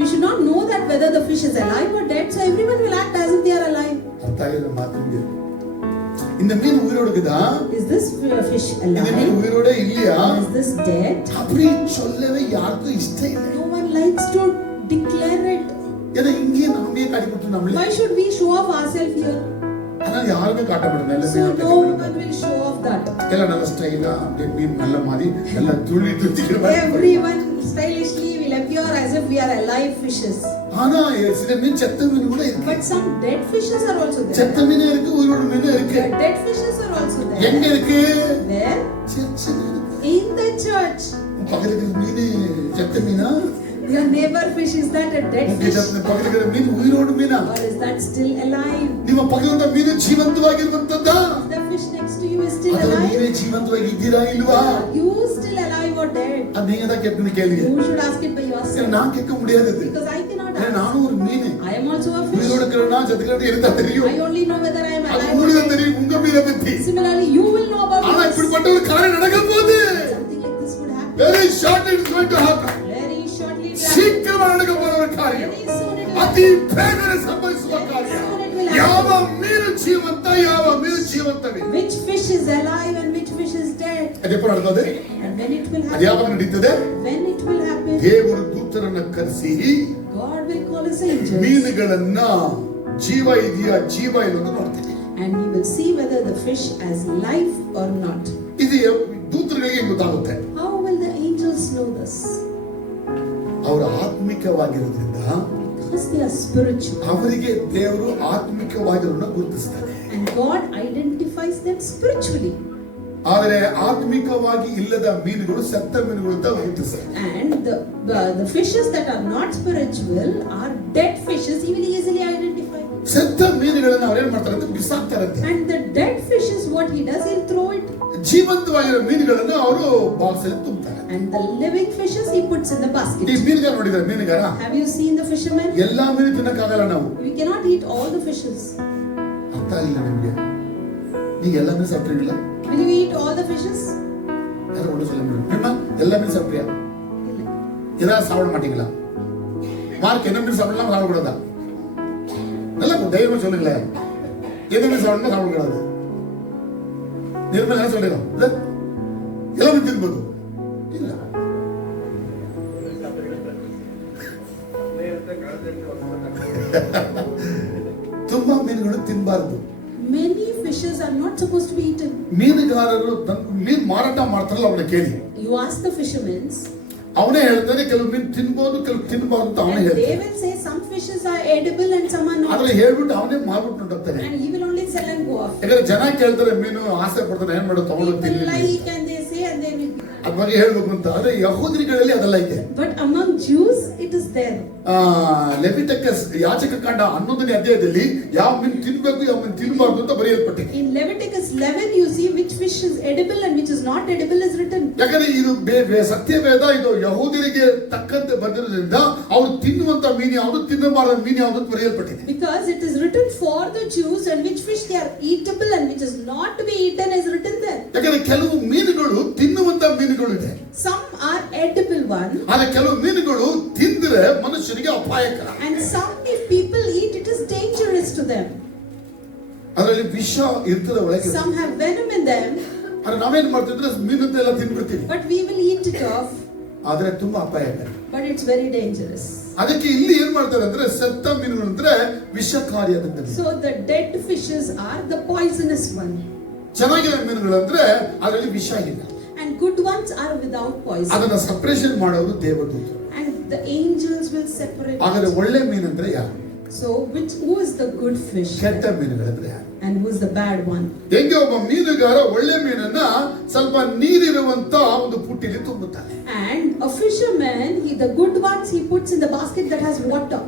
We should not know that whether the fish is alive or dead. So everyone will act as if they are alive. அர்த்தாயிரம் மாத்திங்க. இந்த மீன் உயிரோட இருக்குதா? Is this fish இந்த மீன் alive? உயிரோட இல்லையா? Is this dead? அப்படி சொல்லவே யாருக்கும் இஷ்டம் இல்லை. No one likes to declare it. ஏன்னா இங்கே நாமே காட்டி கொடுத்து நம்மளே. Why should we show off ourselves here? அதனால யாருமே காட்ட மாட்டாங்க. நல்ல So மீன் no one will show off that. எல்லாம் நல்ல ஸ்டைலா அப்படியே மீன் நல்ல மாதிரி நல்ல துள்ளி துள்ளிக்கிற மாதிரி. Everyone stylishly will appear as if we are alive fishes. ஆனா சில மீன் செத்த மீன் கூட இருக்கு. But some dead fishes are also there. செத்த மீன் இருக்கு, உயிரோட மீன் இருக்கு. Dead fishes are also எங்க there. இருக்கு? Where? சர்ச்சில் இருக்கு. In the church. பக்கத்துல மீன் செத்த Meena? Your neighbor fish, is that a dead fish? ಪಕ್ಕದ ಮೀನು ಉಯಿರೋಡು ಮೀನಾ? Or is that still alive? ನಿಮ್ಮ ಪಕ್ಕದ ಮೀನು ಜೀವಂತವಾಗಿರುವಂತದ್ದಾ? The fish next to you is still ಅಥವಾ alive? ನೀವೇ ಜೀವಂತವಾಗಿ ಇದ್ದೀರಾ ಇಲ್ವಾ? Are you still alive or dead? ಅದು ನೀங்க தான் கேட்கணும் கேள்வி. You should ask it by yourself. நான் கேட்க முடியாது இது. Because I cannot ஏன்னா ask. நானும் ஒரு மீன். I am also a fish. உயிரோடு இருக்கிறனா செத்துக்கிட்டு இருந்தா தெரியும். I only know whether I am அது alive. உங்களுக்கு தான் தெரியும் உங்க மீனை பத்தி. Similarly, you will know about ஆனா this. இப்படிப்பட்ட ஒரு காரியம் நடக்க போகுது. Something like this would happen. Very shortly it's going to happen. Very shortly it will happen. சீக்கிரமா நடக்க போற ஒரு காரியம். Very soon it will ಅತಿ happen. ಬೇಗನೆ ಸಂಭವಿಸುವ ಕಾರ್ಯ. Very soon it will ಯಾವ happen. ಮೀನು ಜೀವಂತ ಯಾವ ಮೀನು ಜೀವಂತವೇ. Which fish is alive and which fish is dead? ಅದೆಪ್ಪ ನಡೆಯೋದು? And when it will ಅದು ಯಾವಾಗ happen? ನಡೀತದೆ? When it will happen? ದೇವರು ದೂತರನ್ನ ಕರೆಸಿ God will call his angels. ಮೀನುಗಳನ್ನ ಜೀವ ಇದೆಯಾ ಜೀವ ಇಲ್ಲ ಅಂತ ನೋಡ್ತೀನಿ. And he will see whether the fish has life or not. ಇದು ದೂತರಿಗೆ ಗೊತ್ತಾಗುತ್ತೆ. How will the angels know this? ಅವರು ಆತ್ಮಿಕವಾಗಿರೋದ್ರಿಂದ Because they are spiritual. ಅವರಿಗೆ ದೇವರು ಆತ್ಮಿಕವಾಗಿರೋದನ್ನ ಗುರುತಿಸ್ತಾರೆ. And God identifies them spiritually. ಆದರೆ ಆತ್ಮಿಕವಾಗಿ ಇಲ್ಲದ ಮೀನುಗಳು ಸತ್ತ ಮೀನುಗಳು ಅಂತ ಗುರುತಿಸ್ತಾರೆ. And the fishes that are not spiritual are dead fishes. He will easily identify. ಸತ್ತ ಮೀನುಗಳನ್ನ ಅವ್ರೇನ್ ಮಾಡ್ತಾರೆ ಅಂತ ಬಿಸಾಕ್ತಾರಂತೆ. And the dead fish is what he does. He'll throw it. ಜೀವಂತವಾಗಿರೋ ಮೀನುಗಳನ್ನ ಅವರು ಬಾಕ್ಸ್ ಅಲ್ಲಿ ತುಂಬ್ತಾರೆ. And the living fishes he puts in the ಈ basket. ಮೀನುಗಾರ ನೋಡಿದ್ರೆ ಮೀನುಗಾರ Have you seen the fishermen? ಎಲ್ಲಾ ಮೀನು ತಿನ್ನಕ್ಕಾಗಲ್ಲ ನಾವು. We cannot eat all the fishes. ಅರ್ಥ ಆಗಿಲ್ಲ ನಿಮ್ಗೆ? ನೀವು ಎಲ್ಲ ಮೀನು ಸಾಪ್ರಿಲ್ಲ? Will you eat all the fishes? ಯಾರು ಒಳ್ಳೆ ಸಲ ನಿಮ್ಮ ಎಲ್ಲ ಮೀನು ಸಾಪ್ರಿಯ? ಇರ ಸಾವಳ மாட்டீங்களா? மார்க் என்ன மீன் சாப்பிடலாம் சாப்பிட கூடாதா? நல்லா தைரியமா சொல்லுங்களே. எந்த மீன் சாப்பிடணும் சாப்பிட கூடாது? நிர்மலா என்ன சொல்றீங்க? ಎಲ್ಲ ಮೀನು ತಿನ್ಬೋದು? ಇಲ್ಲ. ತುಂಬಾ ಮೀನುಗಳು ತಿನ್ನಬಾರದು. Many fishes are not supposed to be eaten. ಮೀನುಗಾರರು ಮೀನು ಮಾರಾಟ ಮಾಡ್ತಾರಲ್ಲ ಅವನ್ನ ಕೇಳಿ. You ask the fishermen. ಅವನೇ ಹೇಳ್ತಾನೆ ಕೆಲವು ಮೀನು ತಿನ್ಬೋದು ಕೆಲವು ತಿನ್ನಬಾರ್ದು ಅಂತ ಅವನೇ And they ಹೇಳ್ತಾನೆ. will say some fishes are edible and some are not. ಆದ್ರೆ ಹೇಳ್ಬಿಟ್ಟು ಅವನೇ ಮಾರ್ಬಿಟ್ಟು ನೋಡ್ತಾನೆ. And he will only sell and go off. ಯಾಕಂದ್ರೆ ಜನ ಕೇಳ್ತಾರೆ ಮೀನು ಆಸೆ ಪಡ್ತಾರೆ ಏನ್ ಮಾಡೋದು ತಗೊಂಡು People ತಿನ್ನಿ like and they say and they will. ಅದ್ರ ಬಗ್ಗೆ ಹೇಳ್ಬೇಕು ಅಂತ. ಆದ್ರೆ ಯಹೂದ್ಯರಲ್ಲಿ ಅದೆಲ್ಲ ಇದೆ. But among Jews it is there. Leviticus ಯಾಜಕ ಕಾಂಡ 11ನೇ ಅಧ್ಯಾಯದಲ್ಲಿ ಯಾವ ಮೀನು ತಿನ್ಬೇಕು ಯಾವ ಮೀನು ತಿನ್ನಬಾರ್ದು ಅಂತ ಬರೆಯಲ್ಪಟ್ಟಿದೆ. In Leviticus 11 you see which fish is edible and which is not edible is written. ಯಾಕಂದ್ರೆ ಇದು ಸತ್ಯವೇದ ಇದು ಯಹೂದ್ಯರಿಗೆ ತಕ್ಕಂತೆ ಬಂದಿರೋದ್ರಿಂದ ಅವರು ತಿನ್ನುವಂತ ಮೀನು ಯಾವುದು ತಿನ್ನಬಾರದ ಮೀನು ಯಾವುದು ಅಂತ ಬರೆಯಲ್ಪಟ್ಟಿದೆ. Because it is written for the Jews and which fish they are eatable and which is not to be eaten is written there. ಯಾಕಂದ್ರೆ ಕೆಲವು ಮೀನುಗಳು ತಿನ್ನುವಂತ ಮೀನುಗಳು ಇದೆ. Some are edible one. ಆದ್ರೆ ಕೆಲವು ಮೀನುಗಳು ತಿಂದ್ರೆ ಮನುಷ್ಯನಿಗೆ ಅಪಾಯಕರ. And some if people eat it is dangerous to them. ಅದರಲ್ಲಿ ವಿಷ ಇರ್ತದೆ ಒಳಗೆ. Some have venom in them. ಆದ್ರೆ ನಾವೇನ್ ಮಾಡ್ತಿದ್ರೆ ಮೀನಂತೆಲ್ಲ ತಿನ್ಬಿಡ್ತೀವಿ. But we will eat it off. ಆದ್ರೆ ತುಂಬಾ ಅಪಾಯಕರ. But it's very dangerous. ಅದಕ್ಕೆ ಇಲ್ಲಿ ಏನ್ ಮಾಡ್ತಾರೆ ಅಂದ್ರೆ ಸತ್ತ ಮೀನುಗಳು ಅಂದ್ರೆ ವಿಷಕಾರಿಯಾದಂತ. So the dead fishes are the poisonous one. ಚೆನ್ನಾಗಿರೋ ಮೀನುಗಳು ಅಂದ್ರೆ ಅದರಲ್ಲಿ ವಿಷ ಇಲ್ಲ. And good ones are without poison. ಅದನ್ನ ಸಪರೇಷನ್ ಮಾಡೋರು ದೇವದೂತರು. And the angels will separate. ಆದರೆ ಒಳ್ಳೆ ಮೀನಂದ್ರೆ ಯಾರು? So who is the good fish? ಕೆಟ್ಟ ಮೀನುಗಳಂದ್ರೆ ಯಾರು? And who is the bad one? ಹೆಂಗೆ ಒಬ್ಬ ಮೀನುಗಾರ ಒಳ್ಳೆ ಮೀನನ್ನ ಸ್ವಲ್ಪ ನೀರಿರುವಂತ ಒಂದು ಪುಟ್ಟಿಲಿ ತುಂಬುತ್ತಾನೆ. And a fisherman, the good ones he puts in the basket that has water.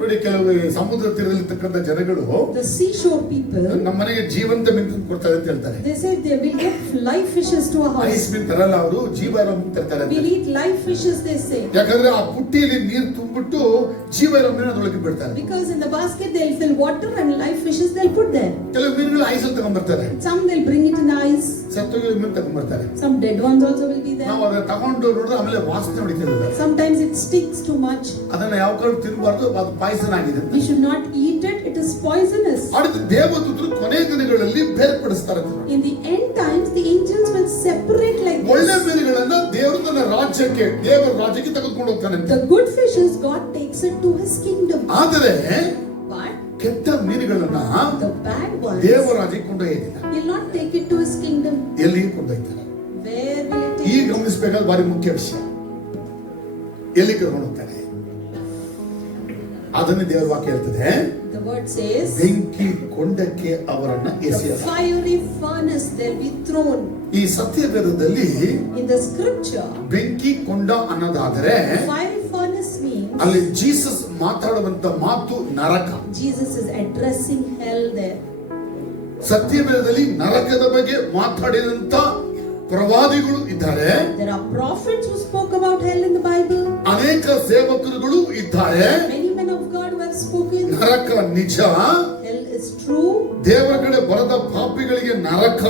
ನೋಡಿ ಕೆಲವು ಸಮುದ್ರ ತೀರದಲ್ಲಿರ್ತಕ್ಕಂಥ ಜನಗಳು The seashore people, ನಮ್ಮ ಮನೆಗೆ ಜೀವಂತ ಮೀನು ಕೊಡ್ತಾರೆ ಅಂತ ಹೇಳ್ತಾರೆ. they say they will get live fishes to our ice house. ಮೀನು ತರಲ್ಲ ಅವರು ಜೀವ ಇರೋ ಮೀನು ತರ್ತಾರೆ ಅಂತ. We'll eat live fishes, they say. ಯಾಕಂದ್ರೆ ಆ ಪುಟ್ಟಿಯಲ್ಲಿ ನೀರು ತುಂಬಿಟ್ಟು ಜೀವ ಇರೋ ಮೀನು ಅದರೊಳಗೆ ಬಿಡ್ತಾರೆ. Because in the basket they'll fill water and live fishes they'll put there. ಕೆಲವು ಮೀನುಗಳು ಐಸ್ ಅಲ್ಲಿ ತಗೊಂಡ್ಬರ್ತಾರೆ. Some they'll bring it in the ice. ಸತ್ತೋಗಿರೋ ಮೀನು ತಗೊಂಡ್ಬರ್ತಾರೆ. Some dead ones also will be there. ನಾವು ಅದನ್ನ ತಗೊಂಡು ನೋಡಿದ್ರೆ ಆಮೇಲೆ ವಾಸನೆ ಹೊಡಿತಿರ್ತದೆ. Sometimes it stinks too much. ಅದನ್ನ ಯಾವ ಕಾರಣ ತಿನ್ನಬಾರ್ದು, ಅದು ಪಾಯ್ಸನ್ ಆಗಿದೆ. We should not eat it, it is poisonous. ಆದ್ರೆ ದೇವದೂತರು ಕೊನೆ ದಿನಗಳಲ್ಲಿ ಬೇರ್ಪಡಿಸ್ತಾರೆ. In the end times the angels will separate like ಒಳ್ಳೆ this. ಮೀನುಗಳನ್ನ ದೇವರು ತನ್ನ ರಾಜ್ಯಕ್ಕೆ ದೇವರ ರಾಜ್ಯಕ್ಕೆ ತೆಗೆದುಕೊಂಡು ಹೋಗ್ತಾನೆ. The good fishes God takes it to his kingdom. ಆದರೆ But ಕೆಟ್ಟ ಮೀನುಗಳನ್ನ the bad ones ದೇವರ ರಾಜ್ಯಕ್ಕೆ ಕೊಂಡೊಯ್ಯಲಿಲ್ಲ. will not take it to his kingdom. ಎಲ್ಲಿ ಕೊಂಡೊಯ್ತಾರೆ? Where will it ಈ take? ಗಮನಿಸಬೇಕಾದ ಬಾರಿ ಮುಖ್ಯ ವಿಷಯ. ಎಲ್ಲಿ ಕರ್ಕೊಂಡು ಹೋಗ್ತಾರೆ? ಅದನ್ನು ದೇವರ ವಾಕ್ಯ ಹೇಳ್ತದೆ. The word says ಬೆಂಕಿ ಕೊಂಡಕ್ಕೆ ಅವರನ್ನ the ಎಸೆಯಲ್ಲ. fiery furnace they'll be thrown. ಈ ಸತ್ಯವೇದದಲ್ಲಿ In the scripture ಬೆಂಕಿ ಕೊಂಡ ಅನ್ನೋದಾದರೆ fiery furnace means ಅಲ್ಲಿ ಜೀಸಸ್ ಮಾತಾಡುವಂತ ಮಾತು ನರಕ. Jesus is addressing hell there. ಸತ್ಯವೇದದಲ್ಲಿ ನರಕದ ಬಗ್ಗೆ ಮಾತಾಡಿದಂತ ಪ್ರವಾದಿಗಳು ಇದ್ದಾರೆ. There are prophets who spoke about hell in the Bible. ಅನೇಕ ಸೇವಕರುಗಳು ಇದ್ದಾರೆ. Many men of God who have spoken. ನರಕ ನಿಜ. Hell is true. ದೇವರ ಕಡೆ ಬರದ ಪಾಪಿಗಳಿಗೆ ನರಕ.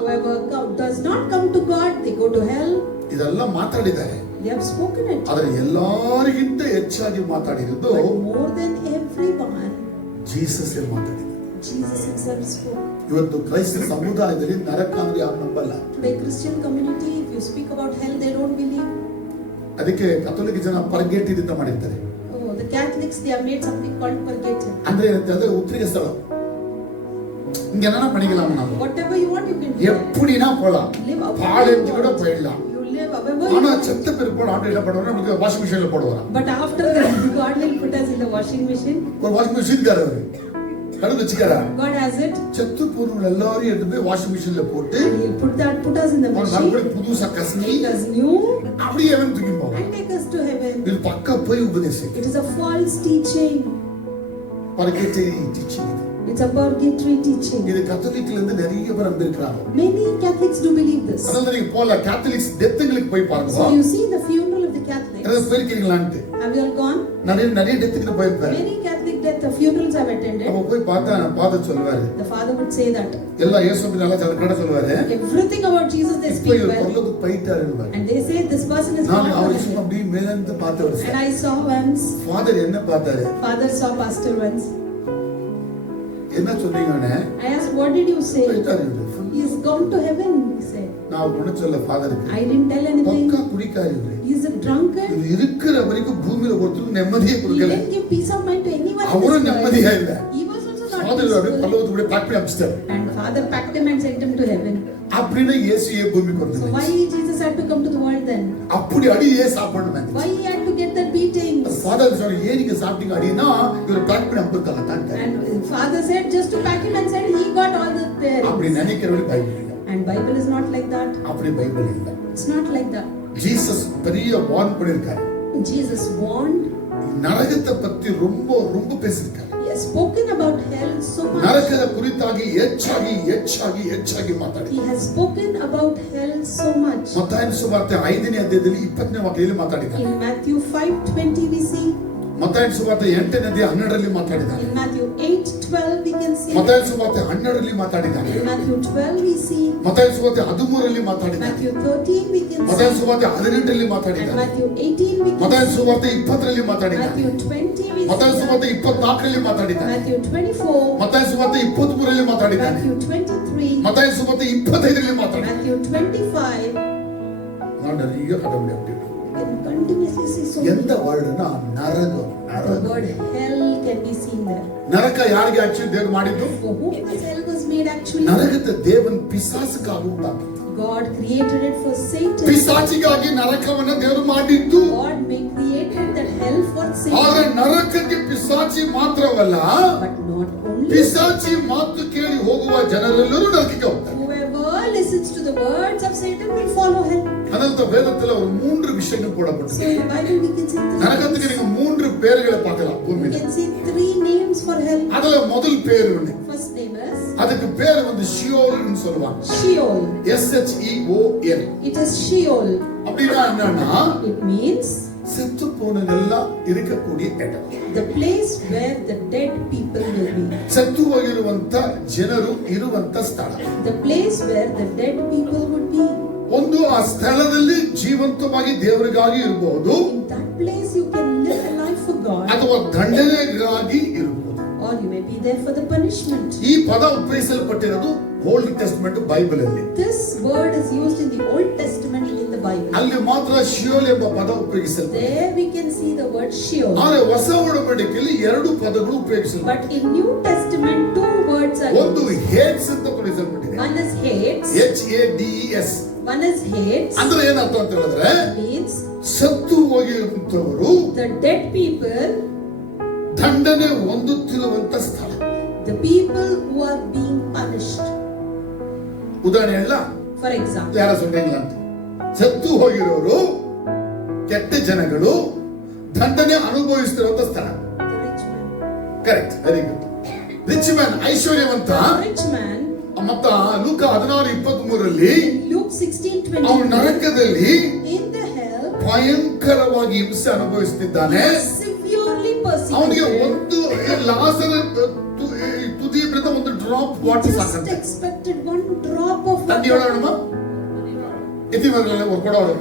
Whoever does not come to God, they go to hell. ಇದೆಲ್ಲ ಮಾತಾಡಿದ್ದಾರೆ. They have spoken it. ಆದರೆ ಎಲ್ಲರಿಗಿಂತ ಹೆಚ್ಚಾಗಿ ಮಾತಾಡಿರೋದು But more than everyone, Jesus ಮಾತಾಡಿದ್ದಾರೆ. Jesus himself spoke. ಇವತ್ತು ಕ್ರೈಸ್ತ ಸಮುದಾಯದಲ್ಲಿ ನರಕ ಅಂದ್ರೆ ಯಾರು ನಂಬಲ್ಲ. Today Christian community, if you speak about hell, they don't believe. ಅದಕ್ಕೆ ಕಥೋಲಿಕ ಜನ ಪರ್ಗೇಟಿವ್ ಅಂತ ಮಾಡಿರ್ತಾರೆ. Oh, the Catholics, they have made something called purgatory. ಅಂದ್ರೆ ಏನಂತಂದ್ರೆ ಉತ್ತರಿಗೆ ಸ್ಥಳ. ఇంకేనా పనికిలాము నాకు. Whatever you want, you can do. ఎప్పుడినా పోలా. పాలెంచి కూడా పోయిడలా. You live however. ஆனா செத்த பிறகு ஆட்டோ இல்ல போடுவாங்க. நமக்கு வாஷிங் மிஷின்ல போடுவாங்க. But after that, God will put us in the washing machine. ஒரு வாஷிங் மிஷின் கார அவரு. கடுகு வச்சுக்கறா. God has it. செத்து போறவங்க எல்லாரையும் எடுத்து போய் வாஷிங் மிஷின்ல போட்டு He'll put us in the machine. மறுபடியும் புதுசா கசக்கி Make us new அப்படியே அவன் தூக்கி போவான். and take us to heaven. இது பக்கா போய் உபதேசம். It is a false teaching. Purgatory teaching. It's a purgatory teaching. இது கத்தோலிக்ல இருந்து நிறைய பேர் வந்திருக்காங்க. Many Catholics do believe this. அதனால நீங்க போல கேத்தலிக்ஸ் டெத்துங்களுக்கு போய் பாருங்க. So you see the funeral of the Catholics. அது போயிருக்கீங்களான்னு. Have you all gone? நிறைய டெத்துக்கு போயிருப்பேன். Many Catholic death funerals I've attended. அப்ப போய் பார்த்தா ஃாதர் சொல்வாரு. The father would say that. எல்லா இயேசுவை நல்லா கரெக்ட்டா சொல்வாரு. Everything about Jesus they speak well. பரலோகத்துக்கு போயிட்டாருன்னு. And they say this person is நான் not அவரை சும்மா அப்படியே மேல இருந்து பார்த்தவர். And I saw once. Father என்ன பார்த்தாரு? Father saw pastor once. என்ன சொன்னீங்கன்னு? I asked, what did you say? He has gone to heaven, he said. நான் ஒண்ணு சொல்ல ஃாதருக்கு. I didn't tell anything. பக்கா குடிக்காரி. He is a drunkard. இது இருக்கிற வரைக்கும் பூமியில ஒருத்தருக்கு நிம்மதியே He கொடுக்கல. didn't give peace of mind to anyone. அவரும் நிம்மதியா இல்ல. He was also not father அப்படியே peaceful. பரலோகத்துக்கு பேக் பண்ணி அனுப்பிச்சிட்டாரு. And father packed him and sent him to heaven. அப்படினா இயேசுவே பூமிக்கு So வந்தாரு. why Jesus had to come to the world then? அப்படி அடியே சாப்பிடணும். Why he had to get that beating? Father சொன்ன ஏனிங்க சாப்பிட்டீங்க அடினா இவர் பேக் பண்ணி அனுப்பிட்டாங்க தான். And father said just to pack him and said he got all the அப்படி parents. நினைக்கிறவங்க பைபிள் இல்ல. And Bible is not like that. அப்படி பைபிள் இல்ல. It's not like that. Jesus பெரிய வார்ன் பண்ணிருக்காரு. Jesus warned. நரகத்தை பத்தி ரொம்ப பேசிருக்காரு. He has spoken about hell so much. நரகத குறித்தாகி ಹೆಚ್ಚಾಗಿ ಮಾತಾಡಿ. He has spoken about hell so much. ಮತ್ತಾಯನ ಸುವಾರ್ತೆ 5ನೇ ಅಧ್ಯಾಯದಲ್ಲಿ 20ನೇ ವಾಕ್ಯದಲ್ಲಿ ಮಾತಾಡಿದ್ದಾನೆ. In Matthew 5:20 we see. ಮತ್ತಾಯನ ಸುವಾರ್ತೆ 8ನೇ ಅಧ್ಯಾಯ 12ರಲ್ಲಿ ಮಾತಾಡಿದ್ದಾನೆ. In Matthew 8:12 we can see. ಮತ್ತಾಯನ ಸುವಾರ್ತೆ 12ರಲ್ಲಿ ಮಾತಾಡಿದ್ದಾನೆ. In Matthew 12 we see. ಮತ್ತಾಯನ ಸುವಾರ್ತೆ 13ರಲ್ಲಿ ಮಾತಾಡಿದ್ದಾನೆ. Matthew 13 we can see. ಮತ್ತಾಯನ ಸುವಾರ್ತೆ 18ರಲ್ಲಿ And ಮಾತಾಡಿದ್ದಾನೆ. Matthew 18 we can ಮತ್ತಾಯನ see. ಸುವಾರ್ತೆ 20ರಲ್ಲಿ ಮಾತಾಡಿದ್ದಾನೆ. Matthew 20 we ಮತ್ತಾಯನ see. ಸುವಾರ್ತೆ 24ರಲ್ಲಿ ಮಾತಾಡಿದ್ದಾನೆ. Matthew 24. ಮತ್ತಾಯನ ಸುವಾರ್ತೆ 23ರಲ್ಲಿ ಮಾತಾಡಿದ್ದಾನೆ. Matthew 23. ಮತ್ತಾಯನ ಸುವಾರ್ತೆ 25ರಲ್ಲಿ ಮಾತಾಡಿದ್ದಾನೆ. Matthew 25. ನಾನು நிறைய ಕಟಮಡಿ update. You can continuously see so ಎಂತ many. ವರ್ಡ್ನ ನರಕ. The word hell can be seen there. ನರಕ ಯಾರಿಗೆ ಆಕ್ಚುಲಿ ದೇವರು ಮಾಡಿದ್ದು? For whom this hell was made actually? ನರಕದ ದೇವನ್ ಪಿಸಾಚಿಗಾಗಿ ಉಂಟಾಕಿದ್ದು. God created it for Satan. ಪಿಸಾಚಿಗಾಗಿ ನರಕವನ್ನ ದೇವರು ಮಾಡಿದ್ದು. God may created that hell for ಆದ್ರೆ Satan. ನರಕಕ್ಕೆ ಪಿಸಾಚಿ ಮಾತ್ರವಲ್ಲ, But not only. ಪಿಸಾಚಿ ಮಾತು ಕೇಳಿ ಹೋಗುವ ಜನರೆಲ್ಲರೂ ನರಕಕ್ಕೆ ಹೋಗ್ತಾರೆ. Whoever listens to the words of Satan will follow hell. அதனால வேதத்துல ஒரு 3 விஷயங்கள் So போடப்பட்டிருக்கு. in the Bible we can see நரகத்துக்கு நீங்க 3 பேர்களை பார்க்கலாம் we பூமியில. can see 3 names for hell. அதுல முதல் பேர் ஒண்ணு. First name is அதுக்கு பேர் வந்து ஷியோல்னு சொல்லுவாங்க. Sheol. SHEOL. It is Sheol. அப்படின்னா என்னன்னா It means செத்து போனதெல்லாம் இருக்கக்கூடிய இடம். the place where the dead people will be. ಸತ್ತು ಹೋಗಿರುವಂತ ಜನರು ಇರುವಂತ ಸ್ಥಳ. The place where the dead people would be. ಒಂದು ಆ ಸ್ಥಳದಲ್ಲಿ ಜೀವಂತವಾಗಿ ದೇವರಿಗಾಗಿ ಇರಬಹುದು, In that place you can live a life for God, ಅಥವಾ ದಂಡನೆಗಾಗಿ ಇರಬಹುದು. or you may be there for the punishment. ಈ ಪದ ಉಪಯೋಗಿಸಲ್ಪಟ್ಟಿರೋದು ಓಲ್ಡ್ ಟೆಸ್ಟ್ಮೆಂಟ್ ಬೈಬಲ್ ಅಲ್ಲಿ. This word is used in the Old Testament in the Bible. ಅಲ್ಲಿ ಮಾತ್ರ ಶಿಯೋಲ್ ಎಂಬ ಪದ ಉಪಯೋಗಿಸಲ್ಪಟ್ಟಿದೆ. There we can see the word Sheol. ಆದರೆ ಹೊಸ ಒಡಂಬಡಿಕೆಯಲ್ಲಿ 2 ಪದಗಳು ಉಪಯೋಗಿಸಲ್ಪಟ್ಟಿದೆ. But in New Testament 2 words are ಒಂದು used. ಹೇಟ್ಸ್ ಅಂತ ಉಪಯೋಗಿಸಲ್ಪಟ್ಟಿದೆ. One is hates. HADES. One is hates. ಅಂದ್ರೆ ಏನರ್ಥ ಅಂತ ಹೇಳಿದ್ರೆ Means ಸತ್ತು ಹೋಗಿರುವಂತವರು the dead people, ದಂಡನೆ ಹೊಂದುತ್ತಿರುವಂತ ಸ್ಥಳ. the people who are being punished. ಉದಾಹರಣೆ ಹೇಳ, For example, ಯಾರ ಸೊಂಡಿಲ್ಲ ಅಂತ ಸತ್ತು ಹೋಗಿರೋರು ಕೆಟ್ಟ ಜನಗಳು ದಂಡನೆ ಅನುಭವಿಸ್ತಿರುವಂತ ಸ್ಥಳ. the rich man. Correct, very good. Rich man ಐಶ್ವರ್ಯವಂತ. The rich man ಮತ್ತ ಲೂಕ 16:23ರಲ್ಲಿ in Luke 16:20 ಅವನು ನರಕದಲ್ಲಿ in the hell ಭಯಂಕರವಾಗಿ ಹಿಂಸೆ ಅನುಭವಿಸುತ್ತಿದ್ದಾನೆ. severely ಅವನಿಗೆ persecuted. ಒಂದು ಲಾಸರ ತುದಿಯಿಂದ ಒಂದು ಡ್ರಾಪ್ ವಾಟರ್ Just ಸಾಕಂತೆ. expected one drop of ತಣ್ಣಿ water. ಹೇಳೋಣ ಇತಿ ಕೊಡೋರು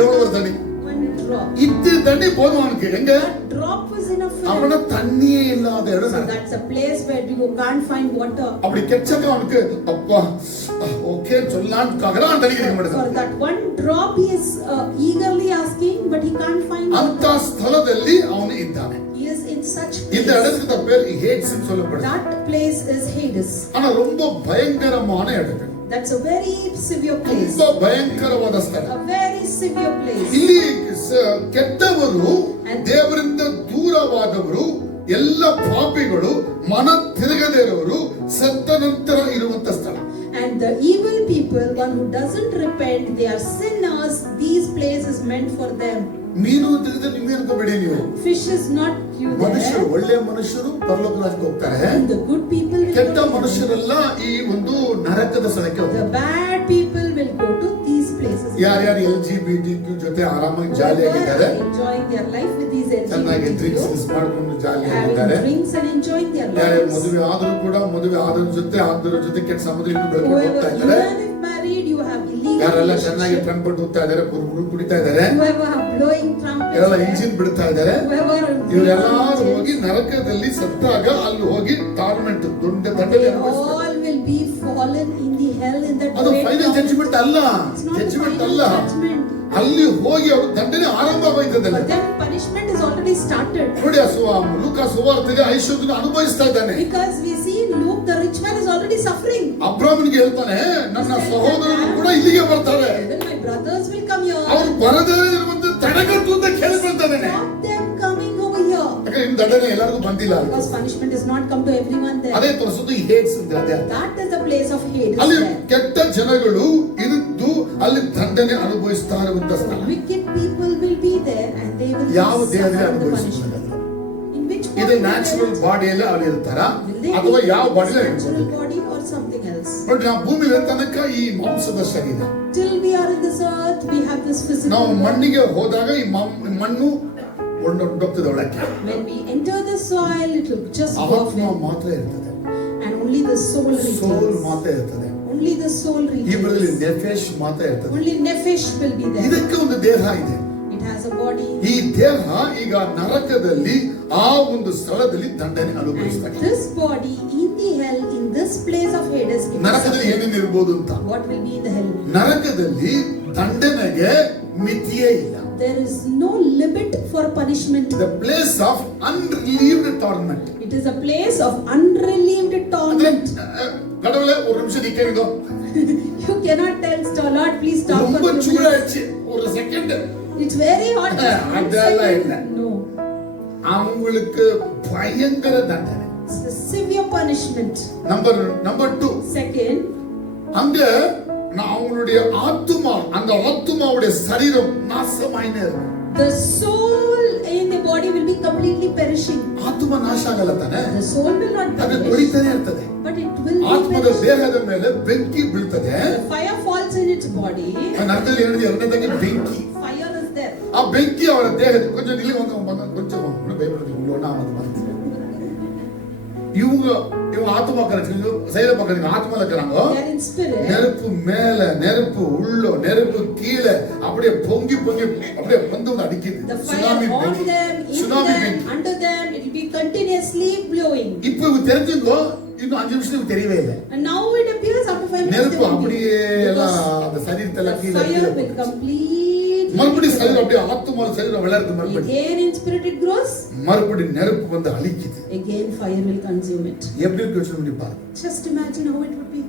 எவ்வளவு தண்ணி? One drop. இத்து தண்ணி போதும் அவனுக்கு. எங்க That drop was enough for அவன him. தண்ணியே இல்லாத இடம். So that's a place where you can't find water. அப்படி கெச்சக்க அவனுக்கு அப்பா ஓகே சொல்லலாம்னு ககரான் தண்ணி கிடைக்க For மாட்டேங்குது. that one drop he is eagerly asking, but he can't find ಅಂತ water. ಸ್ಥಳದಲ್ಲಿ ಅವನು ಇದ್ದಾನೆ. He is in such இந்த place. இடத்துக்கு பேர் ஹேட்ஸ் ன்னு சொல்லப்படுது. That place is Hades. ஆனா ரொம்ப பயங்கரமான இடம். That's a very severe place. ரொம்ப பயங்கரವಾದ ಸ್ಥಳ. A very severe place. ಇಲ್ಲಿ ಕೆಟ್ಟವರು ದೇವರಿಂದ ದೂರವಾದವರು ಎಲ್ಲ ಪಾಪಿಗಳು ಮನ ತಿರುಗದೇ ಇರುವವರು ಸತ್ತ ನಂತರ ಇರುವಂತ ಸ್ಥಳ. And the evil people, one who doesn't repent, they are sinners. These places meant for them. ಮೀನು ತಿರುಗಿದ್ರೆ ನಿಮಗೆ ಅನ್ಕೋಬೇಡಿ ನೀವು. fish is not you ಮನುಷ್ಯರು there. ಒಳ್ಳೆ ಮನುಷ್ಯರು ಪರಲೋಕ ರಾಜ್ಯಕ್ಕೆ ಹೋಗ್ತಾರೆ, And the good people will ಕೆಟ್ಟ go to heaven. ಮನುಷ್ಯರೆಲ್ಲ ಈ ಒಂದು ನರಕದ ಸ್ಥಳಕ್ಕೆ The ಹೋಗ್ತಾರೆ. bad people will go to these places. ಯಾರ್ಯಾರು LGBT ಜೊತೆ ಆರಾಮಾಗಿ Whoever ಜಾಲಿಯಾಗಿದ್ದಾರೆ, are enjoying their life with these ಚೆನ್ನಾಗಿ ಡ್ರಿಂಕ್ಸ್ LGBTQ, ಮಾಡ್ಕೊಂಡು having ಜಾಲಿಯಾಗಿದ್ದಾರೆ. drinks and enjoying their ಯಾರ್ಯಾರು lives. ಮದುವೆ ಆದ್ರೂ ಕೂಡ ಮದುವೆ ಆದ್ರ ಜೊತೆ ಕೆಟ್ಟ ಸಂಬಂಧ ಇಟ್ಟು ಬೆಳ್ಕೊಂಡು ಹೋಗ್ತಾ Whoever, ಇದ್ದಾರೆ. even if married, you have illegal ಯಾರೆಲ್ಲ ಚೆನ್ನಾಗಿ relationship. ಟ್ರಂಪೆಟ್ ಹೋಗ್ತಾ ಇದ್ದಾರೆ, ಕುರುಬರು ಕುಡಿತಾ ಇದ್ದಾರೆ, Whoever are blowing trumpets, ಯಾರೆಲ್ಲ ಇಂಜಿನ್ ಬಿಡ್ತಾ ಇದ್ದಾರೆ, whoever are ಇವರೆಲ್ಲರೂ blowing ಹೋಗಿ ನರಕದಲ್ಲಿ ಸತ್ತಾಗ ಅಲ್ಲಿ ಹೋಗಿ ಟಾರ್ಮೆಂಟ್ ದಂಡನೆ they ಅನುಭವಿಸ್ತಾರೆ. all will be fallen in the hell in that ಅದು great ಫೈನಲ್ ಜಡ್ಜ್ಮೆಂಟ್ ಅಲ್ಲ, It's not the judgment final ಅಲ್ಲ. judgment. ಅಲ್ಲಿ ಹೋಗಿ ಅವರು ದಂಡನೆ ಆರಂಭ ಆಗೋಯ್ತದಲ್ಲ. For them, punishment is already started. ನೋಡಿ ಲೂಕ ಸುವಾರ್ತೆಗೆ ಐಶ್ವರ್ಯನ ಅನುಭವಿಸ್ತಾ ಇದ್ದಾನೆ. Because we see in Luke, the rich man is already suffering. ಅಬ್ರಾಮನಿಗೆ ಹೇಳ್ತಾನೆ, ನನ್ನ ಸಹೋದರರು ಕೂಡ ಇಲ್ಲಿಗೆ ಬರ್ತಾರೆ, Even my brothers will come here. ಅವ್ರು ಬರದೇ ಇರುವಂತ ತಡೆಗಟ್ಟು ಅಂತ ಕೇಳಿಕೊಳ್ತಾ ಇದ್ದಾನೆ. Stop them coming over here. ಯಾಕಂದ್ರೆ ಇನ್ನು ದಂಡನೆ ಎಲ್ಲರಿಗೂ ಬಂದಿಲ್ಲ. Because punishment has not come to everyone there. ಅದೇ ತೋರಿಸೋದು ಈ ಹೇಟ್ಸ್ ಅಂತ ಅದೇ. That is the place of hate. is ಅಲ್ಲಿ there. ಕೆಟ್ಟ ಜನಗಳು ಇದ್ದು ಅಲ್ಲಿ ದಂಡನೆ ಅನುಭವಿಸ್ತಾ ಇರುವಂತ ಸ್ಥಳ. Wicked people will be there and they will ಯಾವ ದೇಹದಲ್ಲಿ suffer the ಅನುಭವಿಸ್ತಾರೆ? punishment. In which ಇದು body ನ್ಯಾಚುರಲ್ will ಬಾಡಿಯಲ್ಲಿ ಅಲ್ಲಿ ಇರ್ತಾರ they ಅಥವಾ be ಯಾವ in ಬಾಡಿಯಲ್ಲಿ this ಇರ್ಬೋದು? natural body or something else? ನೋಡಿ, ನಾವು ಭೂಮಿ ತನಕ ಈ ಮಾಂಸದ ಶರೀರ, Till we are in this earth, we have this physical ನಾವು body. ಮಣ್ಣಿಗೆ ಹೋದಾಗ ಈ ಮಣ್ಣು ಒಳ್ಳೊಟ್ಟೋಗ್ತದೆ ಒಳಕ್ಕೆ. When we enter the soil, it will just go off ಆತ್ಮ ಮಾತ್ರ ಇರ್ತದೆ, and only the soul ಸೋಲ್ retains. ಮಾತ್ರ ಇರ್ತದೆ. Only the soul ಇಬ್ಬರಲ್ಲಿ retains. ನೆಫೆಶ್ ಮಾತ್ರ ಇರ್ತದೆ. Only nephesh will be there. ಇದಕ್ಕೆ ಒಂದು ದೇಹ ಇದೆ. It has a body. ಈ ದೇಹ ಈಗ ನರಕದಲ್ಲಿ ಆ ಒಂದು ಸ್ಥಳದಲ್ಲಿ ದಂಡನೆ And ಅನುಭವಿಸ್ತಾರೆ. this body in the hell, in this place of Hades, it is ನರಕದಲ್ಲಿ suffering. ಏನೇನು ಇರ್ಬೋದು ಅಂತ. What will be in the hell? ನರಕದಲ್ಲಿ ದಂಡನೆಗೆ ಮಿತಿಯೇ ಇಲ್ಲ. There is no limit for punishment. The place of unrelieved torment. It is a place of unrelieved ಅಂದ್ರೆ torment. கடவுளே ஒரு நிமிஷம் நிக்கிறீங்க, You cannot tell Lord, please stop for ரொம்ப 2 minutes. சூடாச்சு ஒரு செகண்ட். It's very hot. அதெல்லாம் இல்ல. No. அவங்களுக்கு பயங்கர தண்டனை. It's a severe punishment. Number 2. Second, அங்க அவங்களுடைய ஆத்துமா, அந்த ஆத்துமாவுடைய சரீரம் நாசமாயினே இருக்கும். the soul in the body will be completely perishing. ಆತ್ಮ ನಾಶ ಆಗಲ್ಲ ತಾನೆ, The soul will not ಅದು perish, ತೊಳಿತಾನೆ ಇರ್ತದೆ. but it will be ಆತ್ಮದ perishing. ದೇಹದ ಮೇಲೆ ಬೆಂಕಿ ಬೀಳ್ತದೆ. The fire falls in its body. ನನ್ನ ಅರ್ಥದಲ್ಲಿ ಹೇಳಿದ್ರೆ ಎರಡನೇದಾಗಿ ಬೆಂಕಿ. Fire is there. ಆ ಬೆಂಕಿ ಅವರ ದೇಹದ ಕೊಂಚ ಇಲ್ಲಿ ಕೊಂಚ ಭಯಪಡ இவங்க ஆத்மா கரைச்சு சைல பக்கத்துக்கு ஆத்மால இருக்கிறாங்க. They are in spirit. நெருப்பு மேல, நெருப்பு உள்ள, நெருப்பு கீழே அப்படியே பொங்கி அப்படியே வந்து அடிக்குது. The சுனாமி fire on பெங்கி, them, in சுனாமி them, பெங்கி. under them, it will be continuously blowing. இப்போ இவங்க தெரிஞ்சுங்கோ, இன்னும் 5 நிமிஷத்துக்கு தெரியவே இல்லை. And now it appears after 5 minutes. நெருப்பு they will be- அப்படியே எல்லாம் Because அந்த சரீரத்துல the கீழே fire will completely. மறுபடியும் சரீரம் அப்படியே ஆத்மால சரீரம் வளருது. மறுபடியும் Again in spirit it grows. மறுபடியும் நெருப்பு வந்து அழிக்குது. Again fire will consume it. எப்படி இருக்கு யோசனை பண்ணி பாருங்க. Just imagine how it would be.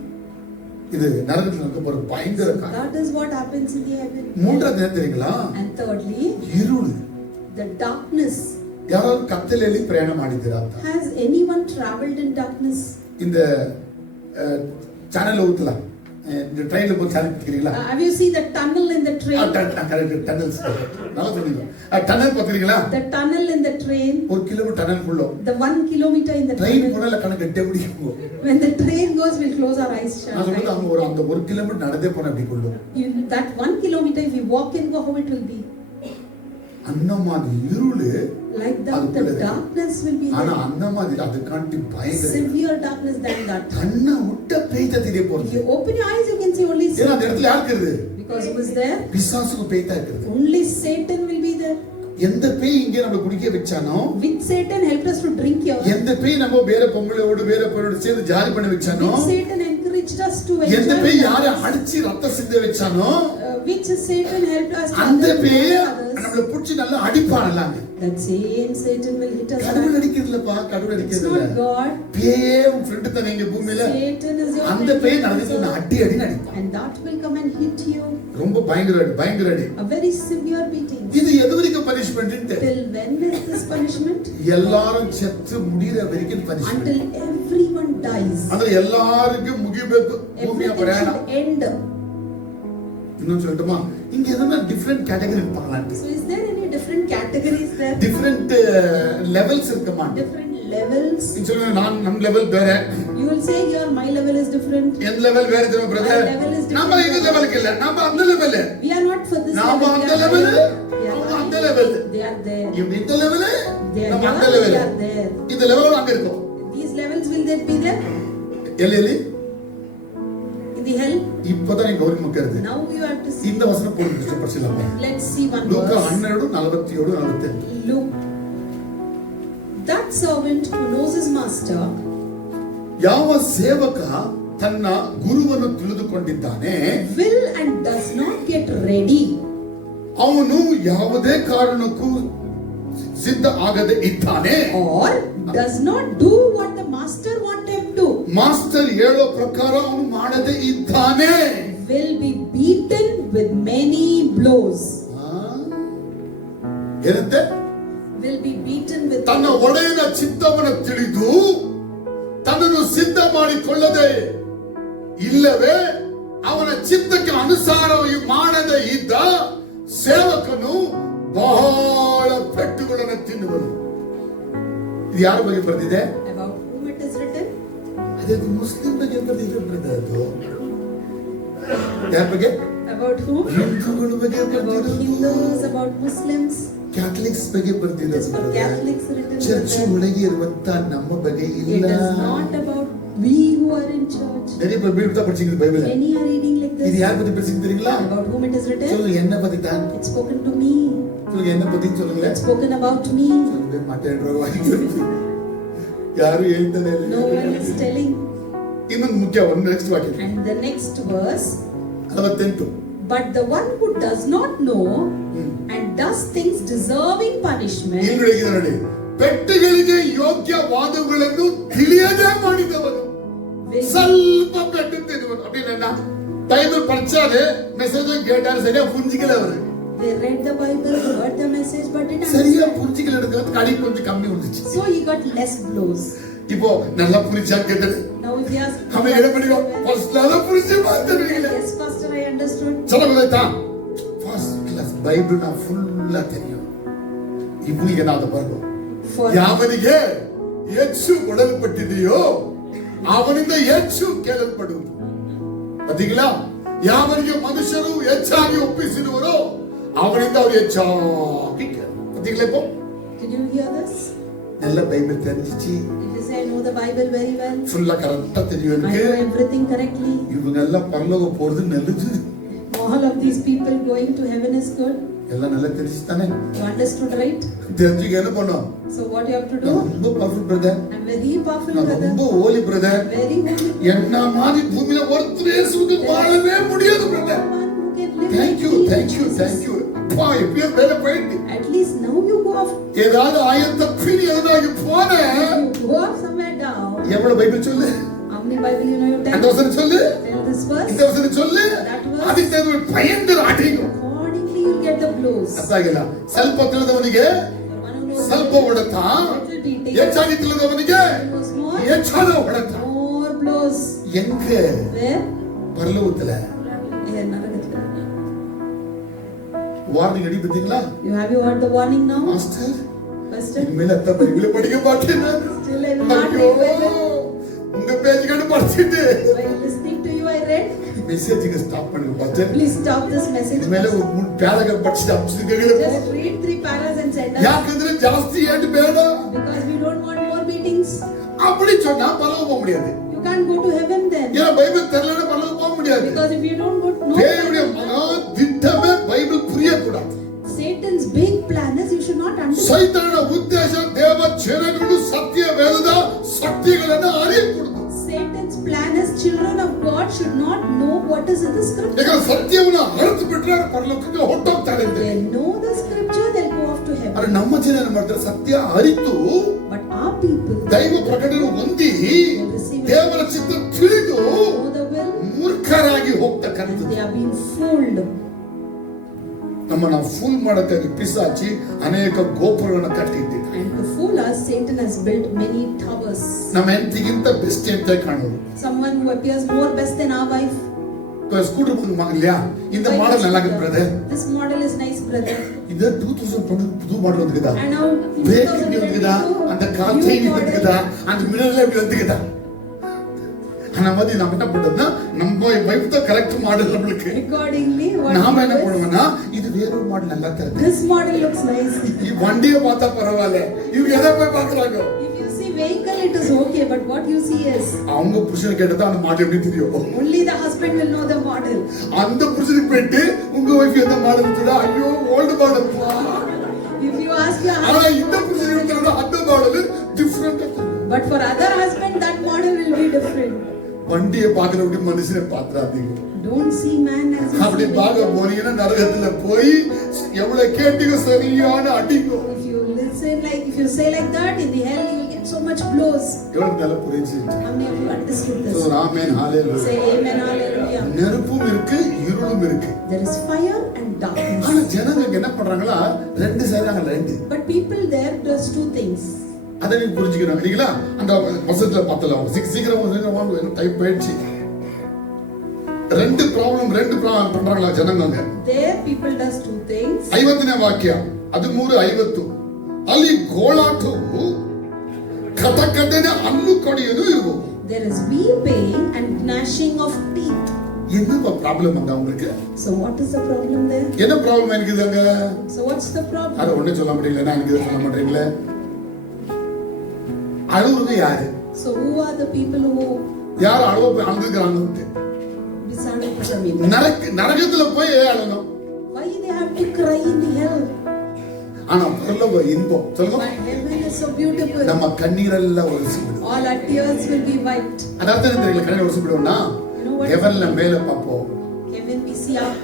இது நரகத்துல இருக்க ஒரு பயங்கர காரியம். That is what happens in the heaven. மூன்றாவது என்ன தெரியுங்களா? And thirdly, இருள். the darkness. ಯಾರು ಕತ್ತಲೆಯಲ್ಲಿ ಪ್ರಯಾಣ ಮಾಡಿದ್ದೀರಾ ಅಂತ? Has anyone traveled in darkness? இந்த ಚಾನೆಲ್ ಹೋಗುತ್ತಲ್ಲ, இந்த ட்ரெயின்ல போய் ಚಾನೆಲ್ பார்க்கிறீங்களா? Have you seen the tunnel in the train? Correct, tunnels. நல்லா சொன்னீங்க. டனல் பார்க்கிறீங்களா? The tunnel in the train. 1 kilometre tunnel குள்ள. The 1 kilometer in the train tunnel. போனால கணக்கு கட்ட முடியும். When the train goes, we'll close our eyes shut. நான் சொல்றது அவங்க அந்த 1 கிலோமீட்டர் நடந்தே போனா அப்படி கொள்ளும். That 1 kilometer, if we walk and go, how it will be? அந்த மாதிரி இருளு Like that, the darkness will be ஆனா there. அந்த மாதிரி அது காண்டி பயங்கர Severe darkness than that. கண்ணை விட்ட பேய்த்த தெரிய If போறது. you open your eyes, you can see only ஏன்னா sin. அந்த இடத்துல யாருக்கு இருக்குது? Because who is there? பிசாசுக்கு பேய்த்தா இருக்குது. Only Satan will be there. எந்த பேய் இங்கே நம்ம குடிக்க வச்சானோ, With Satan helped us to drink here. எந்த பேய் நம்ம வேற பொம்பளையோடு வேற பொண்ணோடு சேர்ந்து ஜாலி பண்ண வச்சானோ, Which Satan encouraged us to எந்த enjoy பேய் life. யாரை அடிச்சு ரத்த சிந்த வச்சானோ, Which Satan helped us to அந்த understand பேய் others. நம்மள புடிச்சு நல்லா அடிப்பானலாங்க. That same Satan will hit us கடவுள் back. அடிக்கிறதுலப்பா, கடவுள் It's அடிக்கிறதுல. not God. பேயே உன் ஃப்ரெண்ட் தானே இங்க பூமியில. Satan is your அந்த friend. பேய் நடந்து உன்னை அடி அடிப்பான். And that will come and hit you. ரொம்ப பயங்கர அடி. A very severe beating. இது எது வரைக்கும் punishment? Till when is this punishment? எல்லாரும் செத்து முடியற வரைக்கும் பனிஷ்மென்ட். Until everyone dies. ಅಂದ್ರೆ ಎಲ್ಲರಿಗೂ ಮುಗಿಬೇಕು ಭೂಮಿಯ Everything ಪ್ರಯಾಣ. should end. இன்னும் சொல்லட்டுமா, இங்க எதனா டிஃபரண்ட் கேட்டகரி இருப்பாங்களா? So is there any different categories there, different levels ಇರ್ಕಮ್ಮ. different levels. ನಮ್ಮ ಲೆವೆಲ್ ಬೇರೆ, You will say here my level is different. ಎನ್ ಲೆವೆಲ್ ಬೇರೆ ಇದ್ರು brother. My level is different. ನಮ್ಮ ಇದು ಲೆವೆಲ್ ಇಲ್ಲ, ನಮ್ಮ ಅಂದ level. We are not for this ನಮ್ಮ level. ಅಂದ We are ಲೆವೆಲ್, higher. ನಮ್ಮ ಅಂದ ಲೆವೆಲ್. They are there. ಇವ್ನು ಇಂದ ಲೆವೆಲ್, They are ನಮ್ಮ ಅಂದ here. Level. We are there. ಇದು ಲೆವೆಲ್ ಹಂಗ ಇರ್ಕೋ. These levels will there be there? ಎಲ್ಲಿ In the hell? இப்பதான் நீங்க கௌரி மக்கள் Now you have to see. இந்த வசனம் போட்டு இஷ்டப்படிச்சலாமா? Let's see one லூக்கா verse. 12:47-48. Luke. That servant who knows his master, ಯಾವ ಸೇವಕ ತನ್ನ ಗುರುವನ್ನು ತಿಳಿದುಕೊಂಡಿದ್ದಾನೆ, will and does not get ready, ಅವನು ಯಾವುದೇ ಕಾರಣಕ್ಕೂ ಸಿದ್ಧ ಆಗದೆ ಇದ್ದಾನೆ, or does not do what the master want him to, master ಹೇಳೋ ಪ್ರಕಾರ ಅವನು ಮಾಡದೆ ಇದ್ದಾನೆ, will be beaten with many blows. ಏನಂತೆ? Will be beaten with ತನ್ನ ಒಡೆಯನ ಚಿತ್ತವನ್ನು ತಿಳಿದು ತನ್ನನ್ನು ಸಿದ್ಧ ಮಾಡಿಕೊಳ್ಳದೆ ಇಲ್ಲವೇ ಅವನ ಚಿತ್ತಕ್ಕೆ ಅನುಸಾರವಾಗಿ ಮಾಡದೆ ಇದ್ದ ಸೇವಕನು ಬಹಳ ಪೆಟ್ಟುಗಳನ್ನು ತಿನ್ನುವನು. ಇದು ಯಾರ ಬಗ್ಗೆ ಬರೆದಿದೆ? About whom it is written? ಅದೇ ಮುಸ್ಲಿಂ ಬಗ್ಗೆ ಬರೆದಿದೆ ಬ್ರದರ್. ಅದು ಯಾರ ಬಗ್ಗೆ? About whom? ಹಿಂದೂಗಳ ಬಗ್ಗೆ About ಬರೆದಿರೋದು. Hindus, about Muslims. ಕ್ಯಾಥಲಿಕ್ಸ್ ಬಗ್ಗೆ It ಬರೆದಿದೆ. is for Catholics written. Church ಒಳಗೆ ಇರುವಂತ ನಮ್ಮ ಬಗ್ಗೆ It ಇಲ್ಲ. is not about we who are in church. நிறைய பேர் பைபிள் தான் படிச்சீங்க. Bible Many are reading like இது this. யார் பத்தி பேசுறீங்க தெரியுங்களா? About whom it is written? சொல்லுங்க, என்ன பத்தி தான்? It's spoken to me. சொல்லுங்க, என்ன பத்தி சொல்லுங்களேன். It's spoken about me. சொல்லுங்க, ಮಾತಾಡ್ರೋ ಯಾರು ಹೇಳ್ತಾನೆ ಇಲ್ಲ. No one is telling. ಇನ್ನೊಂದು ಮುಖ್ಯ ಒಂದು ನೆಕ್ಸ್ಟ್ ವಾಕ್ಯ And the next verse, 48. but the one who does not know and does things deserving punishment, ಇಲ್ಲಿ ನೋಡಿ, ಪೆಟ್ಟುಗಳಿಗೆ ಯೋಗ್ಯವಾದವುಗಳನ್ನು ತಿಳಿಯದೇ ಮಾಡಿದವನು will ಸ್ವಲ್ಪ ಪೆಟ್ಟು ತಿನ್ನುವನು. அப்படின்னா பைபிள் படிச்சாலே மெசேஜ் கேட்டாரு, சரியா புரிஞ்சிக்கல அவரு. they read the Bible, heard the message, but didn't சரியா understand. புரிஞ்சிக்கல, எடுக்கிறது அடி கொஞ்சம் கம்மி வந்துச்சு. So he got less blows. இப்போ நல்லா புரிஞ்சா கேட்டது. Now if he asked, நம்ம என்ன பண்ணுவோம்? ஃபர்ஸ்ட் நல்லா புரிஞ்சு மாத்தறீங்களே. yes pastor, I understood. சொல்லுங்க, ஃபர்ஸ்ட் கிளாஸ் பைபிள் நான் ஃபுல்லா தெரியும். ಇವನಿಗೆ ನಾವು ಬರಲು For ಯಾವನಿಗೆ ಹೆಚ್ಚು ಕೊಡಲ್ಪಟ್ಟಿದೆಯೋ ಅವನಿಂದ ಹೆಚ್ಚು ಕೇಳಲ್ಪಡುವುದು. ಅದಿಲ್ಲ, ಯಾವನಿಗೆ ಮನುಷ್ಯರು ಹೆಚ್ಚಾಗಿ ಒಪ್ಪಿಸಿರುವರೋ ಅವನಿಂದ ಅವರು ಹೆಚ್ಚಾಗಿ ಅದಿಗ್ಲೇಪೋ. did you hear this? ಎಲ್ಲ ಬೈಬಲ್ தெரிஞ்சிச்சு. If you say I know the Bible very well, ಫುಲ್ಲ ಕರೆಕ್ಟಾ தெரியும் I எனக்கு. know everything correctly. இவங்கெல்லாம் பரலோக போறது நல்லது. All of these people going to heaven is good. எல்லாம் நல்லா தெரிஞ்சுதானே? You understood, right? தெரிஞ்சுக்க என்ன பண்ணோம்? So what you have to do? நான் ரொம்ப powerful brother, I'm very powerful நான் brother. ரொம்ப ஹோலி பிரதர், Very holy. என்ன மாதிரி பூமியில ஒருத்தரே சுத்தி வாழவே முடியாது brother. No one who can live Thank you, like me, thank you, Jesus. thank you. அப்பா எப்படியோ மேல போயிட்டு At least now you go off. ஏதாவது ஆயத்த பிரி ஏதாவது போன You go off somewhere down. எவ்வளவு பைபிள் சொல்லு, How many Bible you know you அந்த tell? வசனம் சொல்லு, Tell this verse. இந்த வசனம் சொல்லு, That verse. அதுக்கு தேவை பயங்கர அடிக்கும். Accordingly you'll get the blows. ಅರ್ಥಾಗಿಲ್ಲ. ಸ್ವಲ್ಪ ತಿಳಿದವನಿಗೆ For one who knows ಸ್ವಲ್ಪ ಹೊಡೆತ, little beating, ಹೆಚ್ಚಾಗಿ ತಿಳಿದವನಿಗೆ who knows more, ಹೆಚ್ಚಾದ ಹೊಡೆತ. more blows. எங்க? Where? பரலோகத்துல Here, Naragathila. வார்னிங் அடி பார்த்தீங்களா? You heard the warning now? Master, Pastor? இனிமேல் அத்த பைபிளை படிக்க மாட்டேன் நான். Still I will not ஐயோ, read Bible. உங்க பேஜ் கண்டு படிச்சிட்டு While listening to you, I read. மெசேஜ்க்கு ஸ்டாப் பண்ணுங்க pastor. Please stop this message. இனிமேல ஒரு 3 பேராக படிச்சிட்டு அப்சிக்கங்களே. Just read 3 paras and send us. ಯಾಕಂದ್ರೆ ಜಾಸ್ತಿ ಏಟ್ ಬೇಡ. Because we don't want more beatings. அப்படி சொன்னா பரலோகம் போக முடியாது. You can't go to heaven then. ஏன் பைபிள் தெரியலனா பரலோகம் போக முடியாது. Because if you don't go, no. தேவனுடைய மகா திட்டமே பைபிள் புரியக்கூடாது. Satan's big plan is you should not understand. ಸೈತಾನನ ಉದ್ದೇಶ ದೇವ ಜನಗಳು ಸತ್ಯ ವೇದದ ಸತ್ಯಗಳನ್ನು ಅರಿಯಕೂಡದು. Satan's plan is children of God should not know what is in the scripture. ಈಗ ಸತ್ಯವನ್ನು ಅರಿತು ಬಿಟ್ರೆ ಪರಲೋಕಕ್ಕೆ ಹೊರಟೋಗ್ತಾರೆ ಅಂತ. They know the scripture, they'll go off to heaven. ಆದ್ರೆ ನಮ್ಮ ಜನ ಏನು ಮಾಡ್ತಾರೆ? ಸತ್ಯ ಅರಿತು But our people ದೈವ ಪ್ರಕಟಣೆ ಹೊಂದಿ receive it. ದೇವರ ಚಿತ್ತ ತಿಳಿದು Know the will ಮೂರ್ಖರಾಗಿ and ಹೋಗ್ತಕ್ಕಂಥದ್ದು. they are being fooled. ನಮ್ಮನ್ನ ಫೂಲ್ ಮಾಡಕ್ಕಾಗಿ ಪಿಸಾಚಿ ಅನೇಕ ಗೋಪುರಗಳನ್ನು ಕಟ್ಟಿದ್ದೆ. And to fool us, Satan has built many towers. ನಮ್ಮ ಹೆಂಡತಿಗಿಂತ ಬೆಸ್ಟ್ ಅಂತ ಕಾಣೋದು. Someone who appears more best than our wife. இப்போ ஸ்கூட்டர் வாங்குவாங்க இல்லையா, இந்த மாடல் நல்லா இருக்கு brother, This model is nice, brother. இது 2020 புது மாடல் வந்துக்குதா, And now பிரேக் இப்படி வந்துக்குதா, அந்த கால் செயின் வந்துக்குதா, அந்த மிரர்ல இப்படி வந்துக்குதா. அந்த மாதிரி நம்ம என்ன பண்றோம்னா நம்ம வைஃப் தான் கரெக்ட் மாடல் நம்மளுக்கு. accordingly what நாம என்ன he does, பண்ணுவோம்னா இது வேற ஒரு மாடல் நல்லா இருக்கு, this model looks nice. ಈ வண்டியை பார்த்தா பரவாயில்லை, இவங்க எதை போய் பார்க்கறாங்க. If you see vehicle it is okay, but what you see is அவங்க புருஷன் கேட்டதா அந்த மாடல் எப்படி தெரியும், only the husband will know the model. அந்த புருஷனுக்கு போயிட்டு உங்க வைஃப் எந்த மாடல் சொல்றா, ஐயோ ஓல்டு மாடல் பா. If you ask your ஆனா husband, இந்த புருஷனுக்கு வந்து அந்த மாடல் டிஃபரெண்டா தெரியும். but for other husband that model will be different. வண்டியை பார்க்கறவங்க மனுஷனை பாத்துறாதீங்க. Don't see man as you அப்படி see பார்க்க vehicle. போனீங்கன்னா நரகத்துல போய் எவ்வளவு கேட்டீங்க சரியான அடிக்கும். If you listen like, if you say like that, in the hell you will get so much blows. எவ்வளவு நல்லா புரிஞ்சு. How many of you understood this? So amen hallelujah. Say amen, hallelujah. நெருப்பும் இருக்கு இருளும் இருக்கு. There is fire and darkness. ஆனா ஜனங்க என்ன பண்றாங்களா, ரெண்டு செய்றாங்க, ரெண்டு. But people there does two things. அதை நீங்க புரிஞ்சுக்கணும் இல்லீங்களா. அந்த வசனத்துல பார்த்தல சீக்கிரம் வாங்க, டைப் ஆயிடுச்சு. ரெண்டு ப்ராப்ளம் பண்றாங்களா ஜனங்க. There people does two things. 50ನೇ ವಾಕ್ಯ 13:50 ಅಲ್ಲಿ ಗೋಳಾಟು ಕಟಕಟನೆ ಹಲ್ಲು ಕಡಿಯೋದು ಇರಬಹುದು. There is weeping and gnashing of teeth. என்ன ப்ராப்ளம் அந்த உங்களுக்கு? So what is the problem there? என்ன ப்ராப்ளம் இருக்குதுங்க? So what's the problem? அத ஒண்ணே சொல்ல முடியல, நான் எனக்கு சொல்ல மாட்டீங்களே. அழுவுறது யாரு? So who are the people who யார் அழுகுறாங்க? நரகத்துல போய் அழணும். Why they have to cry in the hell? ஆனா பரலோக இன்பம் சொல்லுங்க. But heaven is so beautiful. நம்ம கண்ணீரெல்லாம் ஒலிச்சுடும். All our tears will be wiped. அதாவது என்ன தெரியல, கண்ணீர் ஒலிச்சுடும்னா ஹெவன்ல மேல பாப்போம், Heaven we see up,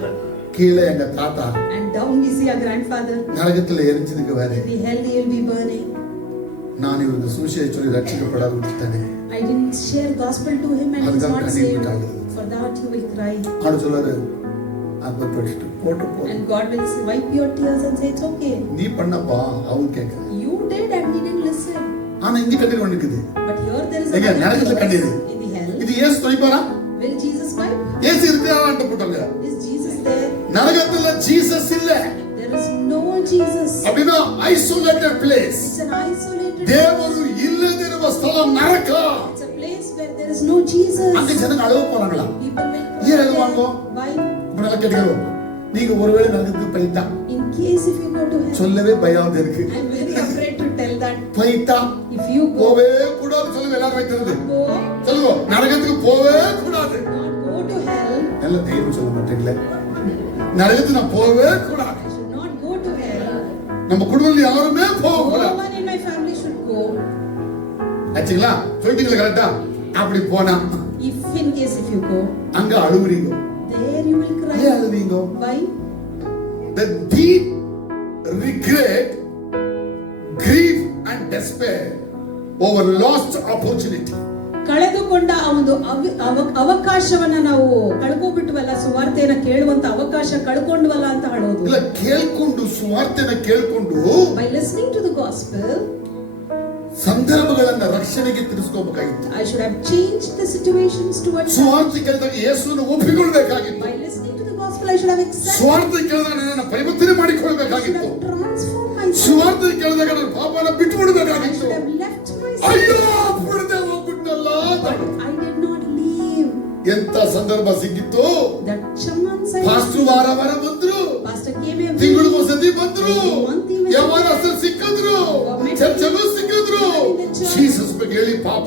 கீழே எங்க தாத்தா, and down we see our grandfather. நரகத்துல எரிஞ்சதுக்கு வேற. In the hell he will be burning. நான் இவருக்கு சுவிசேஷம் சொல்லி ரட்சிக்கப்படாத விட்டுட்டேனே. I didn't share gospel to him and he's not saved. For that you will cry. ஆனா சொல்றாரு அந்த பட்டு போட்டு போ. And God will wipe your tears and say it's okay. நீ பண்ணப்பா அவங்க கேட்க. You did and he didn't listen. ஆனா இங்க கண்ணீர் வந்துக்குது. But here there is எங்க நரகத்துல கண்ணீர். in the hell. இது இயேசு துவைப்பாரா? Will Jesus wipe? இயேசு இருக்காரான்னு போட்டாங்க. Is Jesus there? நரகத்துல ஜீசஸ் இல்ல. There is no Jesus. அப்படினா isolated place. It's an isolated தேவரு இல்லದಿರುವ ಸ್ಥಳ ನರಕ. It's a place where there is no Jesus. அங்க ஜனங்க அழுவ போறாங்களா? People will ஏன் அழுவாங்க? Why? இப்ப கேட்கிறோம், நீங்க ஒருவேளை நரகத்துக்கு போயிட்டா In case if you go to hell. சொல்லவே பயம் இருக்கு. I'm very afraid to tell that. போயிட்டா If you go, போவே கூடாது சொல்லுங்க, எல்லாரும் வைத்திருந்து go, சொல்லுங்க, நரகத்துக்கு போவே கூடாது. not go to hell. நல்ல தைரியம் சொல்ல மாட்டீங்களே, நரகத்துக்கு நான் போவே கூடாது. I should not go to hell. நம்ம குடும்பத்துல யாருமே போக No கூடாது. one in my family should go. ஆச்சுங்களா? சொல்லிட்டீங்களா கரெக்டா? அப்படி போனா If in case if you go, அங்க அழுவுறீங்க. there you will cry. ஏன் அழுவீங்க? Why? The deep regret, grief and despair over lost opportunity. ಕಳೆದುಕೊಂಡ ಆ ಒಂದು ಅವಕಾಶವನ್ನ ನಾವು ಕಳ್ಕೊಂಡ್ಬಿಟ್ವಲ್ಲ, ಸುವಾರ್ತೆಯನ್ನ ಕೇಳುವಂತ ಅವಕಾಶ ಕಳ್ಕೊಂಡ್ವಲ್ಲ ಅಂತ ಹೇಳೋದು. ಇಲ್ಲ ಕೇಳ್ಕೊಂಡು ಸುವಾರ್ತೆನ ಕೇಳ್ಕೊಂಡು By listening to the gospel, ಸಂದರ್ಭಗಳನ್ನ ರಕ್ಷಣೆಗೆ ತಿರುಗಿಸಬೇಕಾಗಿತ್ತು. I should have changed the situations towards ಸುವಾರ್ತೆ ಕೇಳಿದಾಗ ಯೇಸುವನ್ನು ಒಪ್ಪಿಕೊಳ್ಳಬೇಕಾಗಿತ್ತು. by listening to the gospel I should have accepted. ಸುವಾರ್ತೆ ಕೇಳಿದಾಗ ನನ್ನ ಪರಿವರ್ತನೆ I should ಮಾಡಿಕೊಳ್ಳಬೇಕಾಗಿತ್ತು. have transformed myself. ಸುವಾರ್ತೆ ಕೇಳಿದಾಗ ನನ್ನ ಪಾಪನ ಬಿಟ್ಟು I ಬಿಡಬೇಕಾಗಿತ್ತು. should have left myself. ಅಯ್ಯೋ ಬಿಡದೆ ಹೋಗ್ಬಿಟ್ನಲ್ಲ. But I did not leave. ಎಂತ ಸಂದರ್ಭ ಸಿಕ್ಕಿತ್ತು. That chance I ಪಾಸ್ಟರ್ ವಾರ ಬಂದ್ರು, pastor came every ತಿಂಗಳಿಗೆ ಒಂದ್ಸತಿ ಬಂದ್ರು, month ಯವಾನಸ್ಥರು ಸಿಕ್ಕಿದ್ರು, ಚರ್ಚೆಗೂ ಸಿಕ್ಕಿದ್ರು. ಜೀಸಸ್ ಬಗ್ಗೆ ಹೇಳಿ ಪಾಪ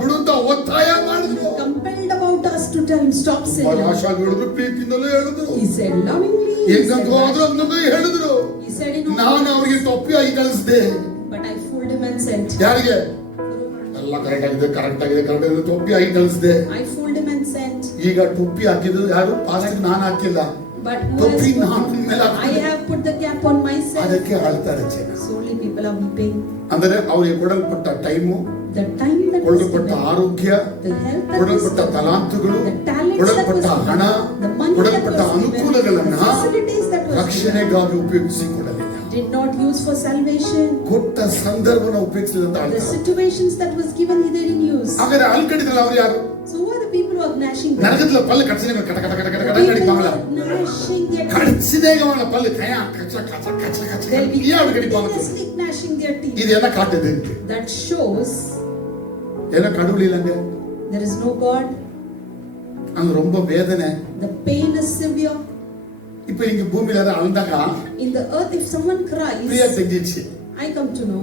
ಬಿಡು ಅಂತ ಒತ್ತಾಯ ಮಾಡಿದ್ರು. compelled about us to tell him stop sinning. ಆಶಾಗಿ ಹೇಳಿದ್ರು, ಪ್ರೀತಿಯಿಂದಲೇ ಹೇಳಿದ್ರು. He said lovingly. He said, ಹೆಂಗಂಗೂ ಆದ್ರೂ ಹಂಗಂಗೂ ಹೇಳಿದ್ರು. he said in ನಾನು ಅವರಿಗೆ ಟೊಪ್ಪಿಯಾಗಿ ಕಳಿಸಿದೆ. but I fooled him and sent. ಯಾರಿಗೆ? ಎಲ್ಲ ಕರೆಕ್ಟ್ ಆಗಿದೆ ಟೊಪ್ಪಿಯಾಗಿ ಕಳಿಸಿದೆ. I fooled him and sent. ಈಗ ಟೊಪ್ಪಿ ಹಾಕಿದ್ದು ಯಾರು? ಪಾಸ್ಟರ್ ನಾನು ಹಾಕಿಲ್ಲ. But who ಟೊಪ್ಪಿ has ನಾನು ಮೇಲೆ I ಹಾಕಿದೆ. have put the cap on myself. ಅದಕ್ಕೆ ಅಳ್ತಾರೆ ಜನ. Solely people are weeping. ಅಂದರೆ ಅವರಿಗೆ ಕೊಡಲ್ಪಟ್ಟ time, The time that was ಕೊಡಲ್ಪಟ್ಟ given, ಆರೋಗ್ಯ, the health that was ಕೊಡಲ್ಪಟ್ಟ given, ತಲಾಂತುಗಳು, the talents that ಕೊಡಲ್ಪಟ್ಟ was ಹಣ, given, the money that ಕೊಡಲ್ಪಟ್ಟ was given, ಅನುಕೂಲಗಳನ್ನ the facilities that was given, ರಕ್ಷಣೆಗಾಗಿ ಉಪಯೋಗಿಸಿಕೊಳ್ಳಲಿಲ್ಲ. did not use for salvation. ಕೊಟ್ಟ ಸಂದರ್ಭನ ಉಪಯೋಗಿಸಿದಂತ The ಆಳ್ತಾರೆ. situations that was given he didn't use. ಹಾಗಾದ್ರೆ ಅಲ್ಲಿ ಕಡಿದ್ರಲ್ಲ ಅವ್ರು ಯಾರು? So who are the people who are gnashing their நரகத்துல பல்லு கடிச்சினே கட கட கட கட கட people கடிப்பாங்களா? are gnashing their teeth. கடிச்சினே அவங்கள பல்லு கையா கச்ச கச்ச கச்ச கச்ச They'll be ஏன் அப்படி கடிப்பாங்க? continuously gnashing their teeth. இது என்ன காட்டுது? That shows ஏன்னா கடவுள் இல்லங்க. there is no God. அங்க ரொம்ப வேதனை. The pain is severe. இப்போ இங்க பூமியில ஏதாவது அழுந்தாங்க. In the earth, if someone cries, Priya செஞ்சிச்சு. I come to know.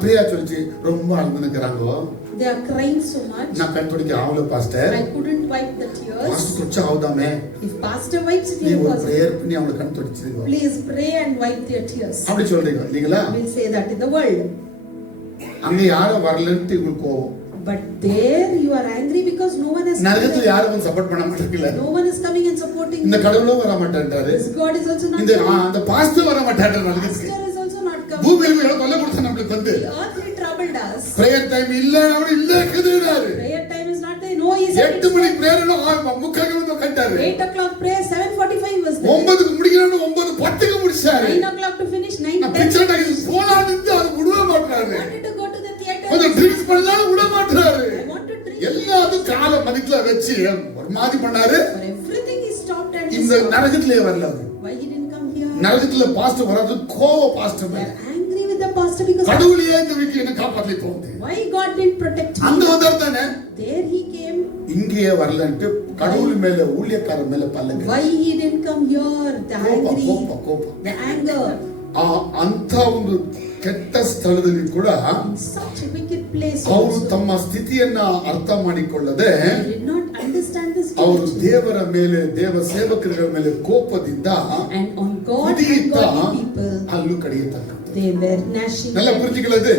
Priya சொல்லிச்சு ரொம்ப அழுதுனுக்குறாங்க. They are crying so much. நான் கண் துடைக்க ஆவல pastor. I couldn't wipe the tears. Pastor துடைச்சா ஆவுதாமே. If pastor wipes it, நீ it ஒரு was. பிரேயர் பண்ணி அவங்கள கண் துடைச்சிடுங்க. Please pray and wipe their tears. அப்படி சொல்றீங்க இல்லீங்களா? We'll say that in the world. அங்க யாரும் வரலன்னு உங்களுக்கு கோவம். But there you are angry because no one has come. நரகத்துல யாரும் வந்து சப்போர்ட் பண்ண மாட்டாங்கல. No one is coming and supporting இந்த you. கடவுளும் வர மாட்டான்றாரு. This God is also not இந்த coming. அந்த பாஸ்டர் வர மாட்டான்றாரு நரகத்துக்கு. Pastor is also not coming. பூமியில எவ்வளவு தொல்லை கொடுத்தா நமக்கு வந்து. The earth he troubled us. Prayer time இல்ல அவரு இல்ல இருக்குதுறாரு. Prayer time is not there. No, he said 8 மணிக்கு பிரேயர் முக்காக வந்து கட்டாரு. 8 o'clock prayer, 7:45 was there. 9க்கு முடிக்கணும் 9:10க்கு முடிச்சாரு. 9 o'clock to finish, 9:10. பிச்சை போலான்னு அது விடவே மாட்டாரு. I wanted to go to the theater. கொஞ்சம் ட்ரிங்க்ஸ் பண்ணாலும் விட மாட்டாரு. I want to drink. எல்லாரும் கால மதிக்கல வச்சு ஒரு மாதிரி பண்ணாரு. For everything he stopped and he இந்த stopped. நரகத்திலே வரல அவரு. Why he didn't come here? நரகத்துல பாஸ்டர் வராது கோவ பாஸ்டர் They மேல. are angry with the pastor because கடவுளையே இந்த வீக்கு என்ன காப்பாத்தி போகுது. why God didn't protect அங்க him. வந்தார் தானே. There he came. இங்கேயே வரலன்ட்டு கடவுள் மேல ஊழியக்காரர் மேல பல்லங்க. Why he didn't come here? The angry, ಕೋಪ. the anger. ಅಂತ ಒಂದು ಕೆಟ್ಟ ಸ್ಥಳದಲ್ಲಿ ಕೂಡ In such a wicked place ಅವರು also, ತಮ್ಮ ಸ್ಥಿತಿಯನ್ನ ಅರ್ಥ ಮಾಡಿಕೊಳ್ಳದೆ they did not understand this ಅವರು situation. ದೇವರ ಮೇಲೆ ದೇವ ಸೇವಕರ ಮೇಲೆ ಕೋಪದಿಂದ And on God and ಕುಡಿಯುತ್ತಾ godly people, ಅಲ್ಲೂ ಕಡಿಯತಕ್ಕಂಥ they were gnashing நல்ல their teeth. புரிஞ்சுக்கிறது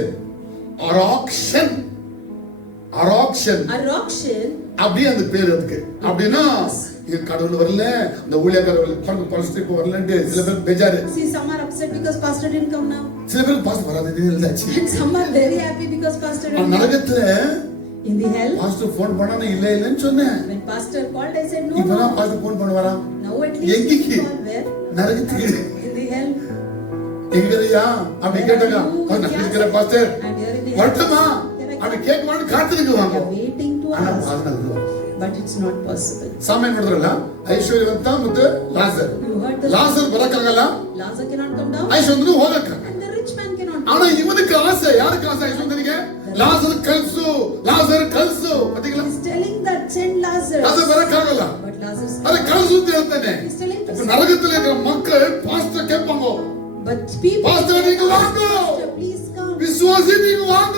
அராக்ஷன் A auction. அப்படியே அந்த பேர் அதுக்கு அப்படின்னா இது கடவுள் வரல இந்த ஊழியக்காரர் பாஸ்டர் வரலன்னு சில பேர் பெஜாரு. See, some are upset because pastor didn't come now. சில பேர் பாஸ்டர் வராதே இருந்தாச்சு. And some are very happy because pastor didn't come. நரகத்துல In the hell, pastor phone பண்ணானே இல்லன்னு சொன்னேன். when pastor called, I said no, இப்பதான் no. பாஸ்டர் போன் பண்ண வரா. Now at least he எங்கிக்கு call where? நரகத்துக்கு In the hell. எங்கறியா அப்படி கேட்டாங்க. நான் இருக்கிற pastor I'm here in the hell. வரட்டுமா அப்படி கேட்கமான்னு காத்துக்கிட்டு வாங்க. They are waiting to ஆனா ask, pastor but it's not possible. ಸಾಮೆ ನೋಡಿದ್ರಲ್ಲ ಐಶ್ವರ್ಯವಂತ ಮತ್ತು ಲಾಜರ್. You heard the ಲಾಜರ್ ಬರಕ್ಕಾಗಲ್ಲ, Lazarus cannot come down, ಐಶ್ವರ್ಯನು ಹೋಗಕ್ಕಾಗಲ್ಲ. and the rich man cannot ஆனா come. ಇವನಿಗೆ ಆಸೆ, ಯಾರಿಗೆ ಆಸೆ ಐಶ್ವರ್ಯನಿಗೆ? ಲಾಜರ್ ಕಳ್ಸು ಪಾತಿಗಳ He's telling that send Lazarus, ಲಾಜರ್ ಬರಕ್ಕಾಗಲ್ಲ, but Lazarus ಅದೇ ಕಳ್ಸು ಅಂತ ಹೇಳ್ತಾನೆ. he's telling to இப்ப நரகத்துல இருக்கிற மக்கள் பாஸ்டர் கேட்பாங்க, but people பாஸ்டர் நீங்க வாங்க, Pastor, please come. விசுவாசி நீங்க வாங்க,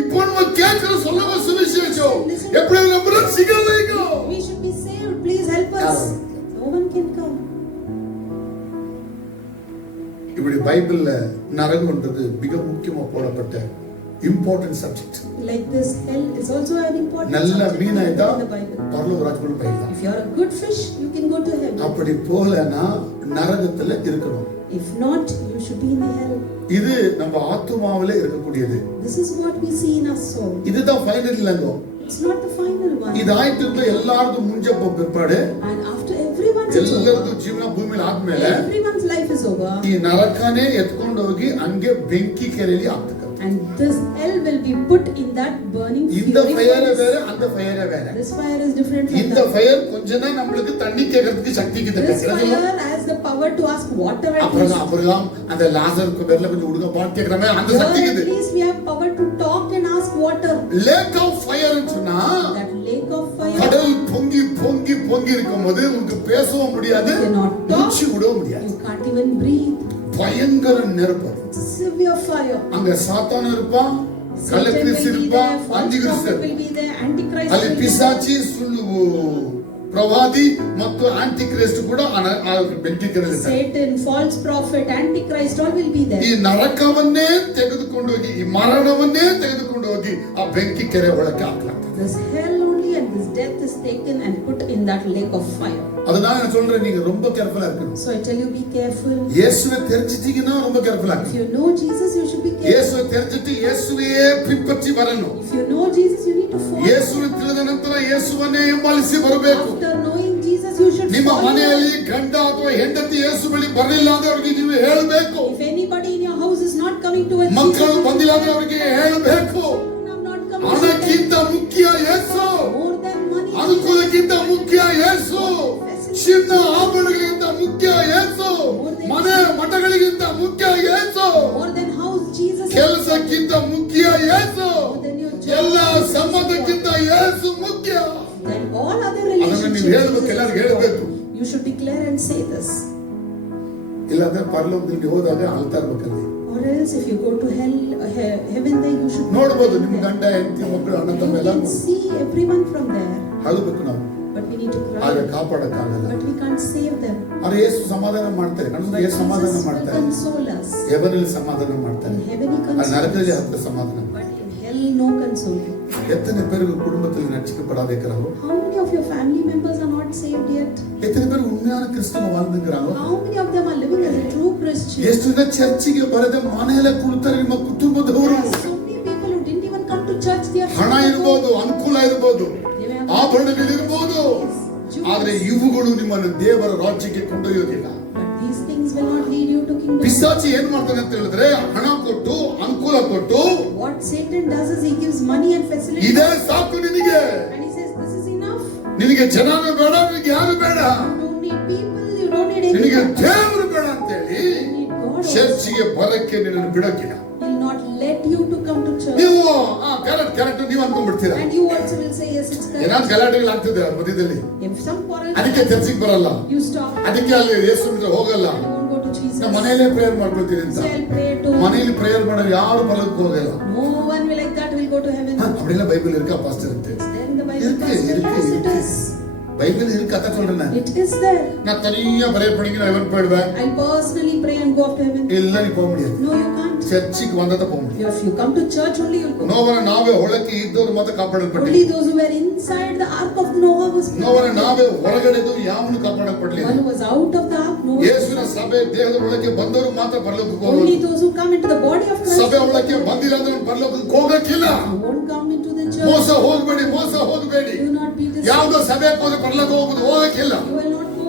இப்போ நம்ம கேட்கிற சொல்லுங்க சுவிசேஷம் எப்படி நம்ம சிகலைங்க. We should be saved, please help us. No one can come. இப்படி பைபிள்ல நரகம்ன்றது மிக முக்கியமா போடப்பட்ட important subject. Like this, hell is also an important நல்ல subject மீனாயிட்டா in the Bible. பரலோக ராஜ்யத்துக்குள்ள போயிடலாம். If you are a good fish, you can go to heaven. அப்படி போகலனா நரகத்துல இருக்கணும். If not, you should be in the hell. இது நம்ம ஆத்துமாவிலே இருக்கக்கூடியது. This is what we see in our soul. இதுதான் ஃபைனல் இல்லங்க. It's not the final one. இது ஆயிட்டு இருந்த எல்லாரும் முஞ்சப்ப பிற்பாடு And after everyone's it's over, ಎಲ್ಲರದು ಜೀವನ ಭೂಮಿಯಲ್ಲಿ ಆದ್ಮೇಲೆ everyone's life is over, ಈ ನರಕನೇ ಎತ್ಕೊಂಡು ಹೋಗಿ ಹಂಗೆ ಬೆಂಕಿ ಕೆರೆಯಲ್ಲಿ ಹಾಕ್ತಾರೆ. and this hell will be put in that burning இந்த fury ஃபயர் furnace. வேற அந்த ஃபயர் வேற. This fire is different from இந்த that. ஃபயர் கொஞ்சனா நமக்கு தண்ணி கேக்கிறதுக்கு சக்தி This கிட்ட. fire has the power to ask water at least. அப்புறம் அந்த லாசருக்கு பேர்ல கொஞ்சம் உடுங்க பாட்டு கேக்குறமே அந்த சக்தி Here இருக்குது. at least we have power to talk and ask water. Lake of fire சொன்னா That lake of fire கடல் பொங்கி பொங்கி பொங்கி இருக்கும்போது உங்களுக்கு பேசவும் முடியாது, cannot talk. மூச்சு விடவும் முடியாது. You can't even breathe. பயங்கர நெருப்பு. It's a severe fire. அங்க சாத்தான் இருப்பான், Satan கள்ளக்கிறிஸ்து will be இருப்பான், there, false அந்திகிறிஸ்து prophet will be there, antichrist ಅಲ್ಲಿ will be there. ಪಿಸಾಚಿ ಸುಳ್ಳು ಪ್ರವಾದಿ ಮತ್ತು ಆಂಟಿಕ್ರಿಸ್ಟ್ ಕೂಡ ಬೆಂಕಿ ಕೆರೆಯಲ್ಲಿ. Satan, false prophet, antichrist, all will be ಈ there. ನರಕವನ್ನೇ ತೆಗೆದುಕೊಂಡು ಹೋಗಿ, ಈ ಮರಣವನ್ನೇ ತೆಗೆದುಕೊಂಡು ಹೋಗಿ ಆ ಬೆಂಕಿ ಕೆರೆ ಒಳಗೆ ಹಾಕಲಾಗ್ತದೆ. This hell only and this death is taken and put in that lake of fire. அதனால நான் சொல்றேன் நீங்க ரொம்ப கேர்ஃபுல்லா இருக்கணும். So I tell you, be careful. இயேசுவை தெரிஞ்சிட்டீங்கன்னா ரொம்ப கேர்ஃபுல்லா If இருக்கணும். you know Jesus, you should be careful. இயேசுவை தெரிஞ்சிட்டு இயேசுவையே பின்பற்றி வரணும். If you know Jesus, you need to follow. ಯೇಸುವನ್ನು ತಿಳಿದ ನಂತರ ಯೇಸುವನ್ನೇ ಹಿಂಬಾಲಿಸಿ ಬರಬೇಕು. After knowing Jesus, you should ನಿಮ್ಮ follow. ಮನೆಯಲ್ಲಿ ಗಂಡ ಅಥವಾ ಹೆಂಡತಿ ಯೇಸು ಬಳಿ ಬರಲಿಲ್ಲ ಅಂದ್ರೆ ಅವರಿಗೆ ನೀವು ಹೇಳಬೇಕು. If anybody in your house is not coming to a ಮಕ್ಕಳು ಬಂದಿಲ್ಲ ಅಂದ್ರೆ ಅವರಿಗೆ ಹೇಳಬೇಕು. children are not coming to ಹಣಕ್ಕಿಂತ ಮುಖ್ಯ ಯೇಸು. more than money. ಅನುಕೂಲಕ್ಕಿಂತ ಮುಖ್ಯ ಯೇಸು, ಚಿನ್ನ ಆಭರಣಗಳಿಗಿಂತ ಮುಖ್ಯ ಯೇಸು, ಮನೆ ಮಠಗಳಿಗಿಂತ ಮುಖ್ಯ ಯೇಸು, more than house, Jesus is ಕೆಲಸಕ್ಕಿಂತ ಮುಖ್ಯ ಯೇಸು, more than your job, ಎಲ್ಲ ಸಂಬಂಧಕ್ಕಿಂತ ಯೇಸು ಮುಖ್ಯ. then all other ಅದನ್ನು ನೀವು relationships. ಹೇಳಬೇಕು, ಎಲ್ಲರಿಗೂ ಹೇಳಬೇಕು. You should declare and say this. ಇಲ್ಲಾಂದ್ರೆ ಪರಲೋಕದಲ್ಲಿ ಹೋದಾಗ ಅಳ್ತಾ ಇರ್ಬೇಕಲ್ಲಿ. Or else if you go to hell, heaven, then you should ನೋಡ್ಬೋದು ನಿಮ್ಮ ಗಂಡ ಹೆಂಡತಿ ಮಕ್ಕಳು ಅಣ್ಣ ತಮ್ಮ ಎಲ್ಲ you can see everyone from there, ಅಳಬೇಕು ನಾವು, but we need to ಆದ್ರೆ cry, ಕಾಪಾಡಕ್ಕಾಗಲ್ಲ. but we can't save them. ಆದ್ರೆ ಯೇಸು ಸಮಾಧಾನ ಮಾಡ್ತಾರೆ, But ಕಣ್ಣಲ್ಲಿ ಯೇಸು ಸಮಾಧಾನ Jesus will ಮಾಡ್ತಾರೆ, console us. ಹೆವನಲ್ಲಿ ಸಮಾಧಾನ ಮಾಡ್ತಾರೆ, In heaven he ಆ consoles ನರಕದಲ್ಲಿ us, ಹತ್ರ ಸಮಾಧಾನ. but in hell no consoling. எத்தனை பேர் குடும்பத்தில் ரட்சிக்கப்படாதேக்கிறாங்க? How many of your family members are not saved yet? எத்தனை பேர் உண்மையான கிறிஸ்தவ வாழ்ந்துங்கறாங்க? How many of them are living as a true Christian? ಎಷ್ಟು ಜನ ಚರ್ಚಿಗೆ ಬರದೆ ಮನೆಯಲ್ಲೇ ಕುಳಿತಾರೆ ನಿಮ್ಮ ಕುಟುಂಬದವರು? So many people who didn't even come to church, they are ಹಣ ಇರಬಹುದು, ಅನುಕೂಲ ಇರಬಹುದು, ಆಭರಣಗಳಿರಬಹುದು, ಆದ್ರೆ ಇವುಗಳು ನಿಮ್ಮನ್ನು ದೇವರ ರಾಜ್ಯಕ್ಕೆ ಕೊಂಡೊಯ್ಯೋದಿಲ್ಲ. but these things will not lead you to kingdom. ಪಿಶಾಚಿ ಏನ್ ಮಾಡ್ತಾನೆ ಅಂತ ಹೇಳಿದ್ರೆ, ಹಣ ಕೊಟ್ಟು ಅನುಕೂಲ ಕೊಟ್ಟು What Satan does is he gives money and facilities, ಇದೇ ಸಾಕು ನಿನಗೆ, and he says this is enough. ನಿನಗೆ ಜನನೇ ಬೇಡ, ನಿನಗೆ ಯಾರು ಬೇಡ, You don't need people, you don't need ನಿನಗೆ anyone. ದೇವರು ಬೇಡ ಅಂತ ಹೇಳಿ You need God also. ಚರ್ಚಿಗೆ ಬರಕ್ಕೆ ನಿನ್ನನ್ನು ಬಿಡೋಕಿಲ್ಲ. He'll not let you to come to church. ನೀವು ಕರೆಕ್ಟ್ ನೀವು ಅನ್ಕೊಂಡ್ಬಿಡ್ತೀರಾ, And you also will say yes, it's correct. ಏನಾದ್ರು ಗಲಾಟೆಗಳಾಗ್ತಿದೆ ಮಧ್ಯದಲ್ಲಿ, If some quarrel, ಅದಕ್ಕೆ ಚರ್ಚಿಗೆ ಬರಲ್ಲ, you stop. ಅದಕ್ಕೆ ಅಲ್ಲಿ ಯೇಸು ಹತ್ರ ಹೋಗಲ್ಲ, You won't go to Jesus. ನಾವು ಮನೆಯಲ್ಲೇ ಪ್ರೇಯರ್ ಮಾಡ್ಕೊಳ್ತೀವಿ ಅಂತ. Say I'll pray to. ಮನೆಯಲ್ಲಿ ಪ್ರೇಯರ್ ಮಾಡೋರು ಯಾರು ಬರಕ್ಕೆ ಹೋಗಲ್ಲ. No one will like that will go to heaven. அப்படிலாம் பைபிள் இருக்கா பாஸ்டர்? இருக்கு, Then the Bible இருக்கு, pastor, இருக்கு, yes, it இருக்கு. is. பைபிள் இருக்கு, அத சொல்றேன். It is there. நான் தனியா பிரேயர் பண்ணிங்க நான் எவன் போய்டுவேன்? I'll personally pray and go up to heaven. இல்ல நீ போக முடியாது. No, you can't. ಚರ್ಚಿಗೆ ಬಂದದ போக முடியாது. If you come to church only, you'll go. ನೋವನ ನಾವೇ ಒಳಕ್ಕೆ ಇದ್ದವರು ಮಾತ್ರ ಕಾಪಾಡಲ್ಪಟ್ಟಿಲ್ಲ. Only those who were inside the ark of Noah was ನೋವನ ನಾವೇ ಹೊರಗಡೆ ಇದ್ದು ಯಾವನು ಕಾಪಾಡಲ್ಪಡಲಿಲ್ಲ. one who was out of the ark, no one. ಯೇಸುವಿನ ಸಭೆ ದೇಹದ ಒಳಗೆ ಬಂದವರು ಮಾತ್ರ ಪರಲೋಕಕ್ಕೆ Only ಹೋಗಬಹುದು. those who come into the body of Christ. ಸಭೆ ಒಳಗೆ ಬಂದಿಲ್ಲ ಅಂದ್ರೆ ಪರಲೋಕಕ್ಕೆ ಹೋಗಕ್ಕಿಲ್ಲ. You won't come into the ಮೋಸ church. ಹೋಗಬೇಡಿ, ಮೋಸ ಹೋಗಬೇಡಿ. Do not be deceived. ಯಾವುದೋ ಸಭೆಗೆ ಹೋದ್ರೆ ಪರಲೋಕ ಹೋಗಕ್ಕಿಲ್ಲ. You will not go.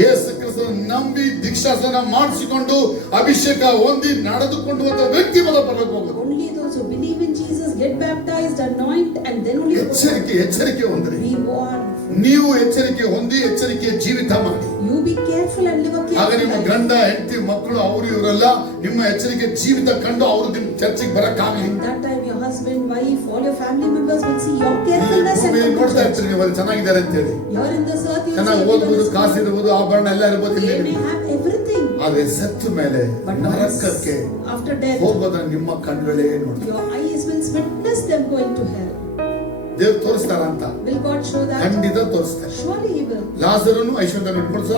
ಯೇಸು ಕ್ರಿಸ್ತನ ನಂಬಿ ದೀಕ್ಷಾಸ್ನಾನ ಮಾಡಿಸಿಕೊಂಡು ಅಭಿಷೇಕ ಹೊಂದಿ ನಡೆದುಕೊಂಡು ಹೋದ ವ್ಯಕ್ತಿ ಮೊದಲ ಪರಲೋಕ ಹೋಗೋದು. Only those who believe in Jesus, get baptized, anoint, and then only go. ಎಚ್ಚರಿಕೆ ಹೊಂದ್ರಿ. Be warned. ನೀವು ಎಚ್ಚರಿಕೆ ಹೊಂದಿ ಎಚ್ಚರಿಕೆಯ ಜೀವಿತ ಮಾಡಿ. You be careful and live a ಆಗ careful ನಿಮ್ಮ life. ಗಂಡ ಹೆಂಡತಿ ಮಕ್ಕಳು ಅವರು ಇವರೆಲ್ಲ ನಿಮ್ಮ ಎಚ್ಚರಿಕೆ ಜೀವಿತ ಕಂಡು ಅವರು ನಿಮ್ಮ ಚರ್ಚಿಗೆ ಬರಕ್ಕಾಗಲಿ. And that time your husband, wife, all your family members will see your carefulness and come to ನೋಡ್ತಾ church. ಇರ್ತೀರಿ ನೀವು ಅಲ್ಲಿ ಚೆನ್ನಾಗಿದ್ದಾರೆ ಅಂತ ಹೇಳಿ. You're in this earth, you ಚೆನ್ನಾಗಿ ಓದ್ಬೋದು, ಕಾಸು ಇರ್ಬೋದು, ಆಭರಣ ಎಲ್ಲ ಇರ್ಬೋದು, they ಇಲ್ಲಿ may have everything, ಆದ್ರೆ ಸತ್ತು ಮೇಲೆ but ನರಕಕ್ಕೆ after death, ಹೋಗೋದನ್ನ ನಿಮ್ಮ ಕಣ್ಗಳೇ ನೋಡಿ. your eyes will witness them going to hell. ದೇವ್ರು ತೋರಿಸ್ತಾರಂತ? Will God show that? ಖಂಡಿತ ತೋರಿಸ್ತಾರೆ. Surely he will. ಲಾಜರನು ಐಶ್ವರ್ಯನ ಇಟ್ಕೊಳ್ಸ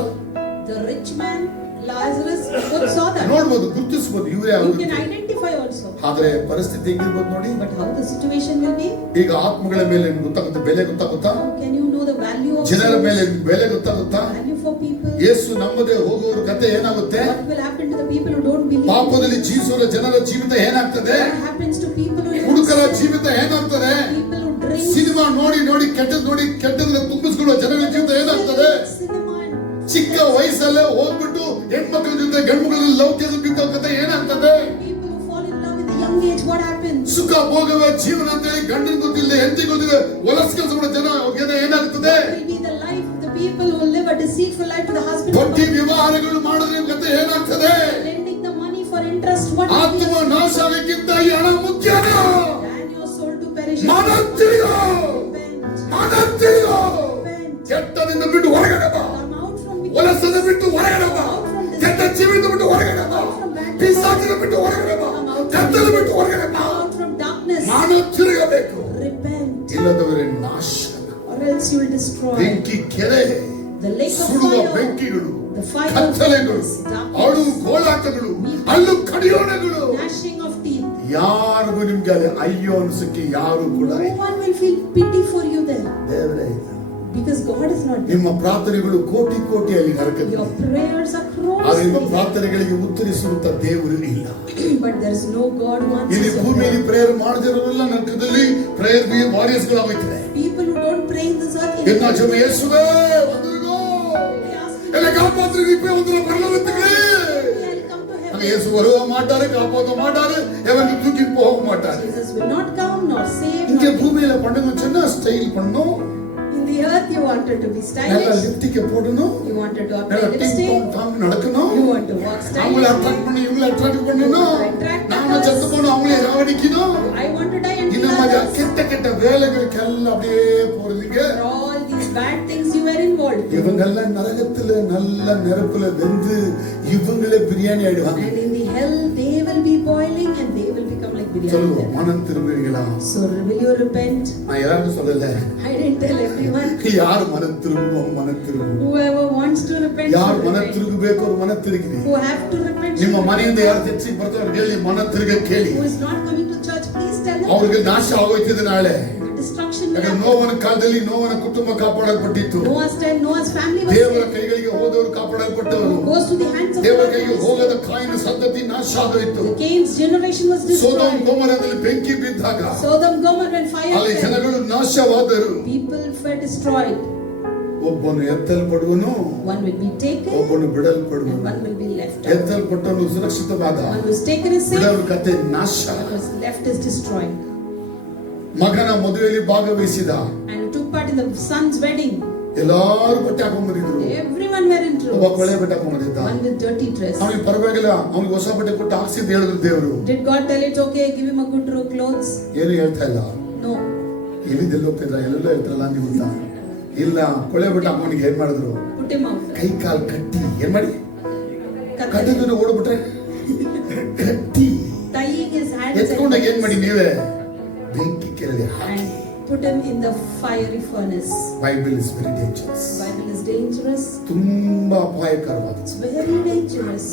The rich man, Lazarus, both saw that. ನೋಡ್ಬೋದು, ಗುರುತಿಸಬಹುದು ಇವರೇ You ಅವರು. can identify also. ಆದ್ರೆ ಪರಿಸ್ಥಿತಿ ಹೆಂಗಿರ್ಬೋದು ನೋಡಿ. But how the situation will be? ಈಗ ಆತ್ಮಗಳ ಮೇಲೆ ನಿಮ್ಗೆ ಗೊತ್ತಾಗುತ್ತೆ, ಬೆಲೆ ಗೊತ್ತಾಗುತ್ತಾ? How can you know the value of ಜನರ souls? ಮೇಲೆ ಬೆಲೆ ಗೊತ್ತಾಗುತ್ತಾ? Value for people? ಯೇಸು ನಂಬದೆ ಹೋಗೋರ ಕತೆ ಏನಾಗುತ್ತೆ? What will happen to the people who don't believe? ಪಾಪದಲ್ಲಿ ಜೀವಿಸುವ ಜನರ ಜೀವಿತ ಏನಾಗ್ತದೆ? What happens to people who ಹುಡುಗರ sin? ಜೀವಿತ ಏನಾಗ್ತದೆ? People who drink? ಸಿನಿಮಾ ನೋಡಿ ನೋಡಿ ಕೆಟ್ಟದನ್ನ ತುಂಬಿಸ್ಕೊಳ್ಳುವ ಜನರ ಜೀವಿತ ಏನಾಗ್ತದೆ? Cinema and ಚಿಕ್ಕ ವಯಸ್ಸಲ್ಲೇ ಹೋಗ್ಬಿಟ್ಟು ಹೆಣ್ಮಕ್ಳ ಜೊತೆ ಗಂಡ್ಮಕ್ಳ ಲೌಕ್ಯದ ಬಿದ್ದ ಕತೆ ಏನಾಗ್ತದೆ? people who fall in love at a young age, what happens? ಸುಖ ಭೋಗವೇ ಜೀವನ ಅಂತ ಹೇಳಿ ಗಂಡನ ಗೊತ್ತಿಲ್ಲ, ಹೆಂಡತಿ ಗೊತ್ತಿಲ್ಲ, ಹೊಲಸ್ ಕೆಲಸ ಮಾಡೋ ಜನ ಅವ್ರಿಗೆ ಏನಾಗ್ತದೆ? What will be the life of the people who live a deceitful life to the husband? ಬಡ್ಡಿ ವ್ಯವಹಾರಗಳು ಮಾಡಿದ್ರೆ ಕತೆ ಏನಾಗ್ತದೆ? Lending the money for interest, what will ಆತ್ಮ be? ನಾಶ ಆಗಕ್ಕಿಂತ ಈ ಹಣ ಮುಖ್ಯನ. And your soul to perish. ಮನ ತಿಳಿಯೋ, Repent. ಮನ ತಿಳಿಯೋ. Repent. ಕೆಟ್ಟದಿಂದ ಬಿಟ್ಟು ಹೊರಗಡೆ ಬಾ. Come out from wickedness. ಹೊಲಸನ್ನ ಬಿಟ್ಟು ಹೊರಗಡೆ ಬಾ. ಕೆಟ್ಟ ಜೀವಿತ ಬಿಟ್ಟು ಹೊರಗಡೆ ಬಾ. ಪಿಶಾಚಿನ ಬಿಟ್ಟು ಹೊರಗಡೆ ಬಾ. ಕತ್ತಲು ಬಿಟ್ಟು ಹೊರಗಡೆ ಬಾ. Come out from darkness. ಮನ ತಿರುಗಬೇಕು. Repent. ಇಲ್ಲದವರೇ ನಾಶನ. Or else you will destroy. ಬೆಂಕಿ ಕೆರೆ, The lake of ಸುಡುವ fire. ಬೆಂಕಿಗಳು, The fire of ಕತ್ತಲೆಗಳು, darkness. ಅಳು ಗೋಳಾಟಗಳು, ಹಲ್ಲು ಕಡಿಯೋಣಗಳು. Gnashing of teeth. ಯಾರಿಗೂ ನಿಮ್ಗೆ ಅಲ್ಲಿ ಅಯ್ಯೋ ಅನ್ಸಕ್ಕೆ ಯಾರು ಕೂಡ No one will feel pity for you there. ದೇವರೇ ಇಲ್ಲ. Because God is not there. ನಿಮ್ಮ ಪ್ರಾರ್ಥನೆಗಳು ಕೋಟಿ ಕೋಟಿ ಅಲ್ಲಿ ನರಕದಲ್ಲಿ. Your prayers are ಆದ್ರೆ ನಿಮ್ಮ crossed. ಪ್ರಾರ್ಥನೆಗಳಿಗೆ ಉತ್ತರಿಸುವಂತ ದೇವರು ಇಲ್ಲ. But there is no God who ಇಲ್ಲಿ answers your ಭೂಮಿಯಲ್ಲಿ prayer. ಪ್ರೇಯರ್ ಮಾಡದಿರೋರೆಲ್ಲ ನರಕದಲ್ಲಿ ಪ್ರೇಯರ್ ವಾರಿಯರ್ಸ್ ಗಳಾಗುತ್ತಿದೆ. People who don't pray in this earth. ಎನ್ನ ಜನ ಯೇಸುವೇ ವಂದನೆಗಳು. ಎಲ್ಲ ಕಾಪಾತ್ರಿ ದೀಪೆ ಒಂದರ ಪರಲೋಕಕ್ಕೆ. I'll come to ಆಗ heaven. ಯೇಸು ಬರುವ ಮಾಟಾರೆ ಕಾಪಾತ ಮಾಟಾರೆ ಎವನ್ ತೂಕಿ ಹೋಗ ಮಾಟಾರೆ. Jesus will not come nor save. இங்க nor- பூமியில பண்ணுங்க சின்ன ஸ்டைல் பண்ணோம். In the earth You wanted to be நல்ல stylish. லிப்டிக் போடணும், You wanted to நல்ல apply டிங் lipstick. டாங் நடக்கணும், You want to walk அவங்கள stylish. அட்ராக்ட் பண்ணி இவங்கள அட்ராக்ட் பண்ணணும், Attract நாம others. செத்து போகணும், அவங்கள ராவடிக்கணும். I want to die and இந்த kill மாதிரி others. கெட்ட கெட்ட வேலைகளுக்கு எல்லாம் அப்படியே போறதுங்க. For all these bad things you were involved in. இவங்கெல்லாம் நரகத்துல நல்ல நெருப்புல வெந்து இவங்களே பிரியாணி ஆயிடுவாங்க. And in the hell they will be boiling and they will become like சொல்லுவோம், biryani. மனம் திரும்புவீங்களா? So will you repent? நான் யாரும் சொல்லல, I didn't tell everyone. யார் மனம் திரும்புவோம், மனம் திரும்புவோம். Whoever wants to repent, ಯಾರು should ಮನ repent. ತಿರುಗಬೇಕು, ಅವ್ರು ಮನ ತಿರುಗಿರಿ. Who have to repent, should ನಿಮ್ಮ repent. ಮನೆಯಿಂದ ಯಾರು ತೆಚ್ಚಿ ಬರ್ತಾರೆ ಹೇಳಿ, ಮನ ತಿರುಗ ಕೇಳಿ. Who is not coming to church, please tell them. ಅವ್ರಿಗೆ ನಾಶ ಆಗೋಯ್ತಿದೆ ನಾಳೆ. The destruction will ಯಾಕಂದ್ರೆ happen. ನೋವನ ಕಾಲದಲ್ಲಿ ನೋವನ ಕುಟುಂಬ ಕಾಪಾಡಲ್ಪಟ್ಟಿತ್ತು. Noah's time, Noah's family was ದೇವರ saved. ಕೈಗಳಿಗೆ ಹೋದವರು ಕಾಪಾಡಲ್ಪಟ್ಟವರು. Who goes to the hands of ದೇವರ God ಕೈಗೆ was ಹೋಗದ saved. ಕಾಯಿನ ಸಂತತಿ ನಾಶ ಆಗೋಯ್ತು. Cain's generation was Sodom destroyed. ಗೊಮೋರದಲ್ಲಿ ಬೆಂಕಿ ಬಿದ್ದಾಗ Sodom, Gomorrah, when fire ಅಲ್ಲಿ fell, ಜನಗಳು ನಾಶವಾದರು. people were destroyed. ಒಬ್ಬನು ಎತ್ತಲ್ಪಡುವನು, One will be taken ಒಬ್ಬನು and ಬಿಡಲ್ಪಡುವನು. one will be left. ಎತ್ತಲ್ಪಟ್ಟನು ಸುರಕ್ಷಿತವಾದ, One who is taken is safe, ಬಿಡಲ್ ಕತೆ ನಾಶ. one who is left is destroyed. ಮಗನ ಮದುವೆಯಲ್ಲಿ ಭಾಗವಹಿಸಿದ And who took part in the son's wedding. ಎಲ್ಲಾರು ಬಟ್ಟೆ ಹಾಕೊಂಡ್ಬಂದಿದ್ರು. Everyone were in ಒಬ್ಬ ಕೊಳೆ clothes. ಬಟ್ಟೆ ಹಾಕೊಂಡ್ಬಂದಿದ್ದ. One with dirty dress. ಅವನಿಗೆ ಪರವಾಗಿಲ್ಲ, ಅವನಿಗೆ ಹೊಸ ಬಟ್ಟೆ ಕೊಟ್ಟು ಹಾಕ್ಸಿದ್ ಹೇಳಿದ್ರು ದೇವರು. Did God tell it okay, give him a good row clothes? ಏನು ಹೇಳ್ತಾ ಇಲ್ಲ. No. ಎಲ್ಲಿದೆಲ್ಲ ಹೋಗ್ತಿದ್ರ, ಎಲ್ಲೆಲ್ಲೋ ಇರ್ತಾರಲ್ಲ ನೀವು ಅಂತ. ಇಲ್ಲ, ಕೊಳೆ ಬಟ್ಟೆ ಹಾಕೊಂಡಿಗೆ ಏನ್ ಮಾಡಿದ್ರು, Put him out. ಕೈ ಕಾಲ್ ಕಟ್ಟಿ ಏನ್ ಮಾಡಿ, Cut ಕಟ್ಟಿದ್ರೆ ಓಡ್ಬಿಟ್ರೆ ಕಟ್ಟಿ tying his hands ಎತ್ಕೊಂಡಾಗ ಏನ್ ಮಾಡಿ and ನೀವೇ ಬೆಂಕಿ ಕೆಳಗೆ ಹಾಕಿ. put him in the fiery furnace. Bible is very dangerous. Bible is dangerous. ತುಂಬಾ ಅಪಾಯಕರವಾದ. It's very dangerous.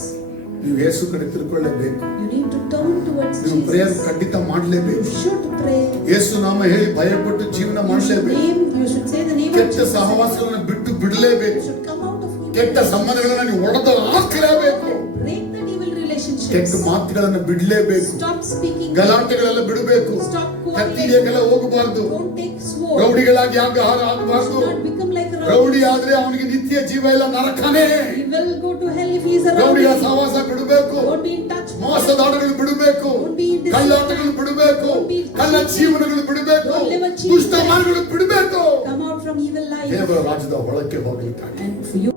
ನೀವು ಯೇಸು ಕಡೆ ತಿಳ್ಕೊಳ್ಳೇಬೇಕು. You need to turn towards ನೀವು ಪ್ರೇಯರ್ Jesus. ಖಂಡಿತ You ಮಾಡ್ಲೇಬೇಕು. should pray. ಯೇಸು ನಾಮ ಹೇಳಿ ಭಯಪಟ್ಟು ಜೀವನ ಮಾಡಲೇಬೇಕು. You should say the name of ಕೆಟ್ಟ Jesus. ಸಹವಾಸಗಳನ್ನು ಬಿಟ್ಟು ಬಿಡಲೇಬೇಕು. You should come out of evil. ಕೆಟ್ಟ ಸಂಬಂಧಗಳನ್ನ ನೀವು ಒಡೆದು ಹಾಕಲೇಬೇಕು. Break the evil relationships. ಕೆಟ್ಟ ಮಾತುಗಳನ್ನು ಬಿಡಲೇಬೇಕು. Stop speaking. ಗಲಾಟೆಗಳೆಲ್ಲ ಬಿಡಬೇಕು. Stop ಕತ್ತಿಗೆಲ್ಲ ಹೋಗಬಾರ್ದು. Don't take sword. ರೌಡಿಗಳಾಗಿ ಆಹಾರ ಆಗಬಾರ್ದು. Not become like a rowdy ಆದ್ರೆ ಅವನಿಗೆ ನಿತ್ಯ ಜೀವ ಇಲ್ಲ, ನರಕನೇ. He will go to hell if he is a rowdy. ರೌಡಿಗಳ ಸಹವಾಸ ಬಿಡಬೇಕು. Don't be in touch. ಮೋಸದಾಟಗಳು ಬಿಡಬೇಕು. Don't be in this. ಕಳ್ಳಾಟಗಳು ಬಿಡಬೇಕು. Don't be ಕಳ್ಳ ಜೀವನಗಳು ಬಿಡಬೇಕು. Don't live a cheap ದುಷ್ಟ ಮಾರ್ಗಗಳು ಬಿಡಬೇಕು. Come out from evil life. ದೇವರ ರಾಜ್ಯದ ಒಳಕ್ಕೆ ಹೋಗಲಿಕ್ಕಾಗಿ And for you